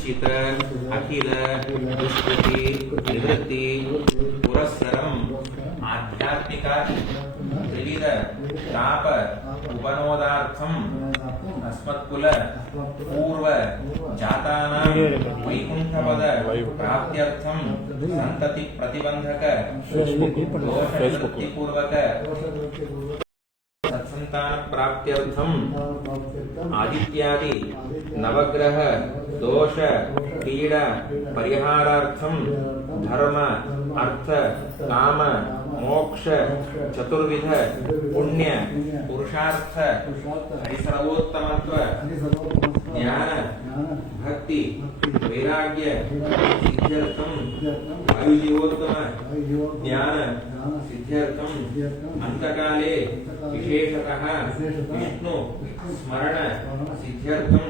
चित अखिल दुष्कृति निवृत्ति पुरस्सरम आध्यात्मिक त्रिविध ताप उपनोदार्थम अस्मत्कुल पूर्व जातानां वैकुंठपद प्राप्त्यर्थम संतति प्रतिबंधक दोष निवृत्ति पूर्वक सत्संतान प्राप्त्यर्थम आदित्यादि नवग्रह दोष पीड़ा परिहारार्थम धर्म अर्थ काम मोक्ष चतुर्विध पुण्य पुरुषार्थ हरिसर्वोत्तमत्व ज्ञान भक्ति वैराग्य सिद्ध्यर्थम आयुजीवोत्तम ज्ञान सिद्ध्यर्थम अंतकाले विशेषतः विष्णु स्मरण सिद्ध्यर्थम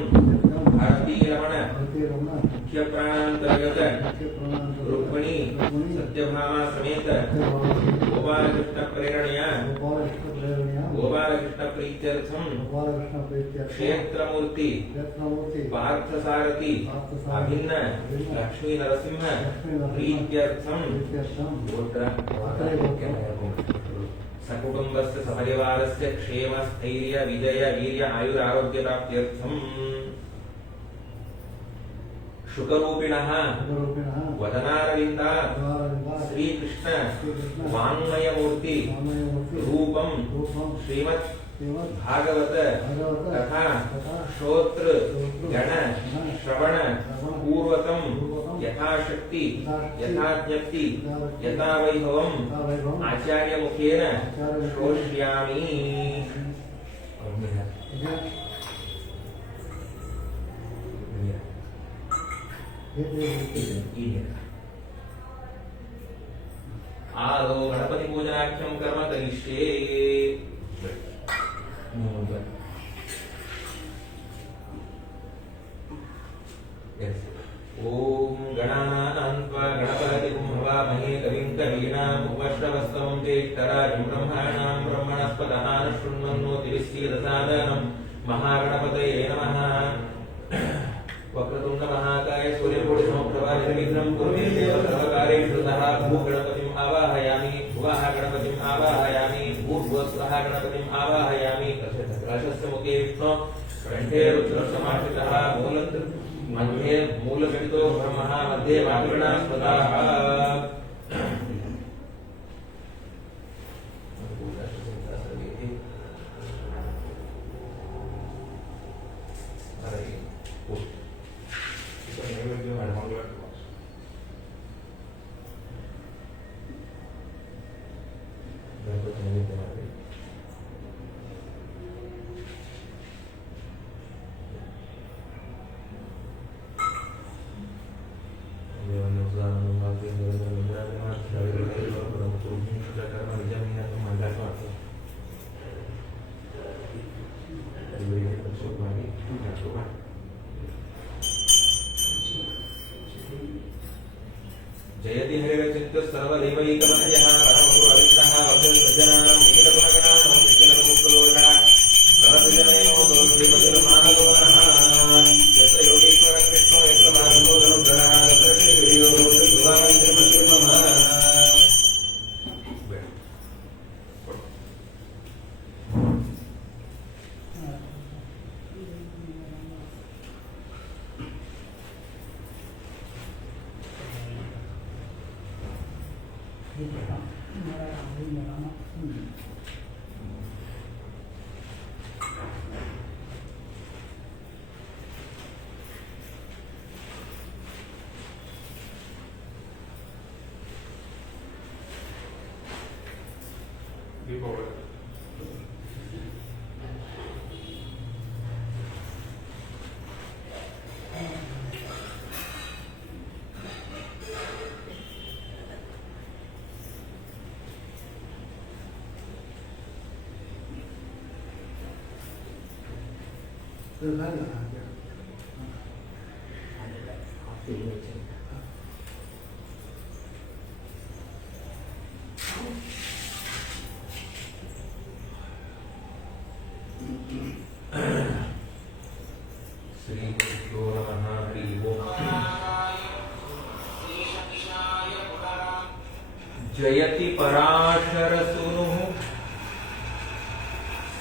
भारती रमण मुख्य प्राणांतर्गत रुक्मिणी सत्यभामा समेत गोपालकृष्ण प्रेरणया गोपालकृष्ण प्रीत्यर्थम क्षेत्रमूर्ति पार्थसारथि अभिन्न लक्ष्मी नरसिंह प्रीत्यर्थम सकुटुंबस्य सपरिवारस्य क्षेम स्थैर्य विजय वीर्य आयुरारोग्य प्राप्त्यर्थम शुकरूपिणः वदनारविन्दात् श्रीकृष्ण वाङ्मयमूर्ति रूपं श्रीमद् भागवत तथा श्रोत्र गण श्रवण पूर्वकं यथाशक्ति यथाज्ञप्ति यथा वैभवम् आचार्य मुखेन श्रोष्यामि। आदौ गणपति पूजनाख्यं कर्म करिष्ये। ओम गणानां त्वा गणपतिं हवामहे कविं कवीनाम् उपश्रवस्तमं ज्येष्ठराजं ब्रह्मणां ब्रह्मणस्पदः शृण्वन्नोतिभिस्सीदसादनं महागणपतये नमः। वक्रतुंड महाकाय सूर्यकोटि समप्रभा निर्विघ्नं कुरु देव सर्वकार्येषु सर्वदा। भूगणपतिम् आवाहयामि भुवः गणपतिम् आवाहयामि भूर्भुवस्वः गणपतिम् आवाहयामि। कलशस्य मुखे विष्णु कंठे रुद्रसमाश्रितः मध्ये मूलघटितो ब्रह्मः मध्ये वाग्गणास्पदाः। जयति हरिरचित्त सर्वदेवैकवन्द्यः परमगुरु अविष्णः वज्रसज्जनानां निखिलगुणगणानां निखिलमुक्तदोषः सरसजनयो दोषीपतिर्मानगुणः यत्र योगीश्वर कृष्णो यत्र भागवतो धनुर्धरः तत्र श्रीहरियो गुरुवायुर्मन्त्रिमम। श्री गुरुभ्यो नमः। हरि ओम। जयति पराशरसूनुः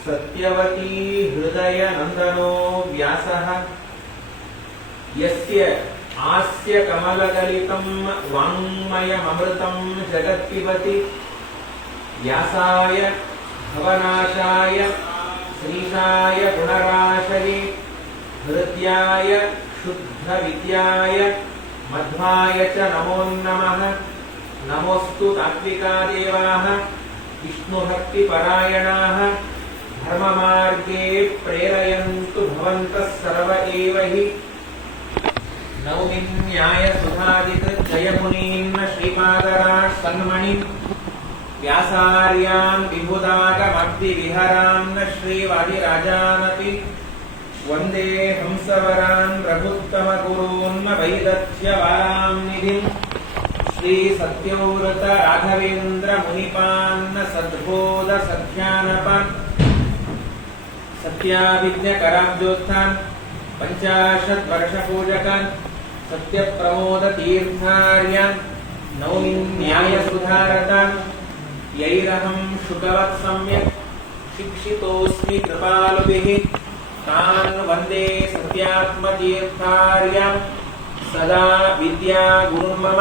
सत्यवती हृदय नंदनो व्यासः यस्य आस्य कमलगलितं वाङ्मयममृतं जगत्पिबति व्यासाय भवनाशाय श्रीशाय गुणराशये हृद्याय शुद्धविद्याय मध्वाय च नमो नमः। नमोस्तु तात्विका देवाः विष्णुभक्तिपरायणाः धर्ममार्गे प्रेरयन्तु भवन्तः सर्व एव हि। नौमिन् न्यायसुधादिकृत् जयमुनीन् श्रीपादराट् सन्मणिन् व्यासार्यान् विबुधागमब्धिविहरान् श्रीवादिराजानपि वन्दे हंसवरान् रघुत्तमगुरून् वैदध्यवाराम्निधिम् श्रीसत्यव्रत राघवेन्द्र मुनिपान् सद्बोध सत्यानपान् सत्याभिज्ञकराब्जोत्थान् 50 वर्षपूजकान् सत्यप्रमोदतीर्थार्यान् नौमिन् न्यायसुधारतान् यैरहं शुकवत् सम्यक् शिक्षितोऽस्मि कृपालुभिः तान् वन्दे सत्यात्मतीर्थार्यान् सदा विद्या गुरुर्मम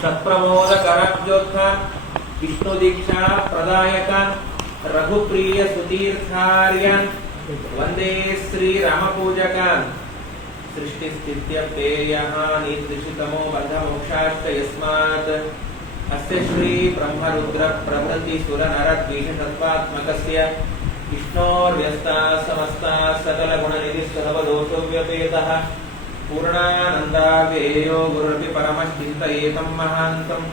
सत्प्रमोदकराब्जोत्थान् विष्णुदीक्षा प्रदायकान् रघुप्रियसुतीर्थार्यान् वन्दे श्रीरामपूजकान्। सृष्टिस्थित्यप्ययहानित्रिषितमो बन्धमोक्षाश्च यस्मात् अस्य श्री ब्रह्मरुद्र प्रभृति सुरनरद्वीषशत्वात्मकस्य विष्णोर्व्यस्ताः समस्ताः सकलगुणनिधिः सर्वदोषव्यपेतः पूर्णानन्दाव्ययो गुरुरपि परमश्चिन्तयेतं महान्तम्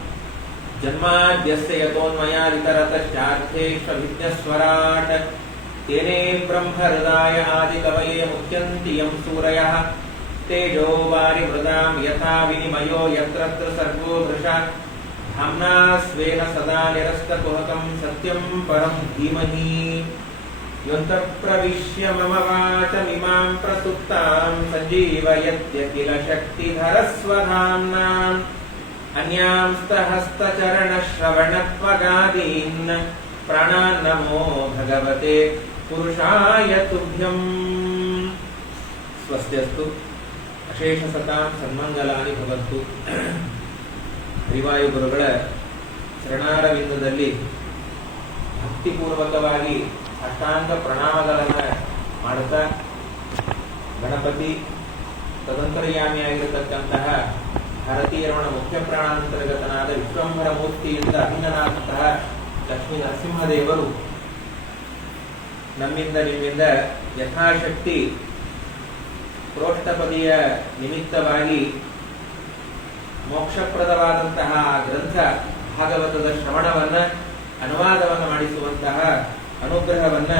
जन्माद्यस्य यतोन्मयादितरतश्चार्थेष्वभिज्ञस्वराट् तेने ब्रह्महृदाय आदिकवये मुह्यन्ति यं सूरयः तेजो वारिमृदां यथा विनिमयो यत्र सर्गो वृषा धाम्ना स्वेन सदा निरस्तकुहकं सत्यं परं धीमहि योऽन्तःप्रविश्य मम वाचमिमां प्रसुप्तां सञ्जीवयत्यखिल शक्तिधरस्वधाम्नाम् अन्यांस्तहस्तचरणश्रवणत्वगादीन् प्राणान् नमो भगवते पुरुषाय तुभ्यम्। स्वस्त्यस्तु अशेषसतां सन्मङ्गलानि भवन्तु। ಹರಿವಾಯು ಗುರುಗಳ ಶರಣಾರವಿಂದದಲ್ಲಿ ಭಕ್ತಿಪೂರ್ವಕವಾಗಿ ಅಷ್ಟಾಂಗ ಪ್ರಣಾಮಗಳನ್ನು ಮಾಡುತ್ತಾ ಗಣಪತಿ ತದಂತರ್ಯಾಮಿಯಾಗಿರತಕ್ಕಂತಹ ಭಾರತೀಯರಮಣ ಮುಖ್ಯ ಪ್ರಾಣಾಂತರ್ಗತನಾದ ವಿಶ್ವಂಭರ ಮೂರ್ತಿಯಿಂದ ಅಭಿನ್ನನಾದಂತಹ ಲಕ್ಷ್ಮೀ ನರಸಿಂಹದೇವರು ನಮ್ಮಿಂದ ನಿಮ್ಮಿಂದ ಯಥಾಶಕ್ತಿ ಪ್ರೋಷ್ಠಪದಿಯ ನಿಮಿತ್ತವಾಗಿ ಮೋಕ್ಷಪ್ರದವಾದಂತಹ ಗ್ರಂಥ ಭಾಗವತದ ಶ್ರವಣವನ್ನ ಅನುವಾದವನ್ನು ಮಾಡಿಸುವಂತಹ ಅನುಗ್ರಹವನ್ನ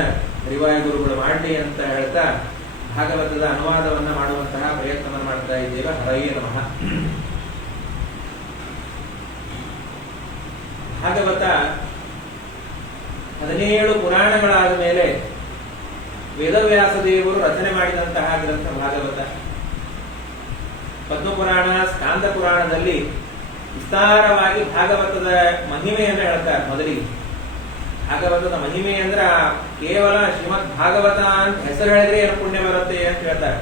ಹರಿವಾಯು ಗುರುಗಳು ಮಾಡಲಿ ಅಂತ ಹೇಳ್ತಾ ಭಾಗವತದ ಅನುವಾದವನ್ನ ಮಾಡುವಂತಹ ಪ್ರಯತ್ನವನ್ನು ಮಾಡ್ತಾ ಇದ್ದೇವೆ. ಹರಯೇ ನಮಃ. ಭಾಗವತ 17 ಪುರಾಣಗಳಾದ ಮೇಲೆ ವೇದವ್ಯಾಸ ದೇವರು ರಚನೆ ಮಾಡಿದಂತಹ ಗ್ರಂಥ ಭಾಗವತ. ಪದ್ಮಪುರಾಣ, ಸ್ಕಾಂದ ಪುರಾಣದಲ್ಲಿ ವಿಸ್ತಾರವಾಗಿ ಭಾಗವತದ ಮಹಿಮೆಯನ್ನು ಹೇಳ್ತಾರೆ. ಮೊದಲಿಗೆ ಭಾಗವತದ ಮಹಿಮೆ ಅಂದ್ರೆ ಕೇವಲ ಶ್ರೀಮದ್ ಭಾಗವತ ಅಂತ ಹೆಸರು ಹೇಳಿದ್ರೆ ಏನು ಪುಣ್ಯ ಬರುತ್ತೆ ಅಂತ ಹೇಳ್ತಾರೆ.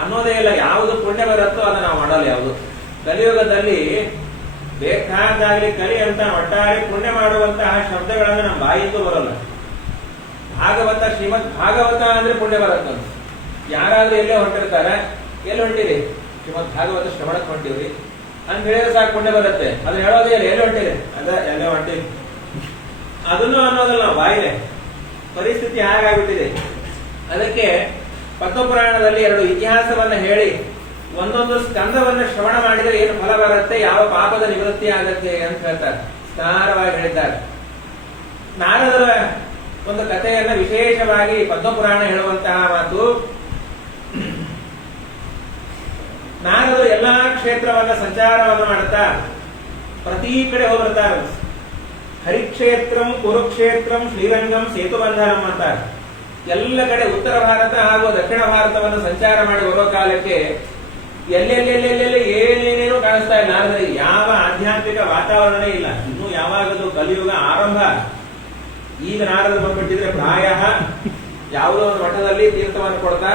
ಅನ್ನೋದೇ ಇಲ್ಲ, ಯಾವುದು ಪುಣ್ಯ ಬರುತ್ತೋ ಅದನ್ನ ನಾವು ಮಾಡಲ್ಲ. ಯಾವುದು ಕಲಿಯುಗದಲ್ಲಿ ಬೇಕಾದಾಗಲಿ ಕಲಿ ಅಂತ ಒಟ್ಟಾರೆ ಪುಣ್ಯ ಮಾಡುವಂತಹ ಶಬ್ದಗಳನ್ನು ನಮ್ಮ ಬಾಯಿಂದ ಬರಲ್ಲ. ಭಾಗವತ, ಶ್ರೀಮದ್ ಭಾಗವತ ಅಂದ್ರೆ ಪುಣ್ಯ ಬರುತ್ತೆ. ಯಾರಾದ್ರೂ ಎಲ್ಲೇ ಹೊಂಟಿರ್ತಾರೆ, ಎಲ್ಲಿ ಹೊಂಟಿರಿ? ಶ್ರೀಮದ್ ಭಾಗವತ ಶ್ರವಣಕ್ಕೆ ಹೊಂಟಿವ್ರಿ ಅಂತ ಹೇಳಿದ್ರೆ ಸಾಕು, ಪುಣ್ಯ ಬರುತ್ತೆ. ಅದನ್ನ ಹೇಳೋದೇ ಇಲ್ಲ, ಎಲ್ಲಿ ಹೊಂಟಿರಿ ಅಂದ್ರೆ ಎಲ್ಲೇ ಹೊಂಟಿರಿ ಅದನ್ನು ಅನ್ನೋದಲ್ಲ. ನಾವು ಬಾಯಿಲೆ ಪರಿಸ್ಥಿತಿ ಹಾಗಾಗ್ಬಿಟ್ಟಿದೆ. ಅದಕ್ಕೆ ಪದ್ಮಪುರಾಣದಲ್ಲಿ 2 ಇತಿಹಾಸವನ್ನ ಹೇಳಿ ಒಂದೊಂದು ಸ್ಕಂದವನ್ನ ಶ್ರವಣ ಮಾಡಿದರೆ ಏನು ಫಲ ಬರುತ್ತೆ, ಯಾವ ಪಾಪದ ನಿವೃತ್ತಿ ಆಗತ್ತೆ ಅಂತ ಹೇಳ್ತಾರೆ. ವಿಸ್ತಾರವಾಗಿ ಹೇಳಿದ್ದಾರೆ. ನಾರದರ ಒಂದು ಕಥೆಯನ್ನ ವಿಶೇಷವಾಗಿ ಪದ್ಮಪುರಾಣ ಹೇಳುವಂತಹ ಮಾತು. ನಾರದರು ಎಲ್ಲಾ ಕ್ಷೇತ್ರವನ್ನ ಸಂಚಾರವನ್ನು ಮಾಡುತ್ತಾ ಪ್ರತಿ ಕಡೆ ಹೋಗಿರ್ತಾರೆ. ಹರಿಕ್ಷೇತ್ರಂ, ಕುರುಕ್ಷೇತ್ರಂ, ಶ್ರೀರಂಗಂ, ಸೇತುಬಂಧನಂ ಅಂತ ಎಲ್ಲ ಕಡೆ ಉತ್ತರ ಭಾರತ ಹಾಗೂ ದಕ್ಷಿಣ ಭಾರತವನ್ನು ಸಂಚಾರ ಮಾಡಿ ಬರೋ ಕಾಲಕ್ಕೆ ಎಲ್ಲೆಲ್ಲೆಲ್ಲೆಲ್ಲೆಲ್ಲಿ ಏನೇನೇನು ಕಾಣಿಸ್ತಾ ಇಲ್ಲ ಅಂದ್ರೆ ಯಾವ ಆಧ್ಯಾತ್ಮಿಕ ವಾತಾವರಣನೇ ಇಲ್ಲ. ಇನ್ನು ಯಾವಾಗಲೂ ಕಲಿಯುಗ ಆರಂಭ. ಈಗ ನಾರದರು ಬಂದ್ಬಿಟ್ಟಿದ್ರೆ ಪ್ರಾಯ ಯಾವುದೋ ಒಂದು ಮಠದಲ್ಲಿ ತೀರ್ಥವನ್ನು ಕೊಡ್ತಾ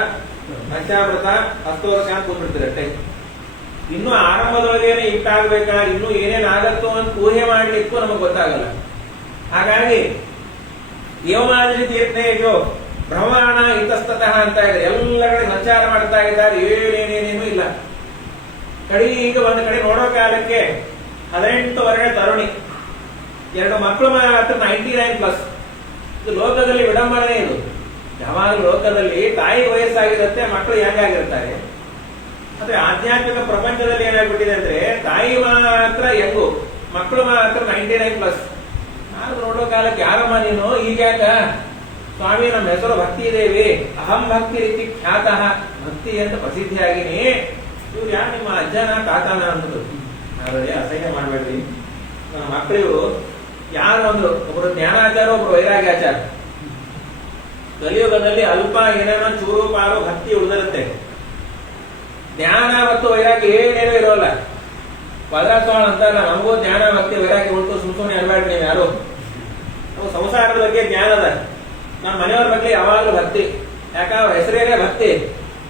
ಪಂಚಾಮೃತ ಹಸ್ತೋರಕ ಅಂತ ಕೂತ್ಬಿಡ್ತಿರಟ್ಟೆ. ಇನ್ನು ಆರಂಭದೊಳಗೇನೆ ಇಟ್ಟಾಗ್ಬೇಕಾ, ಇನ್ನು ಏನೇನ್ ಆಗತ್ತೋ ಅಂತ ಊಹೆ ಮಾಡ್ಲಿಕ್ಕೂ ನಮಗೆ ಗೊತ್ತಾಗಲ್ಲ. ಹಾಗಾಗಿ ದೇವಮಾದರಿ ತೀರ್ಥೇಶು ಬ್ರಹ್ಮಾಣ ಇತಸ್ತತಃ ಅಂತ ಇದೆ. ಎಲ್ಲ ಕಡೆ ಸಂಚಾರ ಮಾಡ್ತಾ ಇದ್ದಾರೆ, ಏನೇನೇನೇನು ಇಲ್ಲ. ಈಗ ಒಂದು ಕಡೆ ನೋಡೋ ಕಾಲಕ್ಕೆ 18 ವರ್ಷ ತರುಣಿ, 2 ಮಕ್ಕಳು ಮಾತ್ರ 99+. ಇದು ಲೋಕದಲ್ಲಿ ವಿಡಂಬನೆ. ಇದು ಯಾವಾಗಲೂ ಲೋಕದಲ್ಲಿ ತಾಯಿ ವಯಸ್ಸಾಗಿರುತ್ತೆ, ಮಕ್ಕಳು ಹೆಂಗಾಗಿರ್ತಾರೆ. ಆದ್ರೆ ಆಧ್ಯಾತ್ಮಿಕ ಪ್ರಪಂಚದಲ್ಲಿ ಏನಾಗ್ಬಿಟ್ಟಿದೆ ಅಂದ್ರೆ ತಾಯಿ ಮಾತ್ರ ಹೆಂಗು, ಮಕ್ಕಳು ಮಾತ್ರ 99+. ನಾನು ನೋಡೋ ಕಾಲಕ್ಕೆ ಯಾರಮ್ಮ ನೀನು, ಈಗ್ಯಾಕ ಸ್ವಾಮಿ ನಮ್ಮ ಹೆಸರು ಭಕ್ತಿ ದೇವಿ, ಅಹಂ ಭಕ್ತಿ ರೀತಿ ಖ್ಯಾತಃ, ಭಕ್ತಿ ಅಂತ ಪ್ರಸಿದ್ಧಿಯಾಗಿನಿ. ಇವ್ರು ಯಾರು ನಿಮ್ಮ ಅಜ್ಜನ ತಾತನ ಅನ್ನೋದು. ಆದರೆ ಅಸಹ್ಯ ಮಾಡ್ಬೇಡ್ರಿ. ನನ್ನ ಮಕ್ಕಳು ಯಾರು ಅಂದ್ರು, ಒಬ್ರು ಜ್ಞಾನಾಚಾರ, ಒಬ್ರು ವೈರಾಗ್ಯಾಚಾರ. ಕಲಿಯುಗದಲ್ಲಿ ಅಲ್ಪ ಏನೇನೋ ಚೂರು ಪಾರು ಭಕ್ತಿ ಉಳಿದಿರುತ್ತೆ. ಜ್ಞಾನ ಮತ್ತು ವೈರಾಗ್ಯ ಏನೇನೋ ಇರೋಲ್ಲ. ಪದರಾಸ್ವಾಳ ಅಂತಾರಲ್ಲ, ನಮಗೂ ಜ್ಞಾನ ಭಕ್ತಿ ವೈರಾಗ್ಯ ಉಂಟು, ಸುಮ್ಮನೆ ಅನ್ಬೇಡ್ರಿ ನೀವು ಯಾರು. ನಾವು ಸಂಸಾರದ ಬಗ್ಗೆ ಜ್ಞಾನ ಅದ, ನಮ್ಮ ಮನೆಯವ್ರ ಬಗ್ಗೆ ಯಾವಾಗಲೂ ಭಕ್ತಿ. ಯಾಕಂದ್ರೆ ಅವ್ರ ಹೆಸರೇನೆ ಭಕ್ತಿ.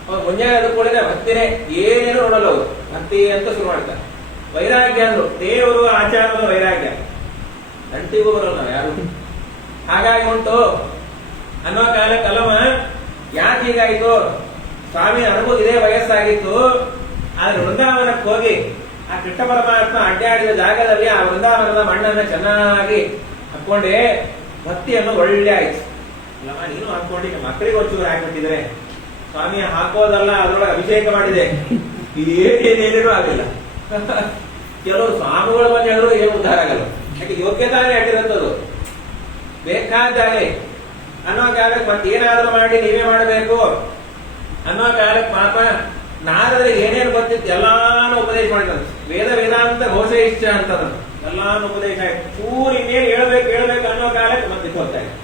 ಅವ್ರು ಮುಂಜಾನೆ ಅದು ಕೂಡ ಭಕ್ತಿನೇ, ಏನೇನು ನೋಡಲ್ಲ ಅವರು, ಭಕ್ತಿ ಅಂತ ಶುರು ಮಾಡ್ತಾರೆ. ವೈರಾಗ್ಯ ಅಂದ್ರು ದೇವರು ಆಚಾರದ ವೈರಾಗ್ಯ, ಅಂಟಿಗೂ ಬರೋಲ್ಲ ಯಾರು. ಹಾಗಾಗಿ ಉಂಟು ಅನ್ನೋ ಕಾಲಕ್ಕಲ್ಲಮ್ಮ. ಯಾಕೆ ಹೀಗಾಯ್ತು ಸ್ವಾಮಿ, ನನಗೂ ಇದೇ ವಯಸ್ಸಾಗಿತ್ತು. ಆದ್ರೆ ವೃಂದಾವನಕ್ಕೆ ಹೋಗಿ ಆ ಕೃಷ್ಣ ಪರಮಾತ್ಮ ಅಡ್ಡಾಡಿದ ಜಾಗದಲ್ಲಿ ಆ ವೃಂದಾವನದ ಮಣ್ಣನ್ನ ಚೆನ್ನಾಗಿ ಹಾಕೊಂಡೆ, ಭಕ್ತಿಯನ್ನು ಒಳ್ಳೆ ಆಯ್ತು. ಅಲ್ಲಮ್ಮ ನೀನು ಹಾಕೊಂಡಿ, ನಿಮ್ಮ ಮಕ್ಕಳಿಗೆ ಒಂಚೂರು ಹಾಕ್ಬಿಟ್ಟಿದ್ರೆ ಸ್ವಾಮಿ ಹಾಕೋದಲ್ಲ, ಅದರೊಳಗೆ ಅಭಿಷೇಕ ಮಾಡಿದೆ, ಏನೇನೇನೂ ಆಗಿಲ್ಲ. ಕೆಲವರು ಸ್ವಾಮಿಗಳು ಬಂದು ಹೇಳಿದ್ರು ಏನು ಉದ್ಧಾರ ಆಗಲ್ಲ. ಯಾಕೆ ಯೋಗ್ಯತಾನೇ ಆಗಿರೋಂಥದ್ದು, ಬೇಕಾದಾಗೆ ಅನ್ನೋ ಕಾಲಕ್ಕೆ ಮತ್ತೇನಾದ್ರೂ ಮಾಡಿ ನೀವೇ ಮಾಡಬೇಕು ಅನ್ನೋ ಕಾಲಕ್ಕೆ ಪಾಪ ನಾರದರಿಗೆ ಏನೇನು ಗೊತ್ತಿತ್ತು ಎಲ್ಲಾನು ಉಪದೇಶ ಮಾಡಿದಂತ. ವೇದ ವೇದಾಂತ ಘೋಷ ಇಷ್ಟ ಅಂತದ ಎಲ್ಲಾನು ಉಪದೇಶ ಆಯ್ತು. ಚೂರು ಇನ್ನೇನು ಹೇಳ್ಬೇಕು ಅನ್ನೋ ಕಾಲಕ್ಕೆ ಮತ್ತೆ ಗೊತ್ತಾಯ್ತು.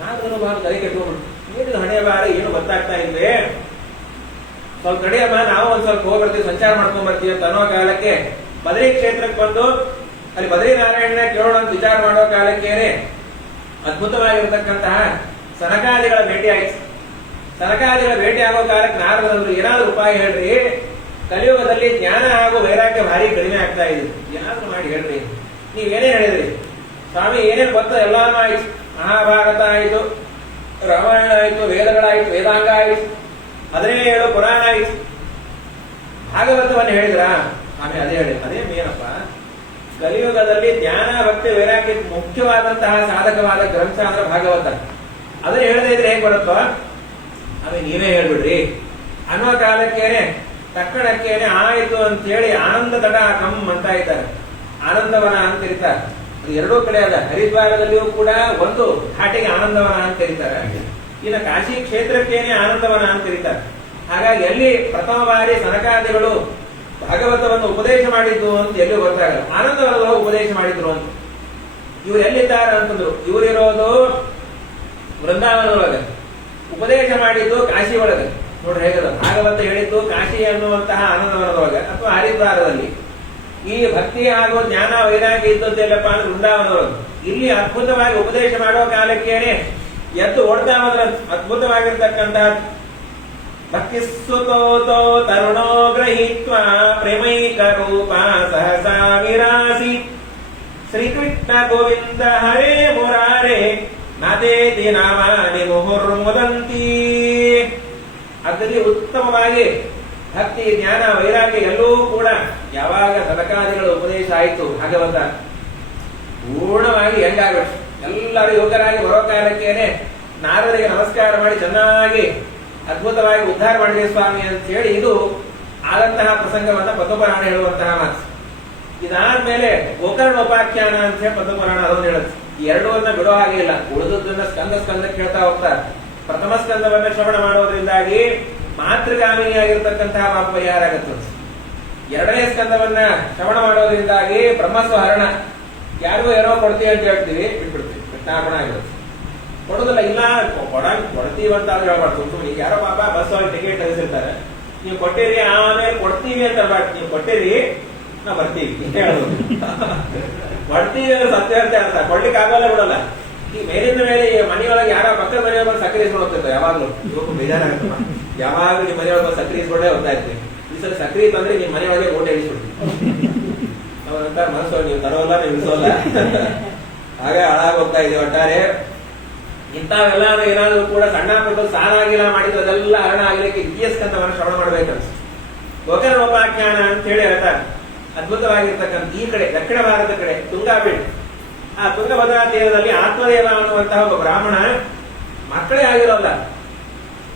ನಾರದರು ಬಾರು ತಲೆ ಕೆಟ್ಟೋಗ್ಬಿಟ್ಟು, ಏನು ಹಣೆ ಬಾರ ಏನು ಗೊತ್ತಾಗ್ತಾ ಇದ್ವಿ, ಸ್ವಲ್ಪ ನಡೆಯಮ್ಮ ನಾವು ಒಂದ್ ಸ್ವಲ್ಪ ಹೋಗ್ಬರ್ತೀವಿ, ಸಂಚಾರ ಮಾಡ್ಕೊಂಡ್ ಬರ್ತೀವಿ ಅಂತ ಅನ್ನೋ ಕಾಲಕ್ಕೆ ಬದರಿ ಕ್ಷೇತ್ರಕ್ಕೆ ಬಂದು ಅಲ್ಲಿ ಬದರಿ ನಾರಾಯಣನ ಕೇಳೋಣ ಅಂತ ವಿಚಾರ ಮಾಡೋ ಕಾಲಕ್ಕೇನೆ ಅದ್ಭುತವಾಗಿರ್ತಕ್ಕಂತಹ ಸನಕಾದಿಗಳ ಭೇಟಿ ಆಯ್ತು. ಸನಕಾದಿಗಳ ಭೇಟಿ ಆಗೋ ಕಾಲಕ್ಕೆ ನಾರದರು ಏನಾದ್ರೂ ಉಪಾಯ ಹೇಳ್ರಿ, ಕಲಿಯುಗದಲ್ಲಿ ಜ್ಞಾನ ಹಾಗೂ ವೈರಾಗ್ಯ ಭಾರಿ ಕಡಿಮೆ ಆಗ್ತಾ ಇದೆ, ಏನಾದ್ರೂ ಮಾಡಿ ಹೇಳ್ರಿ. ನೀವೇನೇ ಹೇಳಿದ್ರಿ ಸ್ವಾಮಿ, ಏನೇನು ಗೊತ್ತ ಎಲ್ಲಾನು ಆಯ್ತು. ಮಹಾಭಾರತ ಆಯ್ತು, ರಾಮಾಯಣ ಆಯ್ತು, ವೇದಗಳಾಯ್ತು, ವೇದಾಂಗ ಆಯ್ತು, 17 ಪುರಾಣ ಆಯ್ತು, ಭಾಗವತವನ್ನು ಹೇಳಿದ್ರ ಆಮೇಲೆ ಅದೇ ಹೇಳಿ. ಅದೇ ಮೇನಪ್ಪ, ಕಲಿಯುಗದಲ್ಲಿ ಜ್ಞಾನ ಭಕ್ತಿ ವೈರಾಗ್ಯಕ್ಕೆ ಮುಖ್ಯವಾದಂತಹ ಸಾಧಕವಾದ ಗ್ರಂಥ ಅಂದ್ರೆ ಭಾಗವತ. ಅದನ್ನ ಹೇಳದೇ ಇದ್ರೆ ಹೇಗೆ ಬರುತ್ತೋ, ಆಮೇಲೆ ನೀವೇ ಹೇಳ್ಬಿಡ್ರಿ ಅನ್ನೋ ಕಾಲಕ್ಕೇನೆ ತಕ್ಕಣಕ್ಕೇನೆ ಆಯ್ತು ಅಂತ ಹೇಳಿ ಆನಂದ ತಟ ಕಮ್ ಅಂತ ಇದ್ದಾರೆ. ಆನಂದವನ ಅಂತ ಕರೀತಾರೆ. ಅದು ಎರಡೂ ಕಡೆ ಅದ. ಹರಿದ್ವಾರದಲ್ಲಿಯೂ ಕೂಡ ಒಂದು ಘಾಟಿಗೆ ಆನಂದವನ ಅಂತ ಕರೀತಾರೆ, ಇನ್ನು ಕಾಶಿ ಕ್ಷೇತ್ರಕ್ಕೇನೆ ಆನಂದವನ ಅಂತ ಕರೀತಾರೆ. ಹಾಗಾಗಿ ಎಲ್ಲಿ ಪ್ರಥಮ ಬಾರಿ ಸನಕಾದಿಗಳು ಭಾಗವತವನ್ನು ಉಪದೇಶ ಮಾಡಿದ್ದು ಅಂತ ಎಲ್ಲಿ ಗೊತ್ತಾಗಲ್ಲ. ಆನಂದವನದೊಳಗೆ ಉಪದೇಶ ಮಾಡಿದ್ರು ಅಂತ. ಇವ್ರು ಎಲ್ಲಿದ್ದಾರೆ ಅಂತಂದ್ರು, ಇವರಿರೋದು ವೃಂದಾವನದೊಳಗೆ, ಉಪದೇಶ ಮಾಡಿದ್ದು ಕಾಶಿ ಒಳಗೆ. ನೋಡ್ರಿ ಹೇಗದ, ಭಾಗವತ ಹೇಳಿದ್ದು ಕಾಶಿ ಅನ್ನುವಂತಹ ಆನಂದವನದೊಳಗೆ ಅಥವಾ ಹರಿದ್ವಾರದಲ್ಲಿ. ಈ ಭಕ್ತಿ ಹಾಗೂ ಜ್ಞಾನ ವೈರಾಗ್ಯ ಇದ್ದದ್ದೆಲ್ಲಪ್ಪ ಅಂದ್ರೆ ವೃಂದಾವನದೊಳಗೆ. ಇಲ್ಲಿ ಅದ್ಭುತವಾಗಿ ಉಪದೇಶ ಮಾಡೋ ಕಾಲಕ್ಕೇನೆ ಎದ್ದು ಓಡ್ತಾ ಹೋದ್ರ ಅದ್ಭುತವಾಗಿರ್ತಕ್ಕಂತಹ ಭಕ್ತಿ ಸುತೋತೋ ತರುಣೋ ಗೃಹೀತ್ವ ಪ್ರೇಮೈಕ ರೂಪ ಸಹಸಾ ವಿರಾಸಿ ಶ್ರೀಕೃಷ್ಣ ಗೋವಿಂದ ಹರೇ ಮುರಾರೇ ನಾದೇತಿ ನಾಮಾನಿ ಮುಹುರ್ಮುದಂತಿ. ಅದರಲ್ಲಿ ಉತ್ತಮವಾಗಿ ಭಕ್ತಿ ಜ್ಞಾನ ವೈರಾಗ್ಯ ಎಲ್ಲವೂ ಕೂಡ ಯಾವಾಗ ಸನಕಾದಿಗಳ ಉಪದೇಶ ಆಯಿತು, ಭಾಗವತ ಪೂರ್ಣವಾಗಿ ಹೆಂಗಾಗ್ಬಿಟ್ಟು ಎಲ್ಲರೂ ಯೋಗರಾಗಿ ಬರೋ ಕಾಲಕ್ಕೇನೆ ನಾರದರಿಗೆ ನಮಸ್ಕಾರ ಮಾಡಿ ಚೆನ್ನಾಗಿ ಅದ್ಭುತವಾಗಿ ಉದ್ಧಾರ ಮಾಡಿದೆ ಸ್ವಾಮಿ ಅಂತ ಹೇಳಿ ಇದು ಆದಂತಹ ಪ್ರಸಂಗವನ್ನ ಪದ್ಮಪುರಾಣ ಹೇಳುವಂತಹ ಮಾತು. ಇದಾದ್ಮೇಲೆ ಗೋಕರ್ಣ ಉಪಾಖ್ಯಾನ ಅಂತ ಹೇಳಿ ಪದ್ಮಪುರಾಣ ಅದೊಂದು ಹೇಳುತ್ತೆ. ಎರಡೂವನ್ನ ಬಿಡೋ ಹಾಗೆ ಇಲ್ಲ, ಉಳಿದದ್ದನ್ನ ಸ್ಕಂದಕ್ಕೆ ಹೇಳ್ತಾ ಹೋಗ್ತಾರೆ. ಪ್ರಥಮ ಸ್ಕಂದವನ್ನ ಶ್ರವಣ ಮಾಡೋದ್ರಿಂದಾಗಿ ಮಾತೃಗಾಮಿನಿಯಾಗಿರ್ತಕ್ಕಂತಹ ಪಾಪ ಪರಿಹಾರ ಆಗುತ್ತೆ. ಎರಡನೇ ಸ್ಕಂದವನ್ನ ಶ್ರವಣ ಮಾಡೋದ್ರಿಂದಾಗಿ ಬ್ರಹ್ಮಸ್ವಹರಣ, ಯಾರಿಗೂ ಏನೋ ಕೊಡ್ತೀವಿ ಅಂತ ಹೇಳ್ತೀವಿ, ಬಿಟ್ಬಿಡ್ತೀವಿ, ಕೃಷ್ಣಾರ್ಪಣ ಆಗಿರುತ್ತೆ. ಕೊಡೋದಿಲ್ಲ, ಇಲ್ಲ ಕೊಡ್ತೀವಿ ಅಂತ ಆದ್ರೆ ಹೇಳ್ಬಾರ್ದು. ಸುಮ್ಮನೆ ಯಾರೋ ಪಾಪ ಬಸ್ ಒಳಗೆ ಟಿಕೆಟ್ ತೆಗೆಸಿರ್ತಾರೆ, ನೀವು ಕೊಟ್ಟಿರಿ ಆಮೇಲೆ ಕೊಡ್ತೀವಿ ಅಂತ ಬಾಟ್ ನೀವು ಕೊಟ್ಟಿರಿ ನಾವು ಬರ್ತೀವಿ ಹೇಳೋದು. ಬರ್ತೀವಿ ಅಂದ್ರೆ ಸತ್ಯ ಅಂತ ಅರ್ಥ, ಕೊಡ್ಲಿಕ್ಕೆ ಆಗಲ್ಲ ಬಿಡಲ್ಲ. ಈ ಮೇಲಿಂದ ಮೇಲೆ ಮನೆಯೊಳಗೆ ಯಾರ ಪಕ್ಕದ ಮನೆಯೊಳಗೆ ಬಂದು ಸಕ್ಕರೆ ಇಸ್ಕೊಂಡು ಹೋಗ್ತಿರ್ತಾರೆ ಯಾವಾಗ್ಲೂ. ಬೇಜಾರಾಗುತ್ತಮ್ಮ, ಯಾವಾಗ್ಲೂ ನಿಮ್ಮ ಮನೆಯೊಳಗೆ ಬಂದು ಸಕ್ಕರೆ ಇಸ್ಕೊಂಡೇ ಹೋಗ್ತಾ ಇರ್ತೀವಿ. ಈ ಸಲ ಸಕ್ಕರೆ ತಂದ್ರೆ ನಿಮ್ಮ ಮನೆಯೊಳಗೆ ಓಟೆ ಇಳಿಸ್ಬಿಡ್ತೀವಿ. ಅವ್ರಂತ ಮನಸ್ಸು ನೀವು ತರೋಲ್ಲ ನೀವು ಇಳಿಸೋಲ್ಲ. ಹಾಗೆ ಹಾಳಾಗಿ ಹೋಗ್ತಾ ಇದೆ ಒಟ್ಟಾರೆ. ಇಂಥವೆಲ್ಲ ಏನಾದ್ರು ಕೂಡ ಸಣ್ಣ ಪುಟ್ಟ ಸಾಲಾಗಿಲ್ಲ ಮಾಡಿದ್ರೆ ಅದೆಲ್ಲ ಹರಣ ಆಗ್ಲಿಕ್ಕೆ ಇತಿಹಾಸಕಂತವನ್ನ ಶ್ರವಣ ಮಾಡ್ಬೇಕಂತ ಗೋಕರ್ಣೋಪಾಖ್ಯಾನ ಅಂತ ಹೇಳಿ ಹೇಳ್ತಾರೆ. ಅದ್ಭುತವಾಗಿರ್ತಕ್ಕಂಥ ಈ ಕಡೆ ದಕ್ಷಿಣ ಭಾರತದ ಕಡೆ ತುಂಗಾಬೆಟ್ಟು, ಆ ತುಂಗಭದ್ರಾ ತೀರದಲ್ಲಿ ಆತ್ಮದೇವ ಅನ್ನುವಂತಹ ಒಬ್ಬ ಬ್ರಾಹ್ಮಣ ಮಕ್ಕಳೇ ಆಗಿರೋಲ್ಲ.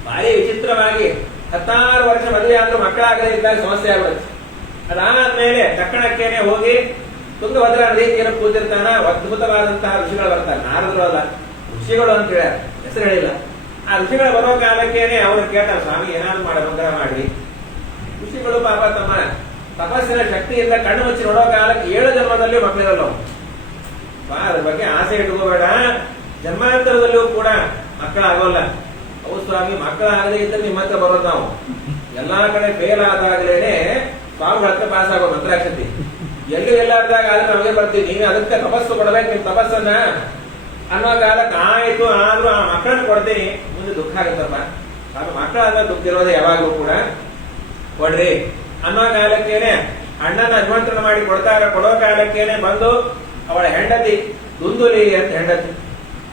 ಭಾರಿ ವಿಚಿತ್ರವಾಗಿ 16 ವರ್ಷ ಮದುವೆ ಆದ್ರೂ ಮಕ್ಕಳಾಗದೇ ಇದ್ದಾಗ ಸಮಸ್ಯೆ ಆಗುತ್ತೆ. ಅದಾದ್ಮೇಲೆ ತಕ್ಷಣಕ್ಕೇನೆ ಹೋಗಿ ತುಂಗಭದ್ರಾ ನದಿ ತೀರ ಕೂತಿರ್ತಾನ. ಅದ್ಭುತವಾದಂತಹ ಋಷಿಗಳು ಬರ್ತಾರೆ. ನಾರದ್ರು ಅಲ್ಲ, ಋಷಿಗಳು ಅಂತ ಹೇಳ್ಯಾರ, ಹೆಸರು ಹೇಳಿಲ್ಲ. ಆ ಋಷಿಗಳು ಬರೋ ಕಾಲಕ್ಕೇನೆ ಅವ್ರು ಕೇಳ್ತಾರೆ, ಸ್ವಾಮಿ ಏನಾದ್ರು ಮಾಡಿ ಅನುಗ್ರಹ ಮಾಡಿ. ಋಷಿಗಳು ಪಾಪ ತಮ್ಮ ತಪಸ್ಸಿನ ಶಕ್ತಿಯಿಂದ ಕಣ್ಣು ಮುಚ್ಚಿ ನೋಡೋ ಕಾಲಕ್ಕೆ 7 ಜನ್ಮದಲ್ಲಿ ಮಕ್ಕಳಿರಲ್ಲ. ಅದ್ರ ಬಗ್ಗೆ ಆಸೆ ಇಟ್ಕೋಬೇಡ, ಜನ್ಮಾಂತರದಲ್ಲೂ ಕೂಡ ಮಕ್ಕಳಾಗೋಲ್ಲ. ಅವು ಸ್ವಾಮಿ ಮಕ್ಕಳಾಗದೇ ಇದ್ದರೆ ನಿಮ್ಮ ಹತ್ರ ಬರೋದು ನಾವು. ಎಲ್ಲಾ ಕಡೆ ಫೇಲ್ ಆದಾಗಲೇನೆ ಸ್ವಾಮಿ ಹತ್ರ ಪಾಸ್ ಆಗೋ ಮಂತ್ರಾಕ್ಷತಿ. ಎಲ್ಲಾರ್ದಾಗ ಆದ್ರೆ ನಮಗೆ ಬರ್ತೀವಿ, ನೀನು ಅದಕ್ಕೆ ತಪಸ್ಸು ಕೊಡ್ಬೇಕು ನಿಮ್ ತಪಸ್ಸನ್ನ ಅನ್ನೋ ಕಾಲಕ್ಕೆ ಆಯ್ತು. ಆದ್ರೂ ಆ ಮಕ್ಕಳನ್ನ ಕೊಡ್ತೀನಿ, ಮುಂದೆ ದುಃಖ ಆಗುತ್ತಪ್ಪ. ಅದು ಮಕ್ಕಳಾದ ದುಃಖ ಇರೋದೇ ಯಾವಾಗ್ಲೂ ಕೂಡ. ಕೊಡ್ರಿ ಅನ್ನೋ ಕಾಲಕ್ಕೇನೆ ಅಣ್ಣನ ಅಜ್ಮಂತ್ರಣ ಮಾಡಿ ಕೊಡೋ ಕಾಲಕ್ಕೇನೆ ಬಂದು ಅವಳ ಹೆಂಡತಿ ದುಂದುಲಿ ಅಂತ ಹೆಂಡತಿ.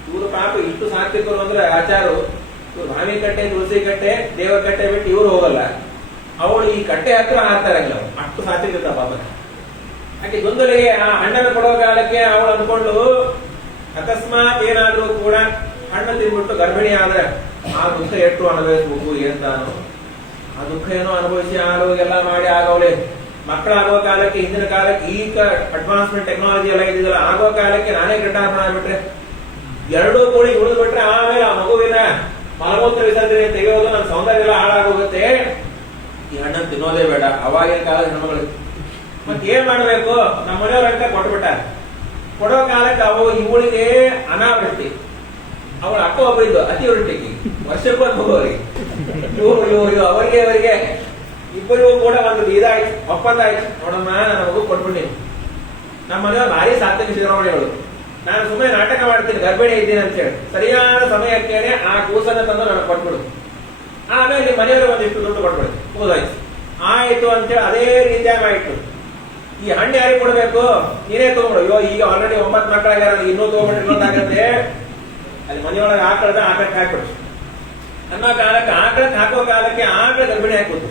ಇವರು ಪಾಪ ಇಷ್ಟು ಸಾತ್ವಿಕರು ಅಂದ್ರೆ ಆಚಾರು. ಇವ್ರು ಮಾವಿ ಕಟ್ಟೆ, ತುಳಸಿ ಕಟ್ಟೆ, ದೇವ ಕಟ್ಟೆ ಬಿಟ್ಟು ಇವ್ರು ಹೋಗಲ್ಲ. ಅವಳು ಈ ಕಟ್ಟೆ ಹತ್ರ ಹಾಕ್ತಾರಲ್ಲ, ಅಷ್ಟು ಸಾತ್ವಿಕ ಪಾಪ. ಯಾಕೆ ದುಂದುಲಿಗೆ ಆ ಹಣ್ಣನ್ನು ಕೊಡೋ ಕಾಲಕ್ಕೆ ಅವಳು ಅಂದ್ಕೊಂಡು ಅಕಸ್ಮಾತ್ ಏನಾದ್ರೂ ಕೂಡ ಹಣ್ಣು ತಿನ್ಬಿಟ್ಟು ಗರ್ಭಿಣಿ ಆದ್ರೆ ಆ ದುಃಖ ಎಷ್ಟು ಅನುಭವಿಸ್ಬೇಕು ಅಂತಾನು. ಆ ದುಃಖ ಏನೋ ಅನುಭವಿಸಿ ಆರೋ ಎಲ್ಲ ಮಾಡಿ ಆಗವಳೆ ಮಕ್ಕಳಾಗೋ ಕಾಲಕ್ಕೆ, ಹಿಂದಿನ ಕಾಲಕ್ಕೆ ಈಗ ಅಡ್ವಾನ್ಸ್ಮೆಂಟ್ ಟೆಕ್ನಾಲಜಿ ಎಲ್ಲ ಇದ್ದಿದ್ದಲ್ಲ, ಆಗೋ ಕಾಲಕ್ಕೆ ನಾನೇ ಗಂಟಾರ್ಪಣ ಆಗ್ಬಿಟ್ರೆ 2 ಕೋಳಿ ಉಳಿದು ಬಿಟ್ರೆ ಆಮೇಲೆ ಆ ಮಗುವಿನ ಮಲಮೂತ್ರ ವಿಸರ್ಜನೆ ತೆಗೆಯೋದು ನನ್ನ ಸೌಂದರ್ಯ ಎಲ್ಲ ಹಾಳಾಗೋಗುತ್ತೆ. ಈ ಹಣ್ಣನ್ನು ತಿನ್ನೋದೇ ಬೇಡ. ಅವಾಗಿನ ಕಾಲದ ಹೆಣ್ಮಗಳು ಮತ್ತೆ ಏನ್ ಮಾಡ್ಬೇಕು? ನಮ್ಮ ಮನೆಯವ್ರಂತ ಕೊಟ್ಬಿಟ್ಟಾರೆ. ಕೊಡೋ ಕಾಲಕ್ಕೆ ಇವಳಿಗೆ ಅನಾವೃಷ್ಟಿ, ಅವಳ ಅಕ್ಕ ಒಬ್ಬರಿದ್ದು ಅತಿವೃಷ್ಟಿಗೆ, ವರ್ಷಕ್ಕೊಂದು ಹೋಗೋರಿಗೆ ಇವರು ಅವರಿಗೆ ಇಬ್ಬರಿಗೂ ಕೂಡ ಒಂದು ಇದಾಯ್ತು, ಒಪ್ಪಂದ ಆಯ್ತು. ನೋಡಮ್ಮ ನನ್ನ ಮಗು ಕೊಟ್ಬಿಟ್ಟಿನಿ. ನಮ್ಮ ಮನೆಯವ್ರು ಭಾರಿ ಸಾತ್ವಿಕ ಶಿರೋಮಣಿಗಳು. ನಾನು ಸುಮ್ಮನೆ ನಾಟಕ ಮಾಡ್ತೀನಿ ಗರ್ಭಿಣಿ ಇದ್ದೀನಿ ಅಂತ ಹೇಳಿ, ಸರಿಯಾದ ಸಮಯಕ್ಕೇನೆ ಆ ಕೂಸನ್ನ ತಂದು ನನಗೆ ಕೊಟ್ಬಿಡು. ಆಮೇಲೆ ನಿಮ್ಮ ಮನೆಯವರು ಒಂದಿಷ್ಟು ದುಡ್ಡು ಕೊಟ್ಬಿಡು, ಕೂದಾಯ್ತು ಆಯ್ತು ಅಂತೇಳಿ ಅದೇ ರೀತಿಯಾಗಿ ಆಯ್ತು. ಈ ಹಣ್ಣು ಯಾರಿಗೆ ಕೊಡ್ಬೇಕು? ನೀನೇ ತಗೊಂಡ್ಬಿಡು. ಅಯ್ಯೋ ಈಗ ಆಲ್ರೆಡಿ 9 ಮಕ್ಕಳಾಗ್ಯಾರ, ಇನ್ನೂ ತಗೊಂಡ್ಬಿಟ್ಟು ಇನ್ನೊಂದಾಗತ್ತೆ. ಅಲ್ಲಿ ಮನೆಯೊಳಗೆ ಆಕಳದ ಆಕಳಕ್ಕೆ ಹಾಕ್ಬಿಡು ಅನ್ನೋ ಕಾಲಕ್ಕೆ, ಆಕಳಕ್ಕೆ ಹಾಕೋ ಕಾಲಕ್ಕೆ ಆಕಳ ಗರ್ಭಿಣಿ ಹಾಕ್ಬೋದು.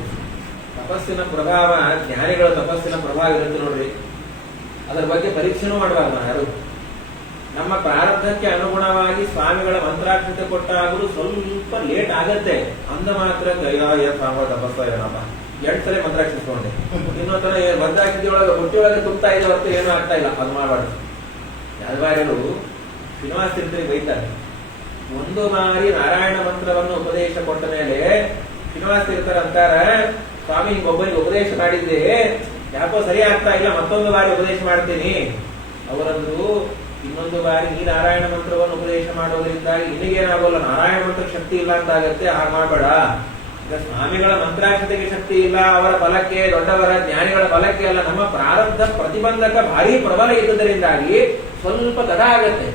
ತಪಸ್ಸಿನ ಪ್ರಭಾವ, ಜ್ಞಾನಿಗಳ ತಪಸ್ಸಿನ ಪ್ರಭಾವ ಇರುತ್ತೆ ನೋಡ್ರಿ. ಅದರ ಬಗ್ಗೆ ಪರೀಕ್ಷೆನೂ ಮಾಡಬಾರ್ದು ಯಾರು. ನಮ್ಮ ಪ್ರಾರಬ್ಧಕ್ಕೆ ಅನುಗುಣವಾಗಿ ಸ್ವಾಮಿಗಳ ಮಂತ್ರಾಕ್ಷತೆ ಕೊಟ್ಟಾಗಲೂ ಸ್ವಲ್ಪ ಲೇಟ್ ಆಗತ್ತೆ. ಅಂದ ಮಾತ್ರ ತಪಸ್ಸ ಏನಪ್ಪ 2 ಸಲ ಮಂತ್ರಾಕ್ಷಿಸ್ಕೊಂಡೆ, ಇನ್ನೊಂದ್ಸಲ ಮಂತ್ರಾಕ್ಷಿಯೊಳಗೆ ಹೊಟ್ಟೆಯೊಳಗೆ ತುಂಬ್ತಾ ಇದೆ ಹೊರತು ಏನೂ ಆಗ್ತಾ ಇಲ್ಲ. ಅದು ಮಾಡಬಾರ್ದು. ಯಾದವಾರ್ಯರು ಶ್ರೀನಿವಾಸ ತೀರ್ಥರಿಗೆ ಬೈತಾರೆ. 1 ಬಾರಿ ನಾರಾಯಣ ಮಂತ್ರವನ್ನು ಉಪದೇಶ ಕೊಟ್ಟ ಮೇಲೆ ಶ್ರೀನಿವಾಸ ತೀರ್ಥರ ಅಂತಾರ, ಸ್ವಾಮಿ ಹಿಂಗೊಬ್ಬರಿಗೆ ಉಪದೇಶ ಮಾಡಿದ್ದೆ, ಯಾಕೋ ಸರಿ ಆಗ್ತಾ ಇಲ್ಲ, ಮತ್ತೊಂದು ಬಾರಿ ಉಪದೇಶ ಮಾಡ್ತೀನಿ. ಅವರಂದ್ರು, ಇನ್ನೊಂದು ಬಾರಿ ಈ ನಾರಾಯಣ ಮಂತ್ರವನ್ನು ಉಪದೇಶ ಮಾಡೋದ್ರಿಂದಾಗಿ ನಿನಗೇನಾಗೋಲ್ಲ, ನಾರಾಯಣ ಮಂತ್ರ ಶಕ್ತಿ ಇಲ್ಲ ಅಂತ ಆಗತ್ತೆ, ಹಾಗೆ ಮಾಡಬೇಡ. ಈಗ ಸ್ವಾಮಿಗಳ ಮಂತ್ರಾಕ್ಷತೆಗೆ ಶಕ್ತಿ ಇಲ್ಲ, ಅವರ ಫಲಕ್ಕೆ, ದೊಡ್ಡವರ ಜ್ಞಾನಿಗಳ ಫಲಕ್ಕೆ ಅಲ್ಲ, ನಮ್ಮ ಪ್ರಾರಬ್ಧ ಪ್ರತಿಬಂಧಕ ಭಾರಿ ಪ್ರಬಲ ಇದ್ದುದರಿಂದಾಗಿ ಸ್ವಲ್ಪ ತಡ ಆಗತ್ತೆ.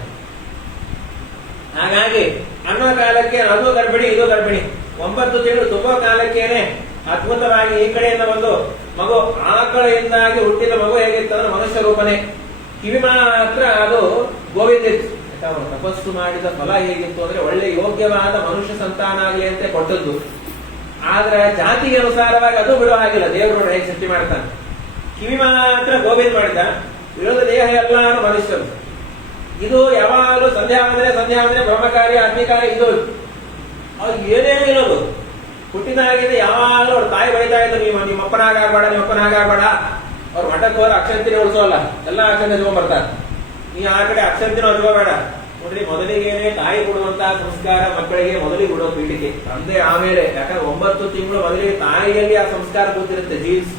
ಹಾಗಾಗಿ ಅನ್ನೋ ಕಾಲಕ್ಕೆ ಅದು ಗರ್ಭಿಣಿ ಇದು ಗರ್ಭಿಣಿ 9 ತಿಂಗಳು ತುಂಬೋ ಕಾಲಕ್ಕೇನೆ ಅದ್ಭುತವಾಗಿ ಈ ಕಡೆಯಿಂದ ಒಂದು ಮಗು, ಆಕಳೆಯಿಂದಾಗಿ ಹುಟ್ಟಿದ ಮಗು ಹೇಗಿತ್ತಂದ್ರೆ ಮನುಷ್ಯ ರೂಪನೇ. ಕಿವಿ ಮಾತ್ರ ಅದು ಗೋವಿಂದ. ತಪಸ್ಸು ಮಾಡಿದ ಫಲ ಹೇಗಿತ್ತು ಅಂದ್ರೆ ಒಳ್ಳೆ ಯೋಗ್ಯವಾದ ಮನುಷ್ಯ ಸಂತಾನ ಆಗಲಿ ಅಂತ ಕೊಟ್ಟದ್ದು. ಆದ್ರೆ ಜಾತಿಗೆ ಅನುಸಾರವಾಗಿ ಅದು ಬಿಡೋ ಹಾಗಿಲ್ಲ. ದೇವರು ಹೇಗೆ ಸೃಷ್ಟಿ ಮಾಡ್ತಾನೆ. ಕಿವಿ ಮಾತ್ರ ಗೋವಿಂದ ಮಾಡಿದ, ವಿರೋಧ ದೇಹ ಎಲ್ಲಾನು ಮನುಷ್ಯರು. ಇದು ಯಾವಾಗಲೂ ಸಂಧ್ಯಾ ವಂದನೆ ಬ್ರಹ್ಮಕಾರ್ಯ ಅಗ್ನಿಕಾರ್ಯ ಇದು ಅವ್ರು ಏನೇನು ಇರೋದು. ಹುಟ್ಟಿದಾಗಿದೆ ಯಾವಾಗಲೂ ಅವ್ರ ತಾಯಿ ಬೈತಾ ಇದ್ದು, ನಿಮ್ಮ ಅಪ್ಪನಾಗಬೇಡ, ನಿಮ್ಮ ಅಪ್ಪನಾಗಬೇಡ. ಅವ್ರ ಮಠಕ್ಕೆ ಹೋದ್ರೆ ಅಕ್ಷಂತಿನ ಉಳಿಸೋಲ್ಲ, ಎಲ್ಲಾ ಅಕ್ಷಂತೆ ತಗೊಂಡ್ಬರ್ತಾರೆ. ನೀ ಆ ಕಡೆ ಅಕ್ಷಂತಿನ ಹಚ್ಕೋಬೇಡ. ನೋಡ್ರಿ, ಮೊದಲಿಗೇನೆ ತಾಯಿ ಕೊಡುವಂತಹ ಸಂಸ್ಕಾರ ಮಕ್ಕಳಿಗೆ ಮೊದಲಿಗೆ ಬಿಡೋ ಪೀಠಿಕೆ, ತಂದೆ ಆಮೇಲೆ. ಯಾಕಂದ್ರೆ 9 ತಿಂಗಳು ಮೊದಲಿಗೆ ತಾಯಿಯಲ್ಲಿ ಆ ಸಂಸ್ಕಾರ ಕೂತಿರುತ್ತೆ, ಜೀನ್ಸ್.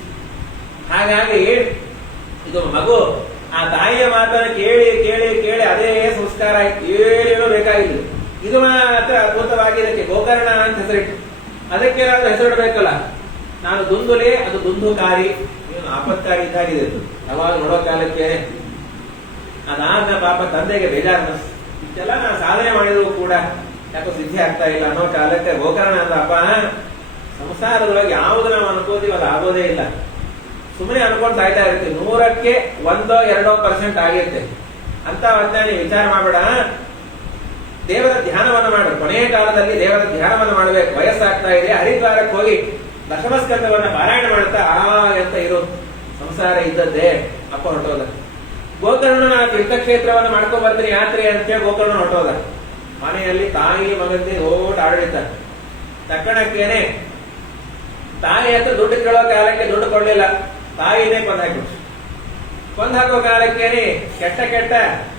ಹಾಗಾಗಿ ಇದು ಮಗು ಆ ತಾಯಿಯ ಮಾತನ್ನು ಕೇಳಿ ಕೇಳಿ ಕೇಳಿ ಅದೇ ಸಂಸ್ಕಾರ ಆಯ್ತು, ಏನೇನೋ ಬೇಕಾಗಿಲ್ಲ. ಇದು ಮಾತ್ರ ಅದ್ಭುತವಾಗಿ ಇದಕ್ಕೆ ಗೋಕರ್ಣ ಅಂತ ಹೆಸರಿಟ್ಟು, ಅದಕ್ಕೇನಾದ್ರೂ ಹೆಸರಿಡಬೇಕಲ್ಲ. ನಾನು ದುಂದುಲೆ, ಅದು ದುಂದುಕಾರಿ, ಏನು ಆಪತ್ಕಾರಿ ಇದ್ದಾಗಿದೆ. ಯಾವಾಗ ನೋಡೋ ಕಾಲಕ್ಕೆ ಅದಾದ ಪಾಪ ತಂದೆಗೆ ಬೇಜಾರು. ಇಷ್ಟೆಲ್ಲ ನಾನು ಸಾಧನೆ ಮಾಡಿದ್ರು ಕೂಡ ಯಾಕೋ ಸಿದ್ಧಿ ಆಗ್ತಾ ಇಲ್ಲ ಅನ್ನೋ ಕಾಲಕ್ಕೆ ಗೋಕರ್ಣ ಅಂದಪ್ಪ, ಸಂಸಾರದೊಳಗೆ ಯಾವುದು ನಾವು ಅನ್ಕೋತೀವಿ ಅದು ಆಗೋದೇ ಇಲ್ಲ. ಸುಮ್ಮನೆ ಅನ್ಕೊಂಡು ಸಾಯ್ತಾ ಇರ್ತೀವಿ. 100ಕ್ಕೆ 1-2% ಆಗಿರುತ್ತೆ ಅಂತ ಹೊತ್ತಾನೆ ವಿಚಾರ ಮಾಡಬೇಡ. ದೇವರ ಧ್ಯಾನವನ್ನು ಮಾಡು. ಕೊನೆಯ ಕಾಲದಲ್ಲಿ ದೇವರ ಧ್ಯಾನವನ್ನು ಮಾಡಬೇಕು. ವಯಸ್ಸಾಗ್ತಾ ಇದೆ, ಹರಿದ್ವಾರಕ್ಕೆ ಹೋಗಿ ದಶಮಸ್ಕಂದವನ್ನ ಪಾರಾಯಣ ಮಾಡ್ತಾ ಅಂತ ಇರೋ ಸಂಸಾರ ಇದ್ದದ್ದೇ ಅಪ್ಪ ಹೊರಟೋದ. ಗೋಕರ್ಣ ನಾ ತೀರ್ಥಕ್ಷೇತ್ರವನ್ನು ಮಾಡ್ಕೊಂಡ್ ಬರ್ತೀನಿ ಯಾತ್ರೆ ಅಂತೇಳಿ ಗೋಕರ್ಣ ಹೊರಟೋದ. ಮನೆಯಲ್ಲಿ ತಾಯಿ ಮಗಂದಿ ಓಟ್ ಆಡಳಿತ. ತಕ್ಕಣಕ್ಕೇನೆ ತಾಯಿ ಹತ್ರ ದುಡ್ಡು ಕೇಳೋ ಕಾಲಕ್ಕೆ ದುಡ್ಡು ಕೊಡ್ಲಿಲ್ಲ, ತಾಯಿನೇ ಕೊಂದ್ ಹಾಕೋ ಕಾಲಕ್ಕೇನೆ ಕೆಟ್ಟ ಕೆಟ್ಟ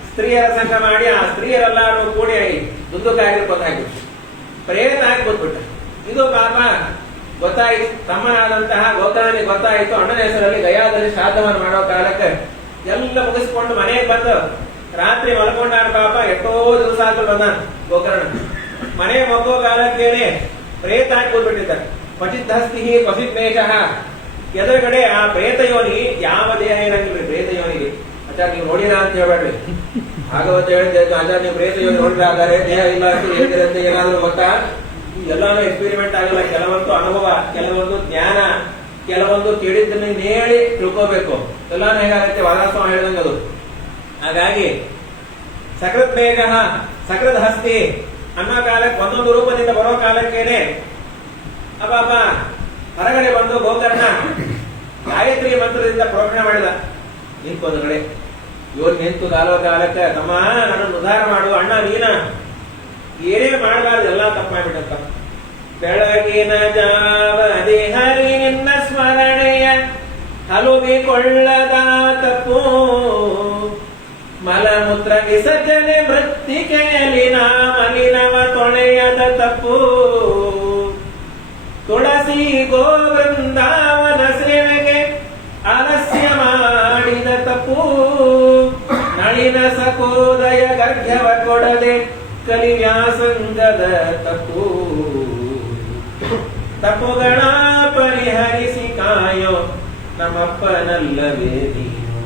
ಸ್ತ್ರೀಯರ ಸಂಘ ಮಾಡಿ ಆ ಸ್ತ್ರೀಯರೆಲ್ಲಾರು ಕೂಡಿ ದುಂದುಕಾಗಿ ಕೊಂದ್ ಹಾಕಿಬಿಟ್ಟು ಪ್ರೇತ ಹಾಕಿ ಬಂದ್ಬಿಟ್ಟ. ಇದು ಪಾಪ ಗೊತ್ತಾಯ್ತು. ತಮ್ಮನಾದಂತಹ ಗೋಕರ್ಣನಿಗೆ ಗೊತ್ತಾಯ್ತು. ಅಣ್ಣನ ಹೆಸರಲ್ಲಿ ಗಯಾದಲ್ಲಿ ಶ್ರಾದ್ದವನ್ನು ಮಾಡೋ ಕಾಲಕ್ಕೆ ಎಲ್ಲ ಮುಗಿಸ್ಕೊಂಡು ಮನೆಗೆ ಬಂದು ರಾತ್ರಿ ಮಲ್ಕೊಂಡಾನ. ಪಾಪ ಎಷ್ಟೋ ದಿವಸ ಆದ್ರೂ ಬಂದಾನ ಗೋಕರ್ಣ. ಮನೆ ಮಗೋ ಕಾಲಕ್ಕೇನೆ ಪ್ರೇತ ಹಾಕಿ ಬಂದ್ಬಿಟ್ಟಿದ್ದ. ಪಚಿದ್ಧಸ್ತಿ ಪಸಿದ್ಮೇಷ. ಎದುರುಗಡೆ ಆ ಪ್ರೇತ ಯೋನಿ ಯಾವ ದೇಹ ಇರಂಗಿಲ್ರಿ ಪ್ರೇತ ಯೋನಿಗೆ. ಆಚಾರ ನೀವು ನೋಡಿರ ಅಂತ ಹೇಳ್ಬೇಡ್ರಿ. ಭಾಗವತ ಹೇಳಿದ್ದೆ ಆಚಾರ ನೀವು ಪ್ರೇತ ಯೋನಿ ನೋಡಿರಾದರೆ ದೇಹ ಇಲ್ಲ ಅಂತ ಹೇಳ್ತಿರಂತೆ ಏನಾದ್ರು ಗೊತ್ತಾ? ಎಲ್ಲಾನು ಎಕ್ಸ್ಪೆರಿಮೆಂಟ್ ಆಗಲ್ಲ. ಕೆಲವೊಂದು ಅನುಭವ, ಕೆಲವೊಂದು ಜ್ಞಾನ, ಕೆಲವೊಂದು ಕೇಳಿದ್ದನ್ನ ನೇಳಿ ತಿಳ್ಕೋಬೇಕು. ಎಲ್ಲಾನು ಹೇಗಾಗುತ್ತೆ ವಾದಾಸ್ವಾಮಿ ಹೇಳಿದಂಗ ಅದು. ಹಾಗಾಗಿ ಸಕೃತ್ ಮೇಘ ಸಕೃತ್ ಹಸ್ತಿ ಅನ್ನೋ ಕಾಲಕ್ಕೆ ಒಂದೊಂದು ರೂಪದಿಂದ ಬರೋ ಕಾಲಕ್ಕೇನೆ ಅಬ್ಬ ಹೊರಗಡೆ ಬಂದು ಗೋಕರ್ಣ ಗಾಯತ್ರಿ ಮಂತ್ರದಿಂದ ಪ್ರೋಕ್ಷಣೆ ಮಾಡಿದ. ನಿಂತ್ಕೊಂದು ಕಡೆ ಇವನ್ ನಿಂತು ಕಾಲಕ್ಕೆ ತಮ್ಮ ನನ್ನನ್ನು ಉದ್ಧಾರ ಮಾಡು ಅಣ್ಣ, ನೀನ ಏನೇ ಮಾಡಬಾರ್ದು ಎಲ್ಲ ತಪ್ಪು ಮಾಡ್ಬಿಟ್ಟಂತ. ಬೆಳಗಿನ ಜಾವದಿ ಹರಿ ನಿನ್ನ ಸ್ಮರಣೆಯ ಹಲುಬಿಕೊಳ್ಳದ ತಪ್ಪು, ಮಲಮೂತ್ರ ವಿಸರ್ಜನೆ ಮೃತ್ತಿಕೆಯಲ್ಲಿ ಮಲಿನವ ತೊಳೆಯದ ತಪ್ಪು, ತುಳಸಿ ಗೋವೃಂದಾವನ ಸೇವೆಗೆ ಆಲಸ್ಯ ಮಾಡಿದ ತಪ್ಪು, ನಳಿನ ಸಕೋದಯ ಗರ್ಭ್ಯವ ಕೊಡದೆ ಕಲಿವ್ಯಾಸಂಗದ ತಪ್ಪು, ತಪ್ಪುಗಳ ಪರಿಹರಿಸಿ ಕಾಯೋ ನಮ್ಮಪ್ಪನಲ್ಲವೇ ನೀನು.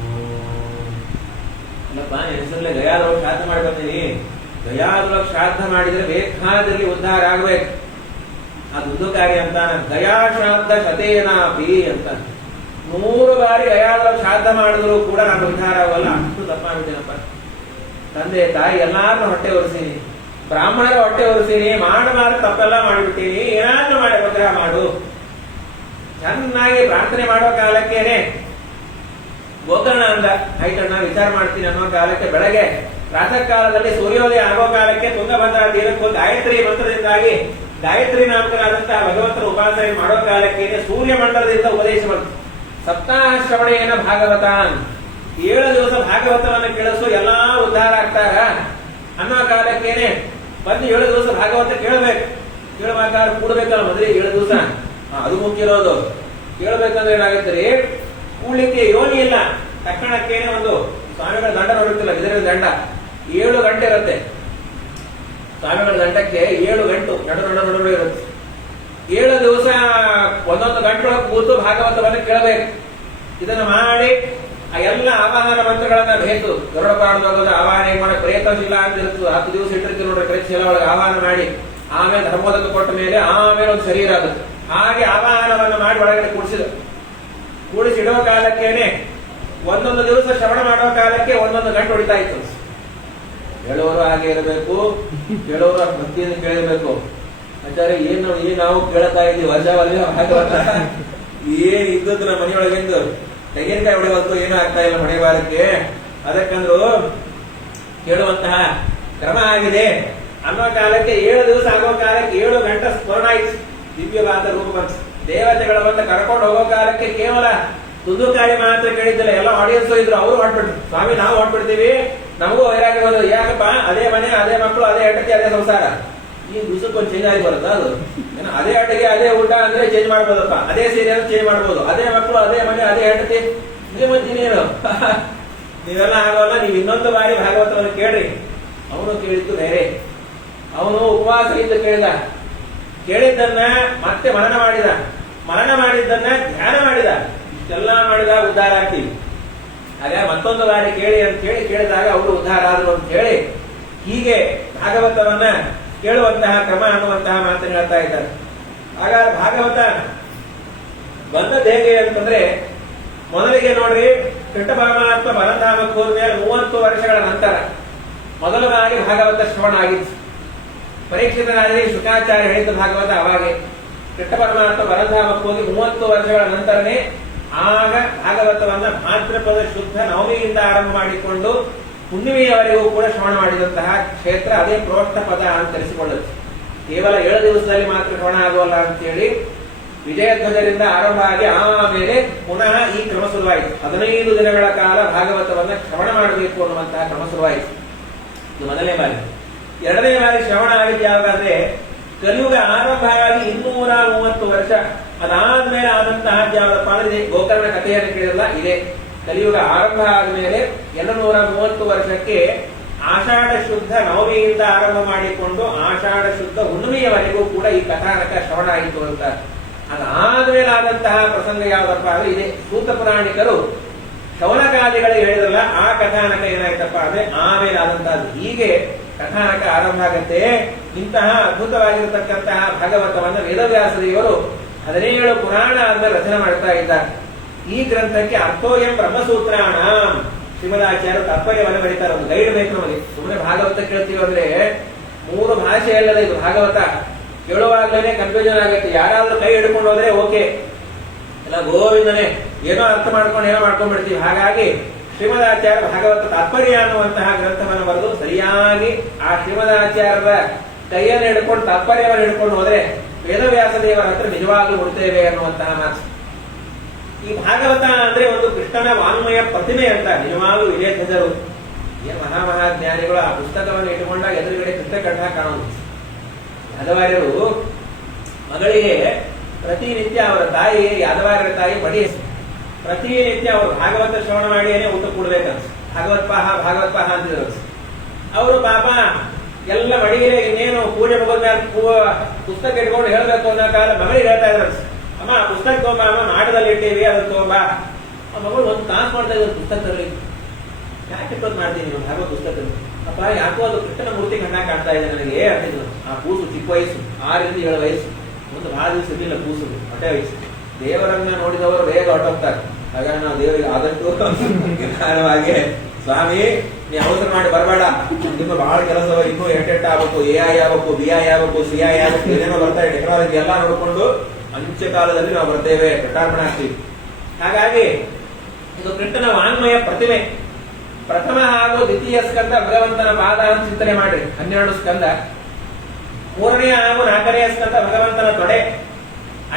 ಅಲ್ಲಪ್ಪ ಹೆಸರಲ್ಲೇ ಗಯಾದೊಳಗೆ ಶ್ರಾದ್ದ ಮಾಡಿ ಬರ್ತೀನಿ. ಗಯಾದೊಳಗೆ ಶ್ರಾದ್ದ ಮಾಡಿದ್ರೆ ಬೇಕಾದಲ್ಲಿ ಉದ್ಧಾರ ಆಗ್ಬೇಕು. ಅದು ದುಃಖಕಾರಿ ಅಂತಾನ. ಗಯಾ ಶ್ರಾದ್ದ ಶತೇನಾಪಿ ಅಂತ 100 ಬಾರಿ ಗಯಾದೊಳಗೆ ಶ್ರಾದ್ದ ಮಾಡಿದ್ರು ಕೂಡ ನಾನು ಉದ್ಧಾರ ಆಗಲ್ಲ. ಅಷ್ಟು ತಪ್ಪಾಗ್ಬಿಟ್ಟೇನಪ್ಪ. ತಂದೆ ತಾಯಿ ಎಲ್ಲಾರನ್ನೂ ಹೊಟ್ಟೆ ಒರೆಸೀನಿ, ಬ್ರಾಹ್ಮಣರ ಹೊಟ್ಟೆ ಒರೆಸೀನಿ, ಮಾಡಬಾರ ತಪ್ಪೆಲ್ಲ ಮಾಡಿಬಿಟ್ಟೀನಿ. ಏನಾದ್ರೂ ಮಾಡಿ ಅನುಗ್ರಹ ಮಾಡು. ಚೆನ್ನಾಗಿ ಪ್ರಾರ್ಥನೆ ಮಾಡೋ ಕಾಲಕ್ಕೇನೆ ಗೋಕರ್ಣ ಅಂದ ಆಯ್ತಣ್ಣ ವಿಚಾರ ಮಾಡ್ತೀನಿ ಅನ್ನೋ ಕಾಲಕ್ಕೆ ಬೆಳಗ್ಗೆ ಪ್ರಾತಃ ಕಾಲದಲ್ಲಿ ಸೂರ್ಯೋದಯ ಆಗೋ ಕಾಲಕ್ಕೆ ತುಂಗಭದ್ರಾ ತೀರಕ್ಕೂ ಗಾಯತ್ರಿ ಮಂತ್ರದಿಂದಾಗಿ ಗಾಯತ್ರಿ ನಾಮಕರಾದಂತಹ ಭಗವಂತನ ಉಪಾಸನೆ ಮಾಡೋ ಕಾಲಕ್ಕೇನೆ ಸೂರ್ಯ ಮಂಡಲದಿಂದ ಉಪದೇಶ ಬಂತು. ಸಪ್ತಾಶ್ರವಣೇನ ಭಾಗವತ, 7 ದಿವಸ ಭಾಗವತವನ್ನು ಕೇಳಿಸು ಎಲ್ಲಾ ಉದ್ಧಾರ ಆಗ್ತಾರ ಅನ್ನೋ ಕಾಲಕ್ಕೇನೆ ಬಂದು 7 ದಿವಸ ಭಾಗವತ ಕೇಳಬೇಕು. ಕೇಳಬೇಕಾದ್ರೆ ಕೂಡ್ಬೇಕಲ್ಲ ಮೊದಲಿಗೆ 7 ದಿವಸ. ಅದು ಮುಖ್ಯ ಇರೋದು. ಕೇಳಬೇಕಂದ್ರೆ ಏನಾಗುತ್ತೆ, ಕೂಡ್ಲಿಕ್ಕೆ ಯೋನಿ ಇಲ್ಲ. ತಕ್ಷಣಕ್ಕೇನೆ ಒಂದು ಸ್ವಾಮಿಗಳ ದಂಡ ನೋಡುತ್ತಿಲ್ಲ, ಇದರ ದಂಡ 7 ಗಂಟೆ ಇರುತ್ತೆ. ಸ್ವಾಮಿಗಳ ದಂಡಕ್ಕೆ 7 ಗಂಟು ನಡು ಇರುತ್ತೆ. 7 ದಿವಸ ಒಂದೊಂದು ಗಂಟೆಯೊಳಗೆ ಕೂತು ಭಾಗವತವನ್ನು ಕೇಳಬೇಕು. ಇದನ್ನ ಮಾಡಿ ಆ ಎಲ್ಲ ಆವಾಹನ ಮಂತ್ರಗಳನ್ನ ಬೇಕು. ಗರುಡ ಪ್ರಾಣದೊಳಗೆ ಆವಾಹನೆ ಮಾಡೋ ಪ್ರೇತಶೀಲ ಅಂತ ಇರ್ತದೆ. 10 ದಿವಸ ಇಟ್ಟಿರ್ತೀವಿ ನೋಡ್ರಿ ಪ್ರೇತಶೀಲ ಒಳಗೆ ಆವಾಹನ ಮಾಡಿ ಆಮೇಲೆ ಧರ್ಮೋದಕ ಕೊಟ್ಟ ಮೇಲೆ ಆಮೇಲೆ ಒಂದು ಶರೀರ ಅದು. ಹಾಗೆ ಆವಾಹನವನ್ನು ಮಾಡಿ ಒಳಗಡೆ ಕೂಡಿಸಿ ಇಡೋ ಕಾಲಕ್ಕೇನೆ ಒಂದೊಂದು ದಿವಸ ಶ್ರವಣ ಮಾಡೋ ಕಾಲಕ್ಕೆ ಒಂದೊಂದು ಗಂಟೆ ಹೊಡಿತಾ ಇತ್ತು. ಹೇಳೋರು ಹಾಗೆ ಇರಬೇಕು, ಕೇಳೋರು ಭಕ್ತಿಯನ್ನು ಕೇಳಬೇಕು. ಆಚಾರ್ಯ ಏನ್ ನಾವು ಕೇಳ್ತಾ ಇದೀವಿ ವರ್ಷ ಭಾಗವತ ಏನ್ ಇದ್ದದ್ದು ನಮ್ಮ ಮನೆಯೊಳಗೆಂದು ತೆಂಗಿನಕಾಯಿ ಹೊಡೆವತ್ತು ಏನೂ ಆಗ್ತಾ ಇಲ್ಲ ಮನೆ ಬಾರಕ್ಕೆ. ಅದಕ್ಕಂದ್ರು ಕೇಳುವಂತಹ ಕ್ರಮ ಆಗಿದೆ ಅನ್ನೋ ಕಾಲಕ್ಕೆ 7 ದಿವಸ ಆಗೋ ಕಾಲಕ್ಕೆ 7 ಗಂಟೆ ಸ್ಮರಣ ಆಯ್ತು. ದಿವ್ಯವಾದ ರೂಪ ಬಂತು. ದೇವತೆಗಳ ಬಂದು ಕರ್ಕೊಂಡು ಹೋಗೋ ಕಾಲಕ್ಕೆ ಕೇವಲ ತುದುಕಾಯಿ ಮಾತ್ರ ಕೇಳಿದ್ದಿಲ್ಲ, ಎಲ್ಲ ಆಡಿಯನ್ಸ್ ಇದ್ರು. ಅವರು ಹೊಟ್ಬಿಟ್ರು. ಸ್ವಾಮಿ ನಾವು ಹೊಟ್ಬಿಡ್ತೀವಿ, ನಮಗೂ ವೈರಾಗ್ಯ ಬಂದ್ರು. ಯಾಕಪ್ಪ, ಅದೇ ಮನೆ, ಅದೇ ಮಕ್ಕಳು, ಅದೇ ಹೆಂಡತಿ, ಅದೇ ಸಂಸಾರ. ಈ ದಿವಸಕ್ಕೊಂದು ಚೇಂಜ್ ಆಗಿ ಬರುತ್ತಾ ಅದು? ಅದೇ ಅಡಿಗೆ ಅದೇ ಊಟ ಅಂದ್ರೆ ಚೇಂಜ್ ಮಾಡ್ಬೋದಪ್ಪ, ಅದೇ ಸೀರಿಯಲ್ ಚೇಂಜ್ ಮಾಡ್ಬೋದು, ಅದೇ ಮಕ್ಕಳು, ಅದೇ ಮನೆ, ಅದೇ ಹೆಂಡತಿ. ನೀವೇನು ನೀವೆಲ್ಲ ಆಗೋಲ್ಲ. ನೀವು ಇನ್ನೊಂದು ಬಾರಿ ಭಾಗವತವನ್ನು ಕೇಳ್ರಿ. ಅವನು ಕೇಳಿದ್ದು ಬೇರೆ. ಅವನು ಉಪವಾಸ ಇದ್ದು ಕೇಳಿದ್ದನ್ನ ಮತ್ತೆ ಮನನ ಮಾಡಿದ. ಮರಣ ಮಾಡಿದ್ದನ್ನ ಧ್ಯಾನ ಮಾಡಿದ, ಇಷ್ಟೆಲ್ಲ ಮಾಡಿದಾಗ ಉದ್ಧಾರ ಆಗ್ತೀವಿ. ಆಗ ಮತ್ತೊಂದು ಬಾರಿ ಕೇಳಿ ಅಂತ ಹೇಳಿ ಕೇಳಿದಾಗ ಅವರು ಉದ್ಧಾರ ಆದ್ರು ಅಂತ ಹೇಳಿ ಹೀಗೆ ಭಾಗವತವನ್ನ ಕೇಳುವಂತಹ ಕ್ರಮ ಅನ್ನುವಂತಹ ಮಾತನ್ನು ಹೇಳ್ತಾ ಇದ್ದಾರೆ. ಆಗ ಭಾಗವತ ಬಂದದ್ದು ಹೇಗೆ ಅಂತಂದ್ರೆ, ಮೊದಲಿಗೆ ನೋಡ್ರಿ, ಕೃಷ್ಣ ಪರಮಾತ್ಮ ಪರಂಧಾಮಕ್ಕೆ ಹೋದ್ಮೇಲೆ 30 ವರ್ಷಗಳ ನಂತರ ಮೊದಲ ಬಾರಿ ಭಾಗವತ ಶ್ರವಣ ಆಗಿತ್ತು. ಪರೀಕ್ಷಿತನಾಗಿ ಶುಕಾಚಾರ್ಯ ಹೇಳಿದ ಭಾಗವತ ಅವಾಗೆ. ಕೃಷ್ಣ ಪರಮಾತ್ಮ ಪರಂಧಾಮಕ್ಕೆ ಹೋಗಿ 30 ವರ್ಷಗಳ ನಂತರನೇ ಆಗ ಭಾಗವತವನ್ನ ಭಾದ್ರಪದ ಶುದ್ಧ ನವಮಿಯಿಂದ ಆರಂಭ ಮಾಡಿಕೊಂಡು ಹುಣ್ಣಿಮೆಯವರೆಗೂ ಕೂಡ ಶ್ರವಣ ಮಾಡಿದಂತಹ ಕ್ಷೇತ್ರ ಅದೇ ಪ್ರೋಷ್ಠ ಪದ ಅಂತ ಕರೆಸಿಕೊಳ್ಳುತ್ತೆ. ಕೇವಲ 7 ದಿವಸದಲ್ಲಿ ಮಾತ್ರ ಶ್ರವಣ ಆಗೋಲ್ಲ ಅಂತೇಳಿ ವಿಜಯಧ್ವಜರಿಂದ ಆರಂಭ ಆಗಿ ಆಮೇಲೆ ಪುನಃ ಈ ಕ್ರಮ ಶುರುವಾಯಿತು. 15 ದಿನಗಳ ಕಾಲ ಭಾಗವತವನ್ನ ಶ್ರವಣ ಮಾಡಬೇಕು ಅನ್ನುವಂತಹ ಕ್ರಮ ಶುರುವಾಯಿತು. ಇದು ಮೊದಲನೇ ಬಾರಿ. ಎರಡನೇ ಬಾರಿ ಶ್ರವಣ ಆಗಿದ್ದು ಯಾವಾಗಾದ್ರೆ ಕಲಿಯುಗ ಆರಂಭ ಆಗಿ 230 ವರ್ಷ ಅದಾದ್ಮೇಲೆ ಆದಂತಹ ಯಾವ್ದಪ್ಪ ಅಂದ್ರೆ ಗೋಕರ್ಣ ಕಥೆಯನ್ನು ಕೇಳಿಲ್ಲ, ಇದೆ ಕಲಿಯುಗ ಆರಂಭ ಆದ್ಮೇಲೆ 230 ವರ್ಷಕ್ಕೆ ಆಷಾಢ ಶುದ್ಧ ನವಮಿಯಿಂದ ಆರಂಭ ಮಾಡಿಕೊಂಡು ಆಷಾಢ ಶುದ್ಧ ಹುಣ್ಣಿಮೆಯವರೆಗೂ ಕೂಡ ಈ ಕಥಾನಕ ಶ್ರವಣ ಆಯಿತು ಅಂತ. ಅದಾದ್ಮೇಲೆ ಆದಂತಹ ಪ್ರಸಂಗ ಯಾವ್ದಪ್ಪ ಅಂದ್ರೆ ಇದೆ. ಸೂತ ಪುರಾಣಿಕರು ಶೌನಕಾದಿಗಳಿಗೆ ಹೇಳಿದ್ರಲ್ಲ, ಆ ಕಥಾನಕ ಏನಾಯ್ತಪ್ಪ ಅಂದ್ರೆ ಆಮೇಲೆ ಆದಂತಹದ್ದು. ಹೀಗೆ ಕಥಾನಕ ಆರಂಭ ಆಗತ್ತೆ. ಇಂತಹ ಅದ್ಭುತವಾಗಿರತಕ್ಕಂತಹ ಭಾಗವತವನ್ನು ವೇದವ್ಯಾಸ ದೇವರು 17 ಪುರಾಣ ಆದ್ಮೇಲೆ ರಚನೆ ಮಾಡ್ತಾ ಇದ್ದಾರೆ. ಈ ಗ್ರಂಥಕ್ಕೆ ಅರ್ಥೋಯಂ ಬ್ರಹ್ಮಸೂತ್ರಾಣ ಶ್ರೀಮದಾಚಾರ್ಯರು ತಾತ್ಪರ್ಯವನ್ನು ಬರೀತಾರೆ. ಒಂದು ಗೈಡ್ ಬೇಕು ನಮಗೆ. ಸುಮ್ಮನೆ ಭಾಗವತ ಕೇಳ್ತೀವಿ ಅಂದ್ರೆ 3 ಭಾಷೆಯಲ್ಲದ ಇದು ಭಾಗವತ. ಕೇಳುವಾಗ್ಲೇನೆ ಕನ್ಫ್ಯೂಷನ್ ಆಗುತ್ತೆ. ಯಾರಾದ್ರೂ ಕೈ ಹಿಡ್ಕೊಂಡು ಹೋದ್ರೆ ಓಕೆ, ಎಲ್ಲ ಗೋವಿಂದನೆ ಏನೋ ಅರ್ಥ ಮಾಡ್ಕೊಂಡು ಏನೋ ಮಾಡ್ಕೊಂಡ್ಬಿಡ್ತೀವಿ. ಹಾಗಾಗಿ ಶ್ರೀಮದಾಚಾರ್ಯ ಭಾಗವತ ತಾತ್ಪರ್ಯ ಅನ್ನುವಂತಹ ಗ್ರಂಥವನ್ನು ಬರೆದು ಸರಿಯಾಗಿ ಆ ಶ್ರೀಮದಾಚಾರ್ಯರ ಕೈಯನ್ನು ಹಿಡ್ಕೊಂಡು ತಾತ್ಪರ್ಯವನ್ನು ಹಿಡ್ಕೊಂಡು ಹೋದ್ರೆ ವೇದವ್ಯಾಸ ದೇವರ ಹತ್ರ ನಿಜವಾಗ್ಲೂ ಹುಡ್ತೇವೆ ಅನ್ನುವಂತಹ ಮಾತು. ಈ ಭಾಗವತ ಅಂದ್ರೆ ಒಂದು ಕೃಷ್ಣನ ವಾಂಗ್ಮಯ ಪ್ರತಿಮೆ ಅಂತ ನಿಜವಾಗ್ಲೂ ವಿಜಯಧ್ವಜರು ಏನ್ ಮಹಾಜ್ಞಾನಿಗಳು ಆ ಪುಸ್ತಕವನ್ನು ಇಟ್ಟುಕೊಂಡಾಗ ಎದುರುಗಡೆ ಕೃಷ್ಣ ಕಂಠ ಕಾಣೋದು. ಯಾದವಾರ್ಯರು ಮಗಳಿಗೆ ಪ್ರತಿನಿತ್ಯ ಅವರ ತಾಯಿ, ಯಾದವಾರ್ಯರ ತಾಯಿ ಬಡಿ ಪ್ರತಿನಿತ್ಯ ಅವರು ಭಾಗವತ ಶ್ರವಣ ಮಾಡಿಯೇನೆ ಊಟ ಕೊಡ್ಬೇಕನ್ಸ. ಭಾಗವತ್ಪಾಹ ಅಂತಿದ್ರು. ಅವರು ಪಾಪ ಎಲ್ಲ ಮಡಿಗೆ ಇನ್ನೇನು ಪೂಜೆ ಮುಗಿದ ಪುಸ್ತಕ ಇಟ್ಕೊಂಡು ಹೇಳ್ಬೇಕು ಅನ್ನೋ ಕಾಲ ಮಗಳಿಗೆ ಹೇಳ್ತಾ ಇದ್ರು, ಅಮ್ಮ ಪುಸ್ತಕ ತಗೊಂಬ, ಅಮ್ಮ ಮಾಡದಲ್ಲಿ ಇಟ್ಟೇವಿ ಅದನ್ನ ತಗೊಂಬ. ಆ ಮಗಳು ಒಂದು ತಾಸು ಮಾಡ್ತಾ ಇದ್ರು ಪುಸ್ತಕದಲ್ಲಿ. ಯಾಕೆ ಇಟ್ಟೋದು ಮಾಡ್ತೀನಿ ನೀವು ಭಾಗವತ ಪುಸ್ತಕದಲ್ಲಿ? ಅಪ್ಪ ಯಾಕೋ ಅದು ಕೃಷ್ಣನ ಮೂರ್ತಿ ಕಣ್ಣ ಕಾಣ್ತಾ ಇದೆ ನನಗೆ ಅಂತಿದ್ರು. ಆ ಕೂಸು ಚಿಕ್ಕ ವಯಸ್ಸು, 6 ರಿಂದ 7 ವಯಸ್ಸು. ಒಂದು ಬಹಳ ದಿವಸ ಇರಲಿಲ್ಲ ಕೂಸು, ಹೊಟ್ಟೆ ವಯಸ್ಸು. ದೇವರನ್ನ ನೋಡಿದವರು ಬೇಗ ಹೊಟ್ಟೋಗ್ತಾರೆ. ಹಾಗಾಗಿ ನಾವು ದೇವರಿಗೆ ಆದಷ್ಟು ನಿಧಾನವಾಗಿ, ಸ್ವಾಮಿ ನೀ ಅವಸರ ಮಾಡಿ ಬರಬೇಡ, ನಿಮ್ಮ ಬಹಳ ಕೆಲಸ ಇನ್ನೂ ಎಟ್ಟೆಟ್ಟ ಆಗ್ಬೇಕು, AI ಆಗ್ಬೇಕು, BI ಆಗ್ಬೇಕು, CI ಆಗ್ಬೇಕು, ಏನೇನೋ ಬರ್ತಾರೆ ಟೆಕ್ನಾಲಜಿ ಎಲ್ಲ ನೋಡಿಕೊಂಡು ಅಂತ್ಯ ಕಾಲದಲ್ಲಿ ನಾವು ಬರ್ತೇವೆ, ಪ್ರಟಾರ್ಪಣೆ ಆಗ್ತೀವಿ. ಹಾಗಾಗಿ ಇದು ಕೃಷ್ಣನ ವಾಂಗ್ಮಯ ಪ್ರತಿಮೆ. ಪ್ರಥಮ ಹಾಗೂ ದ್ವಿತೀಯ ಸ್ಕಂದ ಭಗವಂತನ ಪಾದ ಅಂತ ಚಿಂತನೆ ಮಾಡ್ರಿ, 12 ಸ್ಕಂದ. 3ನೇ ಹಾಗೂ 4ನೇ ಸ್ಕಂದ ಭಗವಂತನ ತೊಡೆ.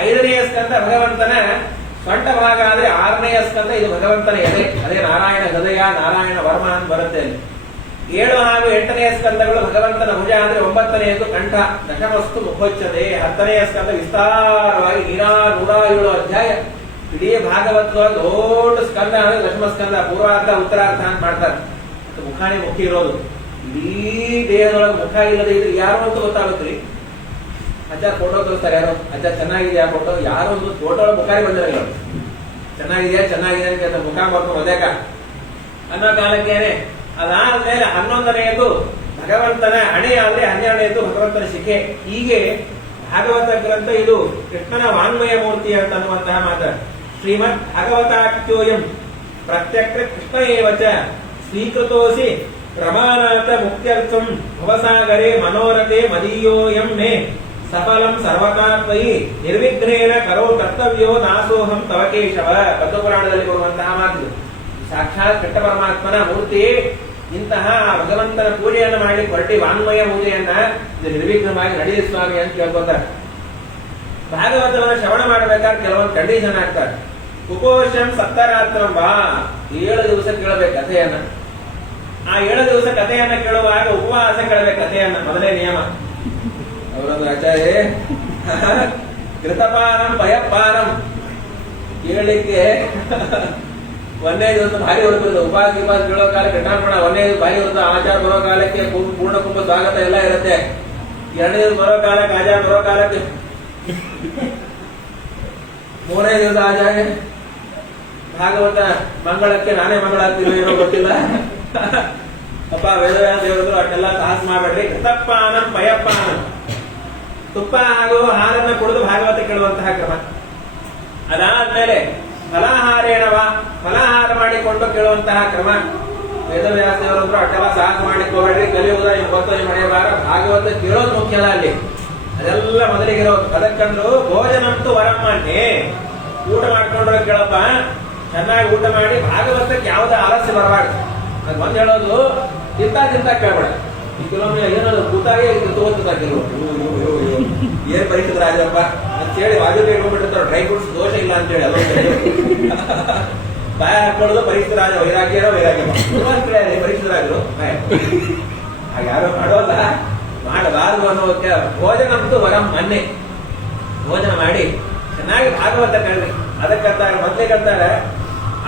5ನೇ ಸ್ಕಂದ ಭಗವಂತನ ಸೊಂಟ ಭಾಗ ಆದ್ರೆ 6ನೇ ಸ್ಕಂದ ಇದು ಭಗವಂತನ ಎದೆ. ಅದೇ ನಾರಾಯಣ ಹೃದಯ, ನಾರಾಯಣ ವರ್ಮ ಅಂತ ಬರುತ್ತೆ ಅಲ್ಲಿ. 7 ಹಾಗೂ 8ನೇ ಸ್ಕಂದಗಳು ಭಗವಂತನ ಭುಜ ಅಂದ್ರೆ 9ನೇದು ಕಂಠ. ದಶಮಸ್ತು ಮುಖೋಚ್ಚತೆ. 10ನೇ ಸ್ಕಂದ ವಿಸ್ತಾರವಾಗಿ 107 ಅಧ್ಯಾಯ. ಇಡೀ ಭಾಗವತದೊಳಗೆ ದೊಡ್ಡ ಸ್ಕಂದ ಅಂದ್ರೆ ದಶಮ ಸ್ಕಂದ. ಪೂರ್ವಾರ್ಧ ಉತ್ತರಾರ್ಧ ಅಂತ ಮಾಡ್ತಾರೆ. ಮುಖಾನೇ ಮುಖಿ ಇರೋದು. ಇಡೀ ದೇಹದೊಳಗೆ ಮುಖ ಇಲ್ಲದೆ ಇದ್ರೆ ಯಾರು ಅಂತ ಗೊತ್ತಾಗುತ್ತ್ರಿ. ಅಜ್ಜ ಫೋಟೋ ತೋರಿಸ್ತಾರೆ, ಯಾರು ಅಜ್ಜ ಚೆನ್ನಾಗಿದೆಯಾ ಫೋಟೋ, ಯಾರೋ ಒಂದು ಫೋಟೋ ಮುಖಾರಿ ಬಂದಿರಲ್ಲ. ಚೆನ್ನಾಗಿದೆಯಾ ಅಂತ ಮುಖ ಬರ್ಕೊಂಡು ಮದ್ಯಾಕ ಅನ್ನೋ ಕಾಲಕ್ಕೇನೆ. ಅದಾದ್ಮೇಲೆ 11ನೇದು ಭಗವಂತನ ಹಣೆ ಆದ್ರೆ 12ನೇದು ಭಗವಂತನ ಶಿಖೆ. ಹೀಗೆ ಭಾಗವತ ಗ್ರಂಥ ಇದು ಕೃಷ್ಣನ ವಾಂಗ್ಮಯ ಮೂರ್ತಿ ಅಂತ ಅನ್ನುವಂತಹ ಮಾತ. ಶ್ರೀಮದ್ ಭಾಗವತಾಖ್ಯೋಯಂ ಪ್ರತ್ಯಕ್ಷ ಕೃಷ್ಣ ಏವಚ ಸ್ವೀಕೃತೋಸಿ ರಮಾನಾಥ ಮುಕ್ತ್ಯರ್ಥಂ ಭವಸಾಗರೇ ಮನೋರಥೆ ಮದೀಯೋಯಂ ಮೇ ಸಫಲಂ ಸರ್ವಕಾತ್ಮಯಿ ನಿರ್ವಿಘ್ನೇನ ಕರೋ ಕರ್ತವ್ಯೋ ದಾಸೋಹಂ ತವ ಕೇಶವ. ಪದ್ಮಪುರಾಣದಲ್ಲಿ ಬರುವಂತಹ ಮಾತು. ಸಾಕ್ಷಾತ್ ಕೃಷ್ಣ ಪರಮಾತ್ಮನ ಮೂರ್ತಿ. ಇಂತಹ ಭಗವಂತನ ಪೂಜೆಯನ್ನು ಮಾಡಿ ಹೊರಟಿ ವಾಂಗ್ಮಯ ಪೂಜೆಯನ್ನ ನಿರ್ವಿಘ್ನವಾಗಿ ನಡೆಯ ಸ್ವಾಮಿ ಅಂತ ಕೇಳ್ಕೊತಾರೆ. ಭಾಗವತವನ್ನು ಶ್ರವಣ ಮಾಡಬೇಕಾದ್ರೆ ಕೆಲವೊಂದು ಕಂಡೀಷನ್ ಆಗ್ತಾರೆ. ಕುಪೋಷಂ ಸಪ್ತರಾತ್ರಂ ಬಾ, 7 ದಿವಸ ಕೇಳಬೇಕು ಕಥೆಯನ್ನ. ಆ 7 ದಿವಸ ಕಥೆಯನ್ನ ಕೇಳುವಾಗ ಉಪವಾಸ ಕೇಳಬೇಕು ಕಥೆಯನ್ನ. ಮೊದಲೇ ನಿಯಮ. ಅವರೊಂದು ಆಚಾರ್ಯ ಕೃತಪಾನಂ ಭಯಪಾನಂ ಕೇಳಲಿಕ್ಕೆ 1ನೇ ದಿವಸ ಭಾರಿ ಹೊರತದೆ. ಉಪವಾಸ ಕೇಳೋ ಕಾಲ ಕಟಾರ್ಪಣ 1ನೇ ದಿವಸ ಭಾರಿ ಹೊರತು. ಆಚಾರ ಬರೋ ಕಾಲಕ್ಕೆ ಪೂರ್ಣ ಕುಂಭ ಸ್ವಾಗತ ಎಲ್ಲ ಇರುತ್ತೆ. 2ನೇ ದಿವಸ ಬರೋ ಕಾಲಕ್ಕೆ ಆಚಾರ ಬರೋ ಕಾಲಕ್ಕೆ ಮೂರನೇ ದಿವಸ ಆಚಾರ್ಯ ಭಾಗವತ ಮಂಗಳಕ್ಕೆ ನಾನೇ ಮಂಗಳಾಗ್ತೀನೋ ಏನೋ ಗೊತ್ತಿಲ್ಲ. ಅಪ್ಪ ವೇದವ್ಯಾಸ ದೇವರದ್ರು ಅಷ್ಟೆಲ್ಲ ಸಾಹಸ ಮಾಡಬೇಡ್ರಿ. ಕೃತಪ್ಪಾನಂ ಪಯಪ್ಪಾನಂ, ತುಪ್ಪ ಹಾಗೂ ಹಾಲನ್ನ ಕುಡಿದು ಭಾಗವತ ಕೇಳುವಂತಹ ಕ್ರಮ. ಅದಾದ್ಮೇಲೆ ಫಲಾಹಾರೇಣವ, ಫಲಾಹಾರ ಮಾಡಿಕೊಂಡು ಕೇಳುವಂತಹ ಕ್ರಮ. ವೇದವ್ಯಾಸ ದೇವರದ್ರು ಅಷ್ಟೆಲ್ಲ ಸಾಹಸ ಮಾಡಿಕೋಬೇಡ್ರಿ, ಕಲಿಯುವುದ ಗೊತ್ತ ಮಳೆಯಬಾರ, ಭಾಗವತ ಕೇಳೋದು ಮುಖ್ಯದ ಅಲ್ಲಿ, ಅದೆಲ್ಲ ಮೊದಲಿಗಿರೋದು. ಅದಕ್ಕಂದ್ರು ಭೋಜನಂತೂ ವರಮ್ಮನ್ನೇ, ಊಟ ಮಾಡ್ಕೊಂಡ್ರೆ ಕೇಳಪ್ಪ, ಚೆನ್ನಾಗಿ ಊಟ ಮಾಡಿ ಭಾಗವತಕ್ಕೆ ಯಾವ್ದು ಆಲಸ್ಯ ಬರಬಾರ್ದು. ಅದು ಒಂದ್ ಹೇಳೋದು, ತಿಂತ ಕೇಳಬೇಡ. ಈ ಕೆಲವೊಮ್ಮೆ ಏನದು ಕೂತಾಗೆ ತಗೋತದ ಕೆಲವು, ಏನ್ ಪರಿಸ್ಥಿತಿ ರಾಜಪ್ಪ ಅಂತೇಳಿ ವಾಜಪೇಯಿ ಇಟ್ಕೊಂಡ್ಬಿಟ್ಟಿರ್ತಾರೆ, ಡ್ರೈ ಫ್ರೂಟ್ಸ್ ದೋಷ ಇಲ್ಲ ಅಂತೇಳಿ ಅದೊಂದು ಬಾಯ ಹಾಕೊಳ್ಳೋದು ಪರಿಸ್ಥಿತಿ ರಾಜ, ವೈರಾಗ್ಯರೋ ವೈರಾಗ್ಯ ಕೇಳಿ ಪರಿಸ್ಥಿತಿ ರಾಜರು ಹಾಗೆ ಯಾರು ಮಾಡೋಲ್ಲ, ಮಾಡಬಾರದು ಅನ್ನೋದಕ್ಕೆ. ಭೋಜನಂತೂ ವರಂ ಮನ್ನೆ, ಭೋಜನ ಮಾಡಿ ಚೆನ್ನಾಗಿ ಭಾಗವತ ಕೇಳ್ರಿ. ಅದಕ್ಕಂತಾರೆ ಮೊದಲೇ ಕರ್ತಾರೆ,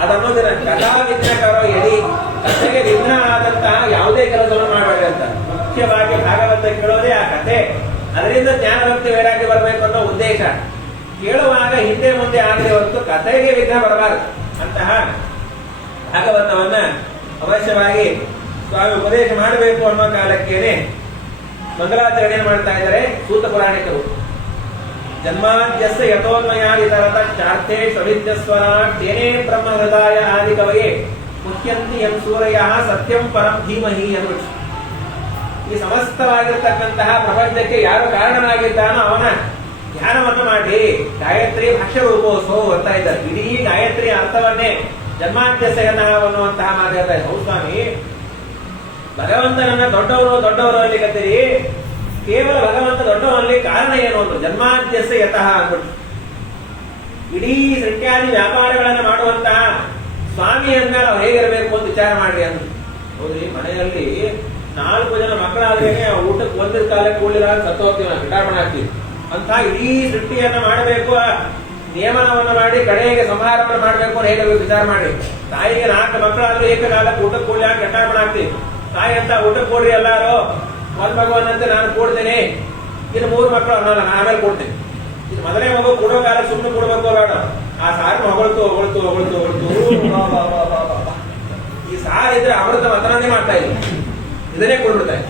ಅದನ್ನೋದಿನ ಕಥಾ ವಿಘ್ನಕರೋ ಎಡಿ, ಕಥೆಗೆ ವಿಘ್ನ ಆದಂತಹ ಯಾವುದೇ ಕೆಲಸವನ್ನು ಮಾಡಬೇಡಿ ಅಂತ. ಮುಖ್ಯವಾಗಿ ಭಾಗವತ ಕೇಳೋದೇ ಆ ಕಥೆ, ಅದರಿಂದ ಜ್ಞಾನಭಕ್ತಿ ವೈರಾಗ್ಯ ಬರಬೇಕು ಅನ್ನೋ ಉದ್ದೇಶ. ಕೇಳುವಾಗ ಹಿಂದೆ ಮುಂದೆ ಆಗದೆ ಹೊರತು ಕಥೆಗೆ ವಿಘ್ನ ಬರಬಾರದು. ಅಂತಹ ಭಾಗವತವನ್ನ ಅವಶ್ಯವಾಗಿ ಸ್ವಾಮಿ ಉಪದೇಶ ಮಾಡಬೇಕು ಅನ್ನೋ ಕಾಲಕ್ಕೇನೆ ಮಂಗಲಾಚರಣೆ ಮಾಡ್ತಾ ಇದ್ದಾರೆ ಸೂತ ಪುರಾಣಿಕರು. ಜನ್ಮಾದ್ಯಸ್ಯ ಯಥೋನ್ಮಯಾದಿ ತರತ ಚಾರ್ಥೇ ಸವಿದ್ಯಸ್ವರ ತೇನೇ ಬ್ರಹ್ಮ ಹೃದಯ ಆದಿ ಕವಯೇ ಮುಖ್ಯಂತಿ ಎಂ ಸೂರ್ಯ ಸತ್ಯಂ ಪರಂ ಧೀಮಹಿ ಅನ್ನುವುದು. ಈ ಸಮಸ್ತವಾಗಿರ್ತಕ್ಕಂತಹ ಪ್ರಪಂಚಕ್ಕೆ ಯಾರು ಕಾರಣನಾಗಿದ್ದಾನೋ ಅವನ ಧ್ಯಾನವನ್ನು ಮಾಡಿ ಗಾಯತ್ರಿ ಭಾಷ್ಯ ರೂಪೋತ್ಸವ ಬರ್ತಾ ಇದ್ದಾರೆ. ಇಡೀ ಗಾಯತ್ರಿ ಅರ್ಥವನ್ನೇ ಜನ್ಮಾದ್ಯಸ್ಯ ಅನ್ನುವಂತಹ ಮಾತಾಡ್ತಾ ಇದ್ದಾರೆ. ಹೌದು ಸ್ವಾಮಿ, ಭಗವಂತನನ್ನ ದೊಡ್ಡವರು ಅಲ್ಲಿ ಕತ್ತೀರಿ, ಕೇವಲ ಭಗವಂತ ದೊಡ್ಡವಲ್ಲಿ ಕಾರಣ ಏನು ಅಂತ ಜನ್ಮಾದ್ಯಸ್ಯ ಯತಃ ಅಂದ್ಬಿಟ್ಟು ಇಡೀ ಸೃಷ್ಟ್ಯಾದಿ ವ್ಯಾಪಾರಗಳನ್ನು ಮಾಡುವಂತಹ ಸ್ವಾಮಿ ಅಂದ್ಮೇಲೆ ಅವ್ರು ಹೇಗಿರಬೇಕು ಅಂತ ವಿಚಾರ ಮಾಡ್ರಿ ಅಂತ. ಹೌದ್ರಿ, ಮನೆಯಲ್ಲಿ 4 ಜನ ಮಕ್ಕಳಾದ್ರೇನೆ ಊಟಕ್ಕೆ ಒಂದಿನ ಕಾಲಕ್ಕೆ ಕೂಡಲಿಲ್ಲ ಸತ್ತು ಹೋಗ್ತೀವಿ, ನಾವು ರಿಟೈರ್ಮೆಂಟ್ ಆಗ್ತೀವಿ. ಅಂತ ಇಡೀ ಸೃಷ್ಟಿಯನ್ನ ಮಾಡಬೇಕು, ನಿಯಮನವನ್ನು ಮಾಡಿ ಕಡೆಗೆ ಸಂಹಾರವನ್ನು ಮಾಡಬೇಕು ಅಂತ ಹೇಗೆ ವಿಚಾರ ಮಾಡಿ. ತಾಯಿಗೆ 4 ಮಕ್ಕಳಾದ್ರೂ ಏಕಕಾಲಕ್ಕೆ ಊಟಕ್ಕೆ ಕೂಡಲಿ ರಿಟೈರ್ಮೆಂಟ್ ಆಗ್ತೀವಿ. ತಾಯಿ ಅಂತ ಊಟಕ್ಕೆ ಕೊಡ್ರಿ ಎಲ್ಲಾರು, ಒಂದ್ ಮಗುವನ್ನಂತೆ ನಾನು ಕೊಡ್ತೇನೆ, ಇನ್ನು 3 ಮಕ್ಕಳು ಅನ್ನೋಲ್ಲ, ನಾನು ಆಮೇಲೆ ಕೊಡ್ತೇನೆ. ಇದು ಮೊದಲೇ ಮಗು ಕೊಡೋ ಕಾಲ ಸುಮ್ಮನೆ ಕೊಡ್ಬೇಕು ಬೇಡ, ಆ ಸಾರು ಹೊಗಳ್ತು ಈ ಸಾರು ಇದ್ರೆ ಅಮೃತ ಮತನೇ ಮಾಡ್ತಾ ಇಲ್ಲ, ಇದನ್ನೇ ಕೊಡ್ಬಿಡ್ತಾರೆ.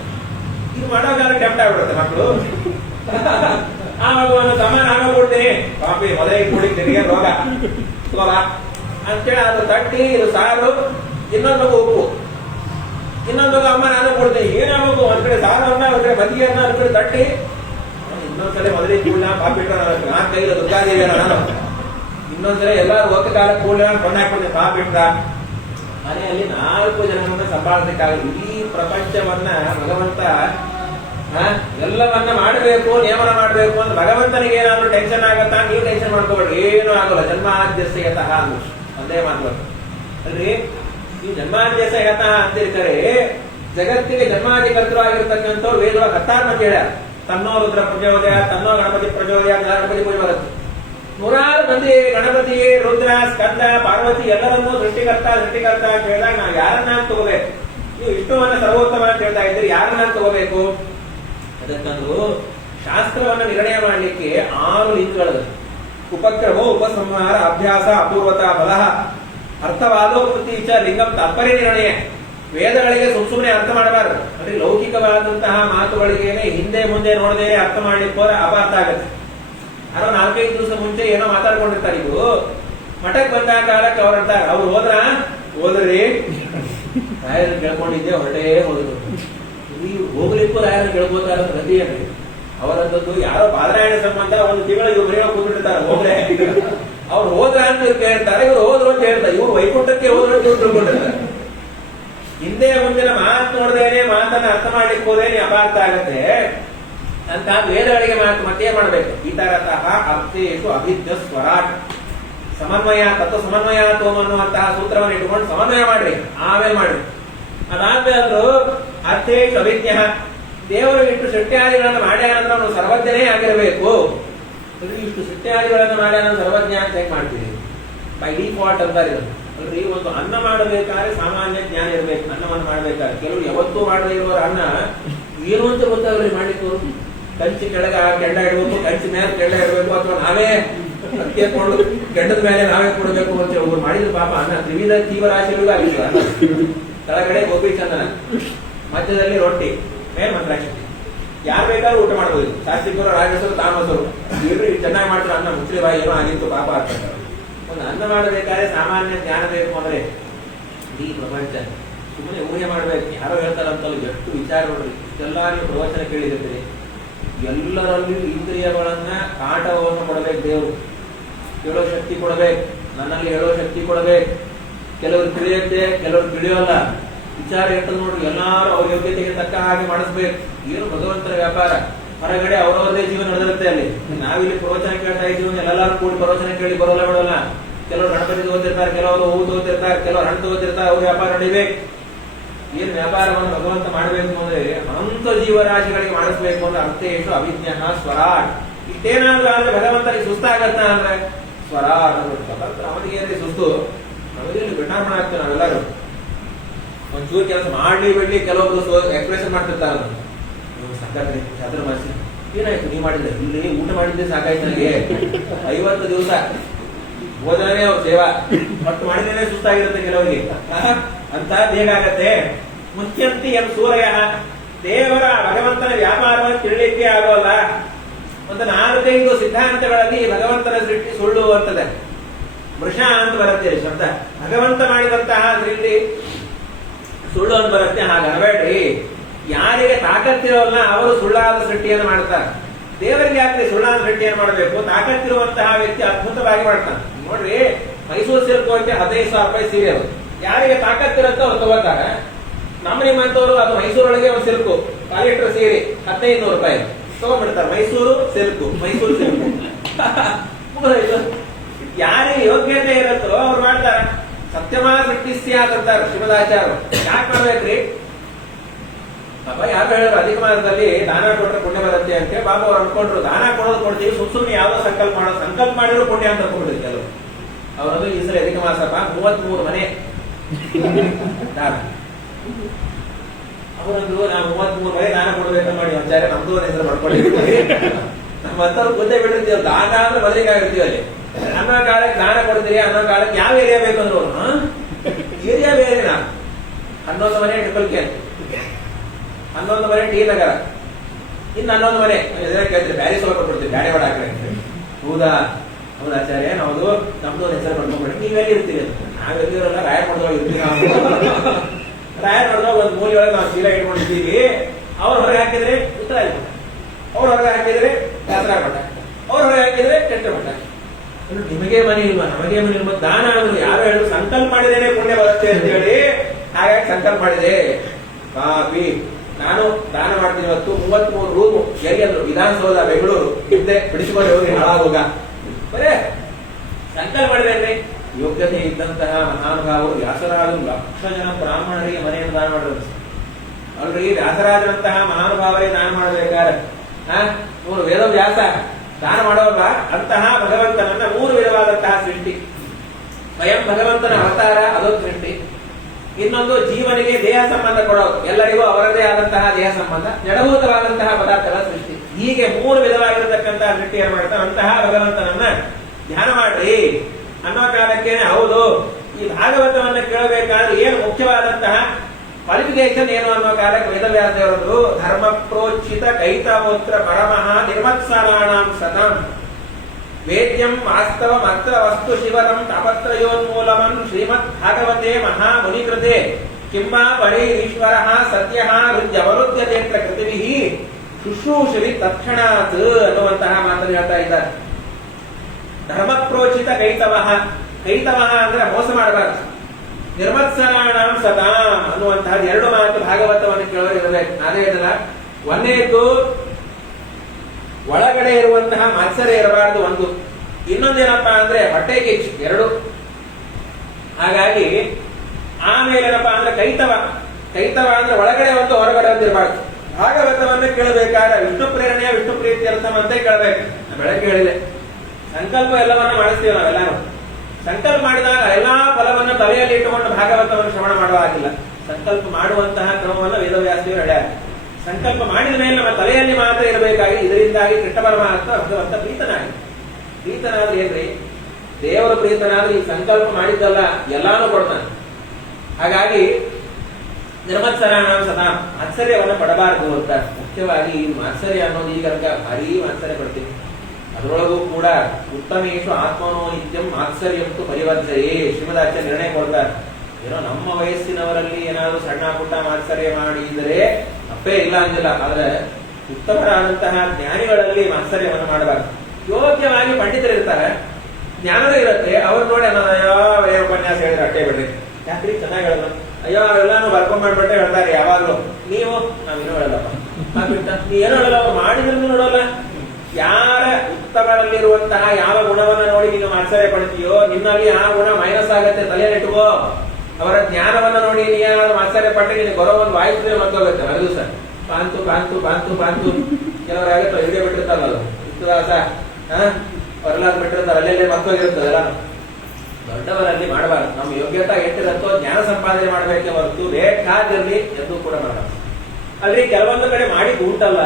ಇದು ಮಾಡೋ ಕಾಲ ಕೆಂಪ ಆಗ್ಬಿಡುತ್ತೆ ಮಕ್ಕಳು. ಆ ಮಗುವನ್ನು ತಮ್ಮ ನಾನು ಕೊಡ್ತೀನಿ, ಕಾಫಿ ಮೊದಲೇ ಕೊಡಿ, ತೆರಿಗೆ ರೋಗ ಅಂತೇಳಿ ಅದು ತಟ್ಟಿ, ಇದು ಸಾರು, ಇನ್ನೊಂದು ಮಗು ಉಪ್ಪು, ಇನ್ನೊಂದು ಅಮ್ಮ ನಾನು ಕೊಡ್ತೀನಿ. ಏನಾಗಬೇಕು, ಒಂದ್ ಕಡೆ ಸಾರನ್ನ, ಒಂದ್ ಕಡೆ ಮದಿಗೆಯನ್ನ, ಒಂದ್ ಕಡೆ ತಟ್ಟಿ, ಇನ್ನೊಂದ್ಸಲ ಮೊದಲೇ ಕೂಡಲ ಪಾಪಿ ನಾನ್ ಕೈಲ ದುರ್ಗಾದೇವಿಯ ನಾನು ಇನ್ನೊಂದ್ಸಲ ಎಲ್ಲಾರು ಒಕ್ಕ ಕಾಲ ಕೂಡಲ ಕೊಂಡಾಕ್ಬಿಡ್ತೀನಿ ಪಾಪಿಟ್ಟ. ಮನೆಯಲ್ಲಿ 4 ಜನರನ್ನ ಸಂಭಾಳಿಸಕ್ಕಾಗಲಿ. ಇಡೀ ಪ್ರಪಂಚವನ್ನ ಭಗವಂತ ಎಲ್ಲವನ್ನ ಮಾಡಬೇಕು, ನಿಯಮನ ಮಾಡಬೇಕು ಅಂತ ಭಗವಂತನಿಗೆ ಏನಾದ್ರು ಟೆನ್ಷನ್ ಆಗತ್ತಾ? ನೀವು ಟೆನ್ಷನ್ ಮಾಡ್ಕೋಬೇಡ್ರಿ, ಏನು ಆಗೋಲ್ಲ. ಜನ್ಮಾದ್ಯಸ್ಯ ಯತಃ ಅಂದ್ರು ಒಂದೇ ಮಾತು ಅಲ್ರಿ. ಈ ಜನ್ಮಾದ್ಯಸ್ಯ ಯತಃ ಅಂತಿರ್ತಾರೆ, ಜಗತ್ತಿಗೆ ಜನ್ಮಾಧಿಕರ್ತರು ಆಗಿರ್ತಕ್ಕಂಥವ್ರು ವೇದೊಳಗೆ 16 ಮಂದಿ ಹೇಳ್ಯಾರ. ತನ್ನೋ ರುದ್ರ ಪ್ರಚೋದಯ, ತನ್ನೋ ಗಣಪತಿ ಪ್ರಚೋದಯ, ಗಣಪತಿ ಪೂಜೆ ಬರುತ್ತೆ. 106 ಮಂದಿ ಗಣಪತಿ, ರುದ್ರ, ಸ್ಕಂದ, ಪಾರ್ವತಿ ಎಲ್ಲರನ್ನೂ ಸೃಷ್ಟಿಕರ್ತ ಕೇಳಿದಾಗ ನಾವು ಯಾರನ್ನ ತಗೋಬೇಕು? ನೀವು ವಿಷ್ಣುವನ್ನ ಸರ್ವೋತ್ತಮ ಅಂತ ಹೇಳ್ತಾ ಇದ್ದೀರಿ, ಯಾರನ್ನ ತಗೋಬೇಕು? ಅದಕ್ಕಂದ್ರು ಶಾಸ್ತ್ರವನ್ನು ನಿರ್ಣಯ ಮಾಡಲಿಕ್ಕೆ 6 ಲಿಂಗಗಳು: ಉಪಕ್ರಮೋ, ಉಪಸಂಹಾರ, ಅಭ್ಯಾಸ, ಅಪೂರ್ವತ, ಬಲಹ, ಅರ್ಥವಾದೋಪತಿ ಚ ಲಿಂಗಂ ತಾತ್ಪರ್ಯ ನಿರ್ಣಯ. ವೇದಗಳಿಗೆ ಸುಮ್ಮನೆ ಅರ್ಥ ಮಾಡಬಾರದು. ಅಂದ್ರೆ ಲೌಕಿಕವಾದಂತಹ ಮಾತುಗಳಿಗೇನೆ ಹಿಂದೆ ಮುಂದೆ ನೋಡದೇನೆ ಅರ್ಥ ಮಾಡ್ಲಿಕ್ಕೆ ಹೋದ್ರೆ ಅಪಾರ್ಥ ಆಗತ್ತೆ. ಯಾರೋ 4-5 ದಿವಸ ಮುಂಚೆ ಏನೋ ಮಾತಾಡ್ಕೊಂಡಿರ್ತಾರೆ. ಇವು ಮಠಕ್ಕೆ ಬಂದ ಕಾಲಕ್ಕೆ ಅವ್ರಂತಾರೆ, ಅವ್ರು ಹೋದ್ರಿ ರಾಯರನ್ನು ಕೇಳ್ಕೊಂಡಿದ್ದೆ, ಹೊರಟೇ ಹೋದ್ರು. ನೀವು ಹೋಗ್ಲಿಕ್ಕೂ ರಾಯರನ್ನು ಕೇಳ್ಬೋದಾರ ನದಿ ಅಂದ್ರೆ ಅವರದ್ದು ಯಾರೋ ಪಾದರಾಯಣ ಸಂಬಂಧ 1 ತಿಂಗಳು ಇವ್ರು ಬರೆಯೋ ಕೂತ್ಬಿಟ್ಟಿರ್ತಾರೆ. ಹೋದ್ರೆ ಅವ್ರು ಹೋದ್ರ ಅಂತ ಇವ್ರು ಕೇಳ್ತಾರೆ, ಇವ್ರು ಹೋದ್ರು ಅಂತ ಹೇಳ್ತಾರೆ. ಇವ್ರು ವೈಕುಂಠಕ್ಕೆ ಹೋದ್ರು ಅಂತ ಇವ್ರು ತಿಳ್ಕೊಂಡಿರ್ತಾರೆ. ಹಿಂದೆ ಮುಂದಿನ ಮಾತು ನೋಡ್ದೇನೆ ಮಾತನ್ನ ಅರ್ಥ ಮಾಡ್ಲಿಕ್ಕೆ ಹೋದೇನೆ ಅಪಾರ್ಥ ಆಗತ್ತೆ ಅಂತ ವೇದಗಳಿಗೆ ಮಾತು ಮತ್ತೇನ್ ಮಾಡ್ಬೇಕು? ಈ ತರತಃ ಅರ್ಥೇಶು ಅಭಿಜ್ಞ ಸ್ವರಾಟ್ ಸಮನ್ವಯ, ತತ್ವ ಸಮನ್ವಯಾತ್ವಂ ಅನ್ನುವಂತಹ ಸೂತ್ರವನ್ನು ಇಟ್ಟುಕೊಂಡು ಸಮನ್ವಯ ಮಾಡ್ರಿ, ಆಮೇಲೆ ಮಾಡ್ರಿ. ಅದಾದ್ಮೇಲೆ ಅಂದ್ರು ಅರ್ಥೇಶು ಅಭಿಜ್ಞ, ದೇವರು ಇಷ್ಟು ಸೃಷ್ಟ್ಯಾದಿಗಳನ್ನು ಮಾಡ್ಯಾನಂದ್ರೆ ಅವನು ಸರ್ವಜ್ಞನೇ ಆಗಿರಬೇಕು. ಇಷ್ಟು ಸೃಷ್ಟ್ಯಾದಿಗಳನ್ನು ಮಾಡ್ಯಾನ ಸರ್ವಜ್ಞ ಅಂತ ಹೇಗೆ ಮಾಡ್ತೀರಿ? ಬೈ ಡಿಫಾಲ್ಟ್ ಅಂತಾರೆ. ಅಲ್ರಿ, ಒಂದು ಅನ್ನ ಮಾಡಬೇಕಾದ್ರೆ ಸಾಮಾನ್ಯ ಜ್ಞಾನ ಇರ್ಬೇಕು. ಅನ್ನವನ್ನು ಮಾಡ್ಬೇಕಾದ್ರೆ ಕೆಲವರು ಯಾವತ್ತೂ ಮಾಡದೇ ಇರುವವರ ಅನ್ನ ಏನು ಅಂತ ಗೊತ್ತಾಗ್ರಿ ಮಾಡ್ಲಿಕ್ಕೆ. ಕಂಚಿ ಕೆಳಗ ಕೆಂಡ ಇಡಬೇಕು, ಕಂಚಿ ಮೇಲೆ ಕೆಂಡ ಇಡಬೇಕು, ಅಥವಾ ನಾವೇ ಅಕ್ಕಿ ಹಾಕೊಂಡು ಗಂಡದ ಮೇಲೆ ನಾವೇ ಕೊಡಬೇಕು ಅಂತ ಒಬ್ಬರು ಮಾಡಿದ್ರು ಪಾಪ ಅನ್ನ ತ್ರಿವಿಧ ತೀವ್ರಾಶಿಗಳಿಗೂ ಆಗಿಲ್ಲ. ಕೆಳಗಡೆ ಗೋಪಿ ಚಂದನ, ಮಧ್ಯದಲ್ಲಿ ರೊಟ್ಟಿ, ಮೇಲೆ ಮಂತ್ರಾಕ್ಷತೆ. ಯಾರು ಬೇಕಾದ್ರೂ ಊಟ ಮಾಡ್ಬೋದು. ಶಾಸ್ತ್ರಿಕರು, ರಾಜಸರು, ತಾಮಸರು ಇವ್ರು ಚೆನ್ನಾಗಿ ಮಾಡ್ತಾರೆ. ಅನ್ನ ಮುಚ್ಚಳಿ ಬಾಯಿ ಏನೋ ಆಗಿತ್ತು ಪಾಪ ಆಗ್ತಾರೆ. ಒಂದು ಅನ್ನ ಮಾಡಬೇಕಾದ್ರೆ ಸಾಮಾನ್ಯ ಜ್ಞಾನ ಬೇಕು ಅಂದ್ರೆ ಇಡೀ ಪ್ರಪಂಚ ಸುಮ್ಮನೆ ಊಹೆ ಮಾಡ್ಬೇಕು. ಯಾರೋ ಹೇಳ್ತಾರಂತಲ್ಲ, ಎಷ್ಟು ವಿಚಾರ ನೋಡ್ರಿ. ಇಷ್ಟೆಲ್ಲ ನೀವು ಪ್ರವಚನ ಕೇಳಿದಿರ್ತೀರಿ. ಎಲ್ಲರಲ್ಲಿಯೂ ಇಂದ್ರಿಯಗಳನ್ನ ಕಾಟವನ್ನು ಕೊಡಬೇಕು ದೇವರು. ಹೇಳೋ ಶಕ್ತಿ ಕೊಡಬೇಕು, ನನ್ನಲ್ಲಿ ಹೇಳೋ ಶಕ್ತಿ ಕೊಡಬೇಕು. ಕೆಲವರು ತಿಳಿಯುತ್ತೆ, ಕೆಲವರು ತಿಳಿಯೋಲ್ಲ. ವಿಚಾರ ಇರ್ತದೆ ನೋಡ್ರಿ. ಎಲ್ಲಾರು ಅವ್ರ ಯೋಗ್ಯತೆಗೆ ತಕ್ಕ ಹಾಗೆ ಮಾಡಿಸ್ಬೇಕು. ಏನು ಭಗವಂತನ ವ್ಯಾಪಾರ. ಹೊರಗಡೆ ಅವರವರದೇ ಜೀವನ ನಡೆದಿರುತ್ತೆ. ಅಲ್ಲಿ ನಾವಿಲ್ಲಿ ಪ್ರವಚನ ಕೇಳ್ತಾ ಇದ್ದೀವಿ, ಎಲ್ಲರೂ ಕೂಡಿ ಪ್ರವಚನ ಕೇಳಿ ಬರೋಲ್ಲ ಬಿಡೋಲ್ಲ. ಕೆಲವರು ಗಣಪತಿ ತಗೋತಿರ್ತಾರೆ, ಕೆಲವರು ಹೂವು ತಗೋತಿರ್ತಾರೆ, ಕೆಲವರು ಹಣ್ಣು ತಗೋತಿರ್ತಾರೆ. ಅವ್ರ ವ್ಯಾಪಾರ ನಡಿಬೇಕು. ಏನ್ ವ್ಯಾಪಾರವನ್ನು ಭಗವಂತ ಮಾಡಬೇಕು ಅಂದ್ರೆ ಅನಂತ ಜೀವರಾಶಿಗಳಿಗೆ ಮಾಡಿಸ್ಬೇಕು ಅಂದ್ರೆ ಅರ್ಥೇಶು ಅವಿಜ್ಞ ಸ್ವರಾಟ್. ಇಷ್ಟೇನಾದ್ರೂ ಆದ್ರೆ ಭಗವಂತನಿಗೆ ಸುಸ್ತಾಗತ್ತ ಅಂದ್ರೆ ಸ್ವರಾಟ್ ಸ್ವತಂತ್ರ. ಅವನಿಗೆ ಏನ್ರಿ ಸುಸ್ತು? ನಮಗೆ ಬಿಟಾಮಣ ಆಗ್ತೇವೆ ನಾವೆಲ್ಲರೂ. ಒಂಚೂರು ಕೆಲಸ ಮಾಡ್ಲಿ ಬಿಡ್ಲಿ ಕೆಲವೊಬ್ರು ಎಕ್ಸ್ಪ್ರೆಷನ್ ಮಾಡ್ತಿರ್ತಾರ. ಸಾಕಾಗ್ರಿ ಚಾತುರ್ಮಾಸಿ, ಏನಾಯ್ತು ನೀವ್ ಮಾಡಿದ್ರೆ? ಇಲ್ಲಿ ಊಟ ಮಾಡಿದ್ದೆ ಸಾಕಾಯ್ತು ನನಗೆ. 50 ದಿವಸ ಭೋಜನನೇ ಅವ್ರ ಸೇವಾ ಒಟ್ಟು ಮಾಡಿದ್ರೆ ಸುಸ್ತಾಗಿರುತ್ತೆ ಕೆಲವರಿಗೆ. ಅಂತ ಹೇಗಾಗತ್ತೆ? ಮುಖ್ಯಂತಿ ಎನ್ ಸೂರ್ಯ. ದೇವರ ಭಗವಂತನ ವ್ಯಾಪಾರವನ್ನು ತಿಳಿಲಿಕ್ಕೆ ಆಗೋಲ್ಲ. ಒಂದು 4-5 ಸಿದ್ಧಾಂತಗಳಲ್ಲಿ ಭಗವಂತನ ಸೃಷ್ಟಿ ಸುಳ್ಳು ಅಂತದೆ. ವೃಷ ಅಂತ ಬರುತ್ತೆ ಶಬ್ದ. ಭಗವಂತ ಮಾಡಿದಂತಹ ಸೃಷ್ಟಿ ಸುಳ್ಳು ಅಂತ ಬರುತ್ತೆ. ಹಾಗೆ ಅನ್ಬೇಡ್ರಿ. ಯಾರಿಗೆ ತಾಕತ್ತಿರೋಲ್ಲ ಅವರು ಸುಳ್ಳಾದ ಸೃಷ್ಟಿಯನ್ನು ಮಾಡ್ತಾರೆ. ದೇವರಿಗೆ ಯಾಕೆ ಸುಳ್ಳಾದ ಸೃಷ್ಟಿಯನ್ನು ಮಾಡಬೇಕು? ತಾಕತ್ತಿರುವಂತಹ ವ್ಯಕ್ತಿ ಅದ್ಭುತವಾಗಿ ಮಾಡ್ತಾನೆ. ನೋಡ್ರಿ, ಮೈಸೂರು ಸಿಲ್ಕ್ ಹೋಗಿ 15,000 ರೂಪಾಯಿ ಸೀರೆ. ಅದು ಯಾರಿಗೆ ತಾಕತ್ತಿರುತ್ತೋ ಅವ್ರು ತಗೋತಾರೆ. ನಮ್ಮ ನಿಮ್ಮಂತವ್ರು ಅದು ಮೈಸೂರೊಳಗೆ ಒಂದು ಸಿಲ್ಕು ಪಾಲಿಟರ್ ಸೀರೆ 1500 ರೂಪಾಯಿ ತಗೊಂಡ್ಬಿಡ್ತಾರೆ. Mysore silk, Mysore silk. ಯಾರಿಗೆ ಯೋಗ್ಯತೆ ಇರುತ್ತೋ ಅವ್ರು ಮಾಡ್ತಾರ. ಸತ್ಯಮಾ ಸೃಷ್ಟಿಸ್ಯ ಅಂತಾರೆ ಶ್ರೀಮದಾಚಾರ್ಯರು. ಯಾಕೆ ಮಾಡ್ಬೇಕ್ರಿ? ಪಾಪ ಯಾರು ಹೇಳಿದ್ರು ಅಧಿಕ ಮಾಸದಲ್ಲಿ ದಾನ ಕೊಟ್ರೆ ಪುಣ್ಯ ಬರುತ್ತೆ ಅಂತ. ಪಾಪ ಅವ್ರು ಅನ್ಕೊಂಡ್ರು ದಾನ ಕೊಡೋದು ಕೊಡ್ತೀವಿ, ಸುಮ್ಮನೆ ಯಾವ್ದೋ ಸಂಕಲ್ಪ ಮಾಡೋದು. ಸಂಕಲ್ಪ ಮಾಡಿದ್ರು ಪುಣ್ಯ ಅಂತ ಅನ್ಕೊಂಡಿದ್ರು ಕೆಲವರು. ಅವರದು ಈ ಸಲ ಅಧಿಕ ಮಾಸಪ್ಪ 33 ಮನೆ ದಾನ. ಅವರೊಂದು ನಾವು 33 ಮನೆ ದಾನ ಕೊಡ್ಬೇಕಂತ ಮಾಡಿ ಆಚಾರ್ಯ ನಮ್ದು ಹೆಸರು ಮಾಡ್ಕೊಂಡಿರ್ತೀವಿ. ನಮ್ಮ ಹತ್ತವ್ರು ಗೊತ್ತೇ ಬಿಟ್ಟಿರ್ತೀವಿ. ದಾನ ಅಂದ್ರೆ ಬದಲಿಕಾಗಿರ್ತೀವಿ. ಅಲ್ಲಿ ಅನ್ನೋ ಕಾಲಕ್ಕೆ ದಾನ ಕೊಡ್ತೀರಿ, ಅನ್ನೋ ಕಾಲಕ್ಕೆ ಯಾವ ಏರಿಯಾ ಬೇಕಂದ್ರು ಏರಿಯಾ ಬೇರೆನಾ? 11 ಮನೆ ಟ್ರಿಪಲ್ ಕೆ, 11 ಮನೆ ಟಿ ನಗರ, ಇನ್ನು 11 ಮನೆ ಕೇಳ್ತೀರಿ ಬ್ಯಾರಿ ಸೋಲ ಕೊಟ್ಬಿಡ್ತೀವಿ, ಬ್ಯಾರೆ ಹೊಡ ಹಾಕ್ರೆ. ಹೌದಾ? ಹೌದಾ ಆಚಾರ್ಯ, ನಾವು ನಮ್ದು ಹೆಸರು ಮಾಡ್ಕೊಂಡ್ಬಿಡಿ. ನೀವೆಲ್ಲಿ ಇರ್ತೀವಿ? ನಾವೆಲ್ಲಿರಲ್ಲ, ರಾಯರ್ ಮಾಡಿದವಾಗ ಇರ್ತೀವಿ. ರಾಯರ್ ಮಾಡಿದಾಗ ಒಂದು ಮೂಲೆಯೊಳಗೆ ನಾವು ಚೀಲ ಇಟ್ಕೊಂಡಿದ್ದೀವಿ. ಅವ್ರು ಹೊರಗೆ ಹಾಕಿದ್ರೆ ಉತ್ತರ ಮಠ, ಅವ್ರು ಹೊರಗೆ ಹಾಕಿದ್ರೆ ಯಾತ್ರಾ ಮಠ, ಅವ್ರು ಹೊರಗೆ ಹಾಕಿದ್ರೆ ಕೆಟ್ಟ ಮಠ. ನಿಮಗೆ ಮನೆ ಇಲ್ವಾ? ನಮಗೆ ಮನೆ ಇಲ್ವಾ? ದಾನ ಅನ್ನೋದು ಯಾರು ಹೇಳಿದ್ರು ಸಂಕಲ್ಪ ಮಾಡಿದೇನೆ ಪುಣ್ಯ ಬರುತ್ತೆ ಅಂತ ಹೇಳಿ. ಹಾಗಾಗಿ ಸಂಕಲ್ಪ ಮಾಡಿದೆ. ಪಾಪಿ ನಾನು ದಾನ ಮಾಡ್ತೀನಿ ಇವತ್ತು 33 ರೂಮು. ಎಲ್ಲಿ ಅಂದ್ರು? ವಿಧಾನಸೌಧ ಬೆಂಗಳೂರು. ಇದ್ದೆ ಬಿಡಿಸಿಕೊಂಡು ಹೋಗಿ ಹಾಳಾಗೋಗ. ಬರೇ ಸಂಕಲ್ಪ ಮಾಡಿದೇನ್ರಿ. ಯೋಗ್ಯತೆ ಇದ್ದಂತಹ ಮಹಾನುಭಾವರು ವ್ಯಾಸರಾಜರು 1,00,000 ಜನ ಬ್ರಾಹ್ಮಣರಿಗೆ ಮನೆಯನ್ನು ದಾನ ಮಾಡಿದ್ರು. ಅಲ್ರಿ, ವ್ಯಾಸರಾಜರಂತಹ ಮಹಾನುಭಾವರಿಗೆ ದಾನ ಮಾಡಬೇಕಾದ್ರೆ ಇವರು ವೇದವ್ಯಾಸ ದಾನ ಮಾಡೋಲ್ಲ. ಅಂತಹ ಭಗವಂತನನ್ನ 3 ವಿಧವಾದಂತಹ ಸೃಷ್ಟಿ. ಸ್ವಯಂ ಭಗವಂತನ ಅವತಾರ, ಅದೊಂದು ಸೃಷ್ಟಿ. ಇನ್ನೊಂದು ಜೀವನಿಗೆ ದೇಹ ಸಂಬಂಧ ಕೊಡೋದು. ಎಲ್ಲರಿಗೂ ಅವರದೇ ಆದಂತಹ ದೇಹ ಸಂಬಂಧ, ಜಡಭೂತವಾದಂತಹ ಪದಾರ್ಥಗಳ ಸೃಷ್ಟಿ. ಹೀಗೆ 3 ವಿಧವಾಗಿರತಕ್ಕಂತಹ ಸೃಷ್ಟಿಯನ್ನು ಮಾಡ್ತಾನೆ. ಅಂತಹ ಭಗವಂತನನ್ನ ಧ್ಯಾನ ಮಾಡ್ರಿ ಅನ್ನೋ ಕಾಲಕ್ಕೇನೆ ಹೌದು ಈ ಭಾಗವತವನ್ನ ಕೇಳಬೇಕಾದ್ರೆ ಏನು ಮುಖ್ಯವಾದಂತಹ ಕ್ವಾಲಿಫಿಕೇಶನ್ ಏನು ಅನ್ನೋ ಕಾಲಕ್ಕೆ ವೇದವ್ಯಾಸದೇವರದು ಧರ್ಮ ಪ್ರೋಚಿತ ಕೈತವೋತ್ರ ಪರಮಃ ನಿರ್ಮತ್ಸರಾಣಾಂ ಸತಂ ವೇದ್ಯಂ ವಾಸ್ತವಂ ಅರ್ಥ ವಸ್ತು ಶಿವರಂ ತಾಪತ್ರಯೋನ್ಮೂಲಮಂ ಶ್ರೀಮದ್ ಭಾಗವತೆ ಮಹಾಮುನಿಕೃತೆ ಕಿಂವಾ ಪರಿರೀಶ್ವರಃ ಸತ್ಯಃ ಹೃದ್ಯವರುದ್ಯತೇತ್ರ ಕೃತಿಭಿಃ ಶುಶ್ರೂಷವಿ ತಕ್ಷಣಾತ್ ಅನ್ನುವಂತಹ ಮಾತನ್ನು ಹೇಳ್ತಾ ಇದ್ದಾರೆ. ಧರ್ಮಪ್ರೋಚಿತ ಕೈತವಃ, ಕೈತವಃ ಅಂದ್ರೆ ಮೋಸ ಮಾಡಬಾರದು. ನಿರ್ಮತ್ಸರಾಣಾಂ ಸತಾಂ ಅನ್ನುವಂತಹ 2 ಮಾತು ಭಾಗವತವನ್ನು ಕೇಳೋರು ಇರಬೇಕು. ಅದೇ ಇದಲ್ಲ, ಒಂದೇದು ಒಳಗಡೆ ಇರುವಂತಹ ಮತ್ಸರ ಇರಬಾರದು ಒಂದು. ಇನ್ನೊಂದೇನಪ್ಪಾ ಅಂದ್ರೆ ಹೊಟ್ಟೆ ಕಿಚ್ಚು 2. ಹಾಗಾಗಿ ಆಮೇಲೆ ಏನಪ್ಪಾ ಅಂದ್ರೆ ಕೈತವ. ಕೈತವ ಅಂದ್ರೆ ಒಳಗಡೆ ಒಂದು ಹೊರಗಡೆ ಒಂದು ಇರಬಾರ್ದು. ಭಾಗವತವನ್ನ ಕೇಳಬೇಕಾದ್ರೆ ವಿಷ್ಣು ಪ್ರೇರಣೆಯ ವಿಷ್ಣು ಪ್ರೀತಿ ಅರ್ಥವಂತೆ ಕೇಳಬೇಕು. ಬೆಳಗ್ಗೆ ಹೇಳಿದೆ ಸಂಕಲ್ಪ ಎಲ್ಲವನ್ನ ಮಾಡಿಸ್ತೀವಿ ನಾವೆಲ್ಲಾರು. ಸಂಕಲ್ಪ ಮಾಡಿದಾಗ ಎಲ್ಲಾ ಫಲವನ್ನು ತಲೆಯಲ್ಲಿ ಇಟ್ಟುಕೊಂಡು ಭಾಗವತವನ್ನು ಶ್ರವಣ ಮಾಡುವ ಹಾಗಿಲ್ಲ. ಸಂಕಲ್ಪ ಮಾಡುವಂತಹ ಕ್ರಮವನ್ನು ವೇದವ್ಯಾಸದೇವರು ಹೇಳ್ಯಾರ. ಸಂಕಲ್ಪ ಮಾಡಿದ ಮೇಲೆ ನಮ್ಮ ತಲೆಯಲ್ಲಿ ಮಾತ್ರ ಇರಬೇಕಾಗಿ ಇದರಿಂದಾಗಿ ಕೃಷ್ಣ ಪರಮಾತ್ಮ ಭಗವಂತ ಪ್ರೀತನಾಗಿ ಪ್ರೀತನಾದ್ರೆ ಏನ್ರಿ? ದೇವರ ಪ್ರೀತನಾದ್ರೆ ಈ ಸಂಕಲ್ಪ ಮಾಡಿದ್ದಲ್ಲ ಎಲ್ಲಾನು ಕೊಡ್ತಾನೆ. ಹಾಗಾಗಿ ನಿರ್ಮತ್ಸರಾಣ ಸದಾ ಮಾತ್ಸರ್ಯವನ್ನು ಪಡಬಾರದು ಅಂತ. ಮುಖ್ಯವಾಗಿ ಈ ಮಾತ್ಸರ್ಯ ಅನ್ನೋದು ಈಗ ಭಾರಿ ಮಾತ್ಸರ್ಯ ಪಡ್ತೀವಿ. ಅದರೊಳಗೂ ಕೂಡ ಉತ್ತಮೇಶು ಆತ್ಮನೋ ನಿತ್ಯಂ ಮಾತ್ಸರ್ಯಂತು ಪರಿವರ್ಧಯೇ ಶ್ರೀಮದಾಚಾರ್ಯ ನಿರ್ಣಯ ಕೊಡ್ತಾರೆ. ಏನೋ ನಮ್ಮ ವಯಸ್ಸಿನವರಲ್ಲಿ ಏನಾದ್ರು ಸಣ್ಣ ಪುಟ್ಟ ಮಾತ್ಸರ್ಯ ಮಾಡಿದರೆ ತಪ್ಪೇ ಇಲ್ಲ ಅಂದಿಲ್ಲ. ಆದ್ರೆ ಉತ್ತಮರಾದಂತಹ ಜ್ಞಾನಿಗಳಲ್ಲಿ ಮಾತ್ಸರ್ಯವನ್ನು ಮಾಡಬಾರ್ದು. ಯೋಗ್ಯವಾಗಿ ಪಂಡಿತರಿರ್ತಾರೆ, ಜ್ಞಾನವೇ ಇರುತ್ತೆ, ಅವ್ರು ನೋಡಿ ಅಯ್ಯೋ ಉಪನ್ಯಾಸ ಹೇಳಿದ್ರೆ ಅಟ್ಟೆ ಬಿಡ್ರಿ, ಯಾಕ್ರಿ ಚೆನ್ನಾಗಿ ಹೇಳಿದ್ರು, ಅಯ್ಯೋ ಅವೆಲ್ಲಾನು ಬರ್ಕೊಂಡ್ ಮಾಡ್ಬಿಟ್ಟೆ ಹೇಳ್ತಾರೆ ಯಾವಾಗ್ಲೂ. ನೀವು ನಾವೇನು ಹೇಳಲ್ಲಪ್ಪ, ನೀ ಏನೋ ಹೇಳಲ್ಲ, ಅವ್ರು ಮಾಡಿದ್ರು ನೋಡಲ್ಲ. ಯಾರ ಉತ್ತಮರಲ್ಲಿರುವಂತಹ ಯಾವ ಗುಣವನ್ನ ನೋಡಿ ನೀನು ಆಶ್ಚರ್ಯ ಪಡ್ತೀಯೋ, ನಿನ್ನಲ್ಲಿ ಆ ಗುಣ ಮೈನಸ್ ಆಗತ್ತೆ, ತಲೆಯಲ್ಲಿಟ್ಟುಕೋ. ಅವರ ಜ್ಞಾನವನ್ನ ನೋಡಿ ನೀ ಏನಾದ್ರು ಆಶ್ಚರ್ಯ ಪಟ್ಟೆ, ನಿನ್ ಗೌರವವನ್ನು ವಾಯಿಸಿದ್ರೆ ಮತ್ತೋಗುತ್ತೆ. ಮರು ದಿವಸ ಪಾಂತು ಪಾಂತು ಪಾಂತು ಪಾಂತು ಕೆಲವರಾಗತ್ತೆ, ಹಿಡಿಯ ಬಿಟ್ಟಿರ್ತಾರಲ್ಲ ಅದು ವಿಶ್ವಾಸ, ಅವರೆಲ್ಲ ಬಿಟ್ಟಿರ್ತಾರೆ, ಅಲ್ಲೆಲ್ಲೇ ಮತ್ತೋಗಿರ್ತದೆ ಎಲ್ಲ. ದೊಡ್ಡವರಲ್ಲಿ ಮಾಡಬಾರದು. ನಮ್ಮ ಯೋಗ್ಯತಾ ಎಷ್ಟಿರತ್ತೋ ಜ್ಞಾನ ಸಂಪಾದನೆ ಮಾಡಬೇಕೆ ಹೊರತು ಬೇಕಾದಿರಲಿ ಎಂದು ಕೂಡ ಮಾಡಬಾರದು. ಅಲ್ರಿ ಕೆಲವೊಂದು ಕಡೆ ಮಾಡಿ ಉಂಟಲ್ಲ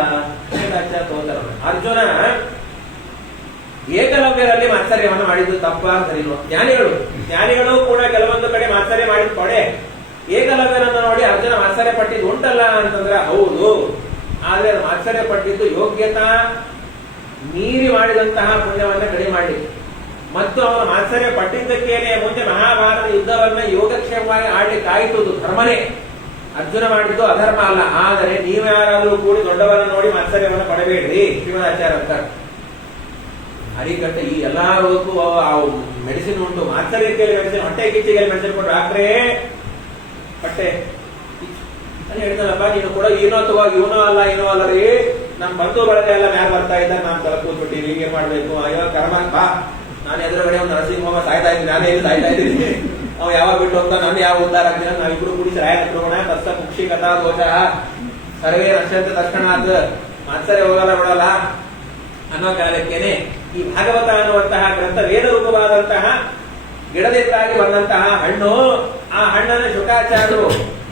ತೋತಾರ. ಅರ್ಜುನ ಏಕಲವ್ಯರಲ್ಲಿ ಮಾತ್ಸರ್ಯವನ್ನು ಮಾಡಿದ್ದು ತಪ್ಪ ಸರಿನೋ? ಜ್ಞಾನಿಗಳು ಕೂಡ ಕೆಲವೊಂದು ಕಡೆ ಮಾತ್ಸರ್ಯ ಮಾಡಿದ ಕೊಡೆ ಏಕಲವ್ಯರನ್ನು ನೋಡಿ ಅರ್ಜುನ ಮಾತ್ಸರ್ಯ ಪಟ್ಟಿದ್ದು ಉಂಟಲ್ಲ ಅಂತಂದ್ರೆ ಹೌದು. ಆದ್ರೆ ಅದು ಮಾತ್ಸರ್ಯ ಪಟ್ಟಿದ್ದು ಯೋಗ್ಯತಾ ಮೀರಿ ಮಾಡಿದಂತಹ ಪುಣ್ಯವನ್ನ ಕಡಿಮೆ ಮಾಡಲಿಕ್ಕೆ, ಮತ್ತು ಅವನು ಮಾತ್ಸರ್ಯ ಪಟ್ಟಿದ್ದಕ್ಕೇನೆ ಮುಂದೆ ಮಹಾಭಾರತ ಯುದ್ಧವನ್ನ ಯೋಗಕ್ಷೇಮವಾಗಿ ಆಡ್ಲಿಕ್ಕೆ ಆಯಿತು. ಧರ್ಮನೇ ಅರ್ಜುನ ಮಾಡಿದ್ದು ಅಧರ್ಮ ಅಲ್ಲ. ಆದರೆ ನೀವ್ಯಾರಾದ್ರೂ ಕೂಡಿ ದೊಡ್ಡವರನ್ನ ನೋಡಿ ಮಾತ್ಸರ್ಯವನ್ನು ಪಡಬೇಡ್ರಿ ಶ್ರೀಮದಾಚಾರ್ಯ ಅಂತ. ಅರಿಕಟ್ಟೆ ಈ ಎಲ್ಲಾ ರೋಗಕ್ಕೂ ಮೆಡಿಸಿನ್ ಉಂಟು. ಮಾತ್ಸರ್ಯಕ್ಕೆ ಮೆಡಿಸಿನ್, ಹೊಟ್ಟೆ ಕಿಚ್ಚಿಗೆ ಮೆಡಿಸಿನ್ ಕೊಟ್ಟು ಡಾಕ್ಟ್ರೇ ಹೊಟ್ಟೆ ಅಲ್ಲಿ ಹೇಳ್ತಾನಪ್ಪ, ನೀನು ಕೂಡ ಏನೋ ತಗೋ, ಇವನೋ ಅಲ್ಲ ಏನೋ ಅಲ್ಲ ರೀ, ನಮ್ ಬಂಧು ಬಳಗ ಎಲ್ಲ ಮ್ಯಾಲ ಬರ್ತಾ ಇದ್ದಾಗ ನಾನ್ ತಲೆ ಕೂತ್ಬಿಟ್ಟಿವಿ, ಹೀಗೆ ಮಾಡ್ಬೇಕು, ಅಯ್ಯೋ ಕರ್ಮ ಬಾ, ನಾನು ಎದುರುಗಡೆ ಒಂದು ನರಸಿಂಹ ಹೋಮ ಸಾಯ್ತಾ ಇದ್ದೀನಿ, ನಾನೇ ಎಲ್ಲಿ ಸಾಯ್ತಾ ಇದ್ದೀನಿ, ಅವ್ ಯಾವಾಗ ಬಿಟ್ಟು ಅಂತ ನಾನು ಯಾವ ಉದ್ದಾರ ಆಗ್ತೀನಿ, ನಾವಿಬ್ರು ಕೂಡಿ ರಾಯ ಕಟ್ಕೋಣ, ತಸ್ತ ಮುಕ್ಷಿ ಕಥಾ ದೋಷ ಸರ್ವೇ ನಶ್ಯಂತ ತಕ್ಷಣಾತ್ ಮಾತ್ಸರ್ಯ ಹೋಗಲ್ಲ ಬಿಡಲ್ಲ ಅನ್ನೋ ಕಾಲಕ್ಕೇನೆ ಈ ಭಾಗವತ ಅನ್ನುವಂತಹ ಗ್ರಂಥ ವೇದ ರೂಪವಾದಂತಹ ಗಿಡದಿಂದಾಗಿ ಬಂದಂತಹ ಹಣ್ಣು. ಆ ಹಣ್ಣನ್ನು ಶುಕಾಚಾರ್ಯರು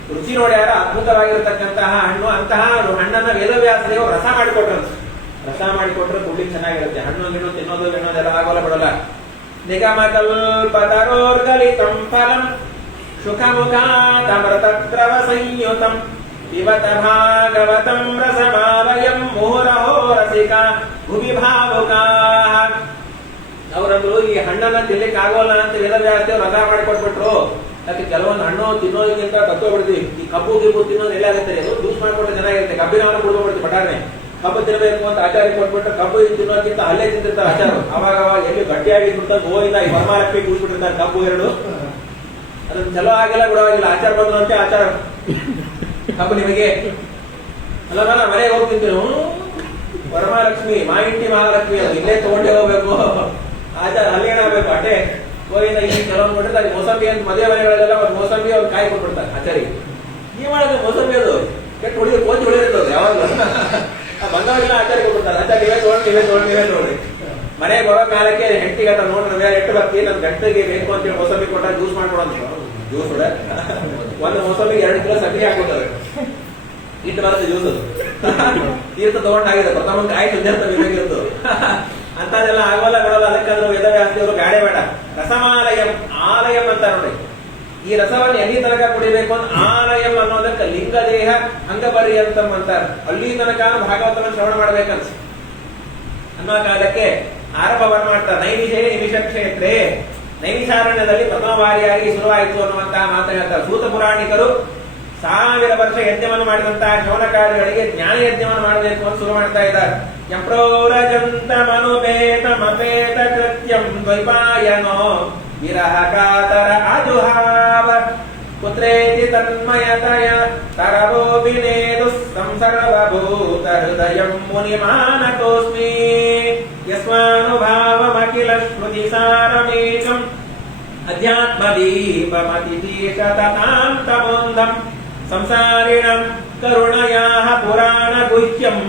ರುಚಿ ನೋಡ್ಯಾರ, ಅದ್ಭುತವಾಗಿರತಕ್ಕಂತಹ ಹಣ್ಣು. ಅಂತಹ ಹಣ್ಣನ್ನ ವೇದವ್ಯಾಸದೇವರು ರಸ ಮಾಡಿಕೊಟ್ರೆ ಕುಡ್ಲಿಕ್ಕೆ ಚೆನ್ನಾಗಿರುತ್ತೆ. ಹಣ್ಣು ಗಿಣ್ಣು ತಿನ್ನೋದು ಗಿನ್ನೋದೆಲ್ಲ ಆಗೋಲ್ಲ ಬಿಡಲ್ಲ. ನಿಗಮಕಲ್ಪತರೋರ್ಗಲಿತಂ ಫಲಂ ಶುಕಮುಖಾದಮೃತದ್ರವ ಸಂಯುತಂ ಪಿಬತ ಭಾಗವತಂ ರಸಮಾಲಯಂ ಮುಹುರಹೋ ರಸಿಕಾ ಭುವಿ ಭಾವುಕಾಃ. ಅವರಂದ್ರು ಈ ಹಣ್ಣನ್ನ ತಿನ್ಲಿಕ್ಕೆ ಆಗೋಲ್ಲ ಅಂತ ವೇದವ್ಯಾಸದೇವರು ರಸ ಮಾಡಿಕೊಟ್ಬಿಟ್ರು. ಯಾಕೆ ಕೆಲವೊಂದು ಹಣ್ಣು ತಿನ್ನೋದಕ್ಕಿಂತ ತತ್ವಬಿಡ್ತೀವಿ. ಈ ಕಬ್ಬು ಗಿಬ್ಬು ತಿನ್ನೋದು ಎಲ್ಲ ಆಗುತ್ತೆ, ಅದು ಜ್ಯೂಸ್ ಮಾಡ್ಕೊಟ್ರೆ ಚೆನ್ನಾಗಿರುತ್ತೆ. ಕಬ್ಬಿನವನ್ನ ಕುಡ್ಕೊಂಡ್ಬಿಡ್ತೀವಿ ಬಟಾಣೆ. ಕಬ್ಬು ತಿನ್ನಬೇಕು ಅಂತ ಆಚಾರ್ಯ ಕೊಟ್ಬಿಟ್ಟು ಕಬ್ಬು ತಿನ್ನೋದಕ್ಕಿಂತ ಅಲ್ಲೇ ತಿಂತಿರ್ತಾರೆ ಆಚಾರ. ಅವಾಗ ಎಲ್ಲಿ ಗಟ್ಟಿಯಾಗಿ ಬಿಡ್ತಾರೆ, ಗೋವಿಂದ ಈ ವರಮಹಾಲಕ್ಷ್ಮಿ ಕೂಡಿಸ್ಬಿಟ್ಟಿರ್ತಾರೆ ಕಬ್ಬು ಎರಡು. ಅದನ್ನ ಚಲೋ ಆಗಿಲ್ಲ ಬಿಡೋವಾಗಿಲ್ಲ, ಆಚಾರ ಬಂದ್ರು ಅಂತೆ ಆಚಾರ ಕಬ್ಬು ನಿಮಗೆ ಅಲ್ಲ, ಮನೆಗೆ ಹೋಗಿ ತಿಂತೀವಿ. ವರಮಹಾಲಕ್ಷ್ಮಿ ಮಾಹಿತಿ ಮಹಾಲಕ್ಷ್ಮಿ ಅದು ಇಲ್ಲೇ ತಗೊಂಡೇ ಹೋಗ್ಬೇಕು, ಆಚಾರ ಅಲ್ಲೇ ಏನಾಗಬೇಕು ಅಟೆ ಗೋವಿಂದ. ಈ ಕೆಲವೊಂದು ನೋಡಿದ್ರೆ ಮೋಸಂಬಿ ಅಂತ ಮದುವೆ ಮನೆಗಳೆಲ್ಲ ಒಂದು ಮೋಸಂಬಿ ಅವ್ರು ಕಾಯಿ ಕೊಟ್ಬಿಡ್ತಾರೆ ಆಚಾರಿಗೆ. ನೀವ್ ಮಾಡೋದು ಮೋಸಂಬಿ ಅದು ಕೆಟ್ಟು ಹೊಡಿದು ಕೋಚಿ ಹೊಡಿರ್ತದೆ ಯಾವಾಗ ಬಂದವರೆಲ್ಲ ಆಚಾರ್ಯ ಕೊಟ್ಬಿಡ್ತಾರೆ. ಆಚಾರ ನೀವೇ ನೋಡಿ ಮನೆಗೆ ಬರೋ ಕಾಲಕ್ಕೆ ಹೆಂಡತಿಗೆ ಅಂತ ನೋಡ್ರೆ ಎಷ್ಟು ಬರ್ತೀವಿ, ನನ್ ಗಂಟೆಗೆ ಬೇಕು ಅಂತೇಳಿ ಮೋಸಂಬಿ ಕೊಟ್ಟಾಗ ಜ್ಯೂಸ್ ಮಾಡ್ಕೊಡೋದು. ಜ್ಯೂಸ್ ಹೊಡ ಒಂದು ಮೋಸಂಬಿಗೆ 2 ಕಿಲೋ ಸಕ್ಕರೆ ಹಾಕ್ಬಿಡ್ತಾರೆ, ಇಟ್ಟು ಬರುತ್ತೆ ಜ್ಯೂಸ್. ಅದು ತೀರ್ಥ ತಗೊಂಡಾಗಿದೆ, ಪ್ರಥಮ ಕಾಯಿ ಸುಧಾರ್ಥ ಬೇಕಾಗಿರುತ್ತೆ ಅಂತದೆಲ್ಲ ಆಗೋಲ್ಲ ಬಿಡೋಲ್ಲ. ಅದಕ್ಕಾದ್ರೂ ವೇದವ್ಯಾಸದೇವರು ಬ್ಯಾಡೆ ಬೇಡ. ರಸಮಾಲಯಂ ಆಲಯಂ ಅಂತ ನೋಡಿ, ಈ ರಸವನ್ನು ಎಲ್ಲಿ ತನಕ ಕುಡಿಬೇಕು ಅಂತ ಆಲಯಂ ಅನ್ನೋದಕ್ಕೆ ಲಿಂಗದೇಹ ಅಂಗಪರ್ಯಂತಂ ಅಂತಾರೆ. ಅಲ್ಲಿ ತನಕ ಭಾಗವತನ ಶ್ರವಣ ಮಾಡ್ಬೇಕನ್ಸ ಅನ್ನೋ ಕಾಲಕ್ಕೆ ಆರಂಭವನ್ನು ಮಾಡ್ತಾರೆ. ನೈಮಿಷೇ ನಿಮಿಷ ಕ್ಷೇತ್ರೇ, ನೈಮಿಷಾರಣ್ಯದಲ್ಲಿ ಪ್ರಥಮ ಬಾರಿಯಾಗಿ ಶುರುವಾಯಿತು ಅನ್ನುವಂತಹ ಮಾತು ಹೇಳ್ತಾರೆ. ಸೂತ ಪುರಾಣಿಕರು 1000 ವರ್ಷ ಯಜ್ಞವನ್ನು ಮಾಡಿದಂತಹ ಶ್ರವಣಕಾರಿಗಳಿಗೆ ಜ್ಞಾನ ಯಜ್ಞವನ್ನು ಮಾಡಬೇಕು ಅಂತ ಶುರು ಮಾಡ್ತಾ ಇದ್ದಾರೆ. ಯಂಪ್ರೋರಜಂತ ಮನುಪೇತ ಮಪೇತ ಕೃತ್ಯಂ ದ್ವೈಪಾಯನೋ ವಿರಹ ಕಾತರ ಅಜುಹಾವ ಪುತ್ರೇತಿ ತನ್ಮಯತಯ ತರವೋ ವಿನೇದು ಸಂಸರ್ವಭೂತ ಹೃದಯಂ ಮುನಿಮಾನತೋಸ್ಮಿ ಯಸ್ಮಾನುಭಾವಮಖಿಲ ಶ್ರುತಿ ಸಾರಮೇಕಂ ಅಧ್ಯಾತ್ಮದೀಪಮತಿತೀಶತಾಂತಮೋಂದಂ ಸಂಸಾರಿಣಂ ಕರುಣಯಾಃ ಪುರಾಣ ಗುಹ್ಯಂ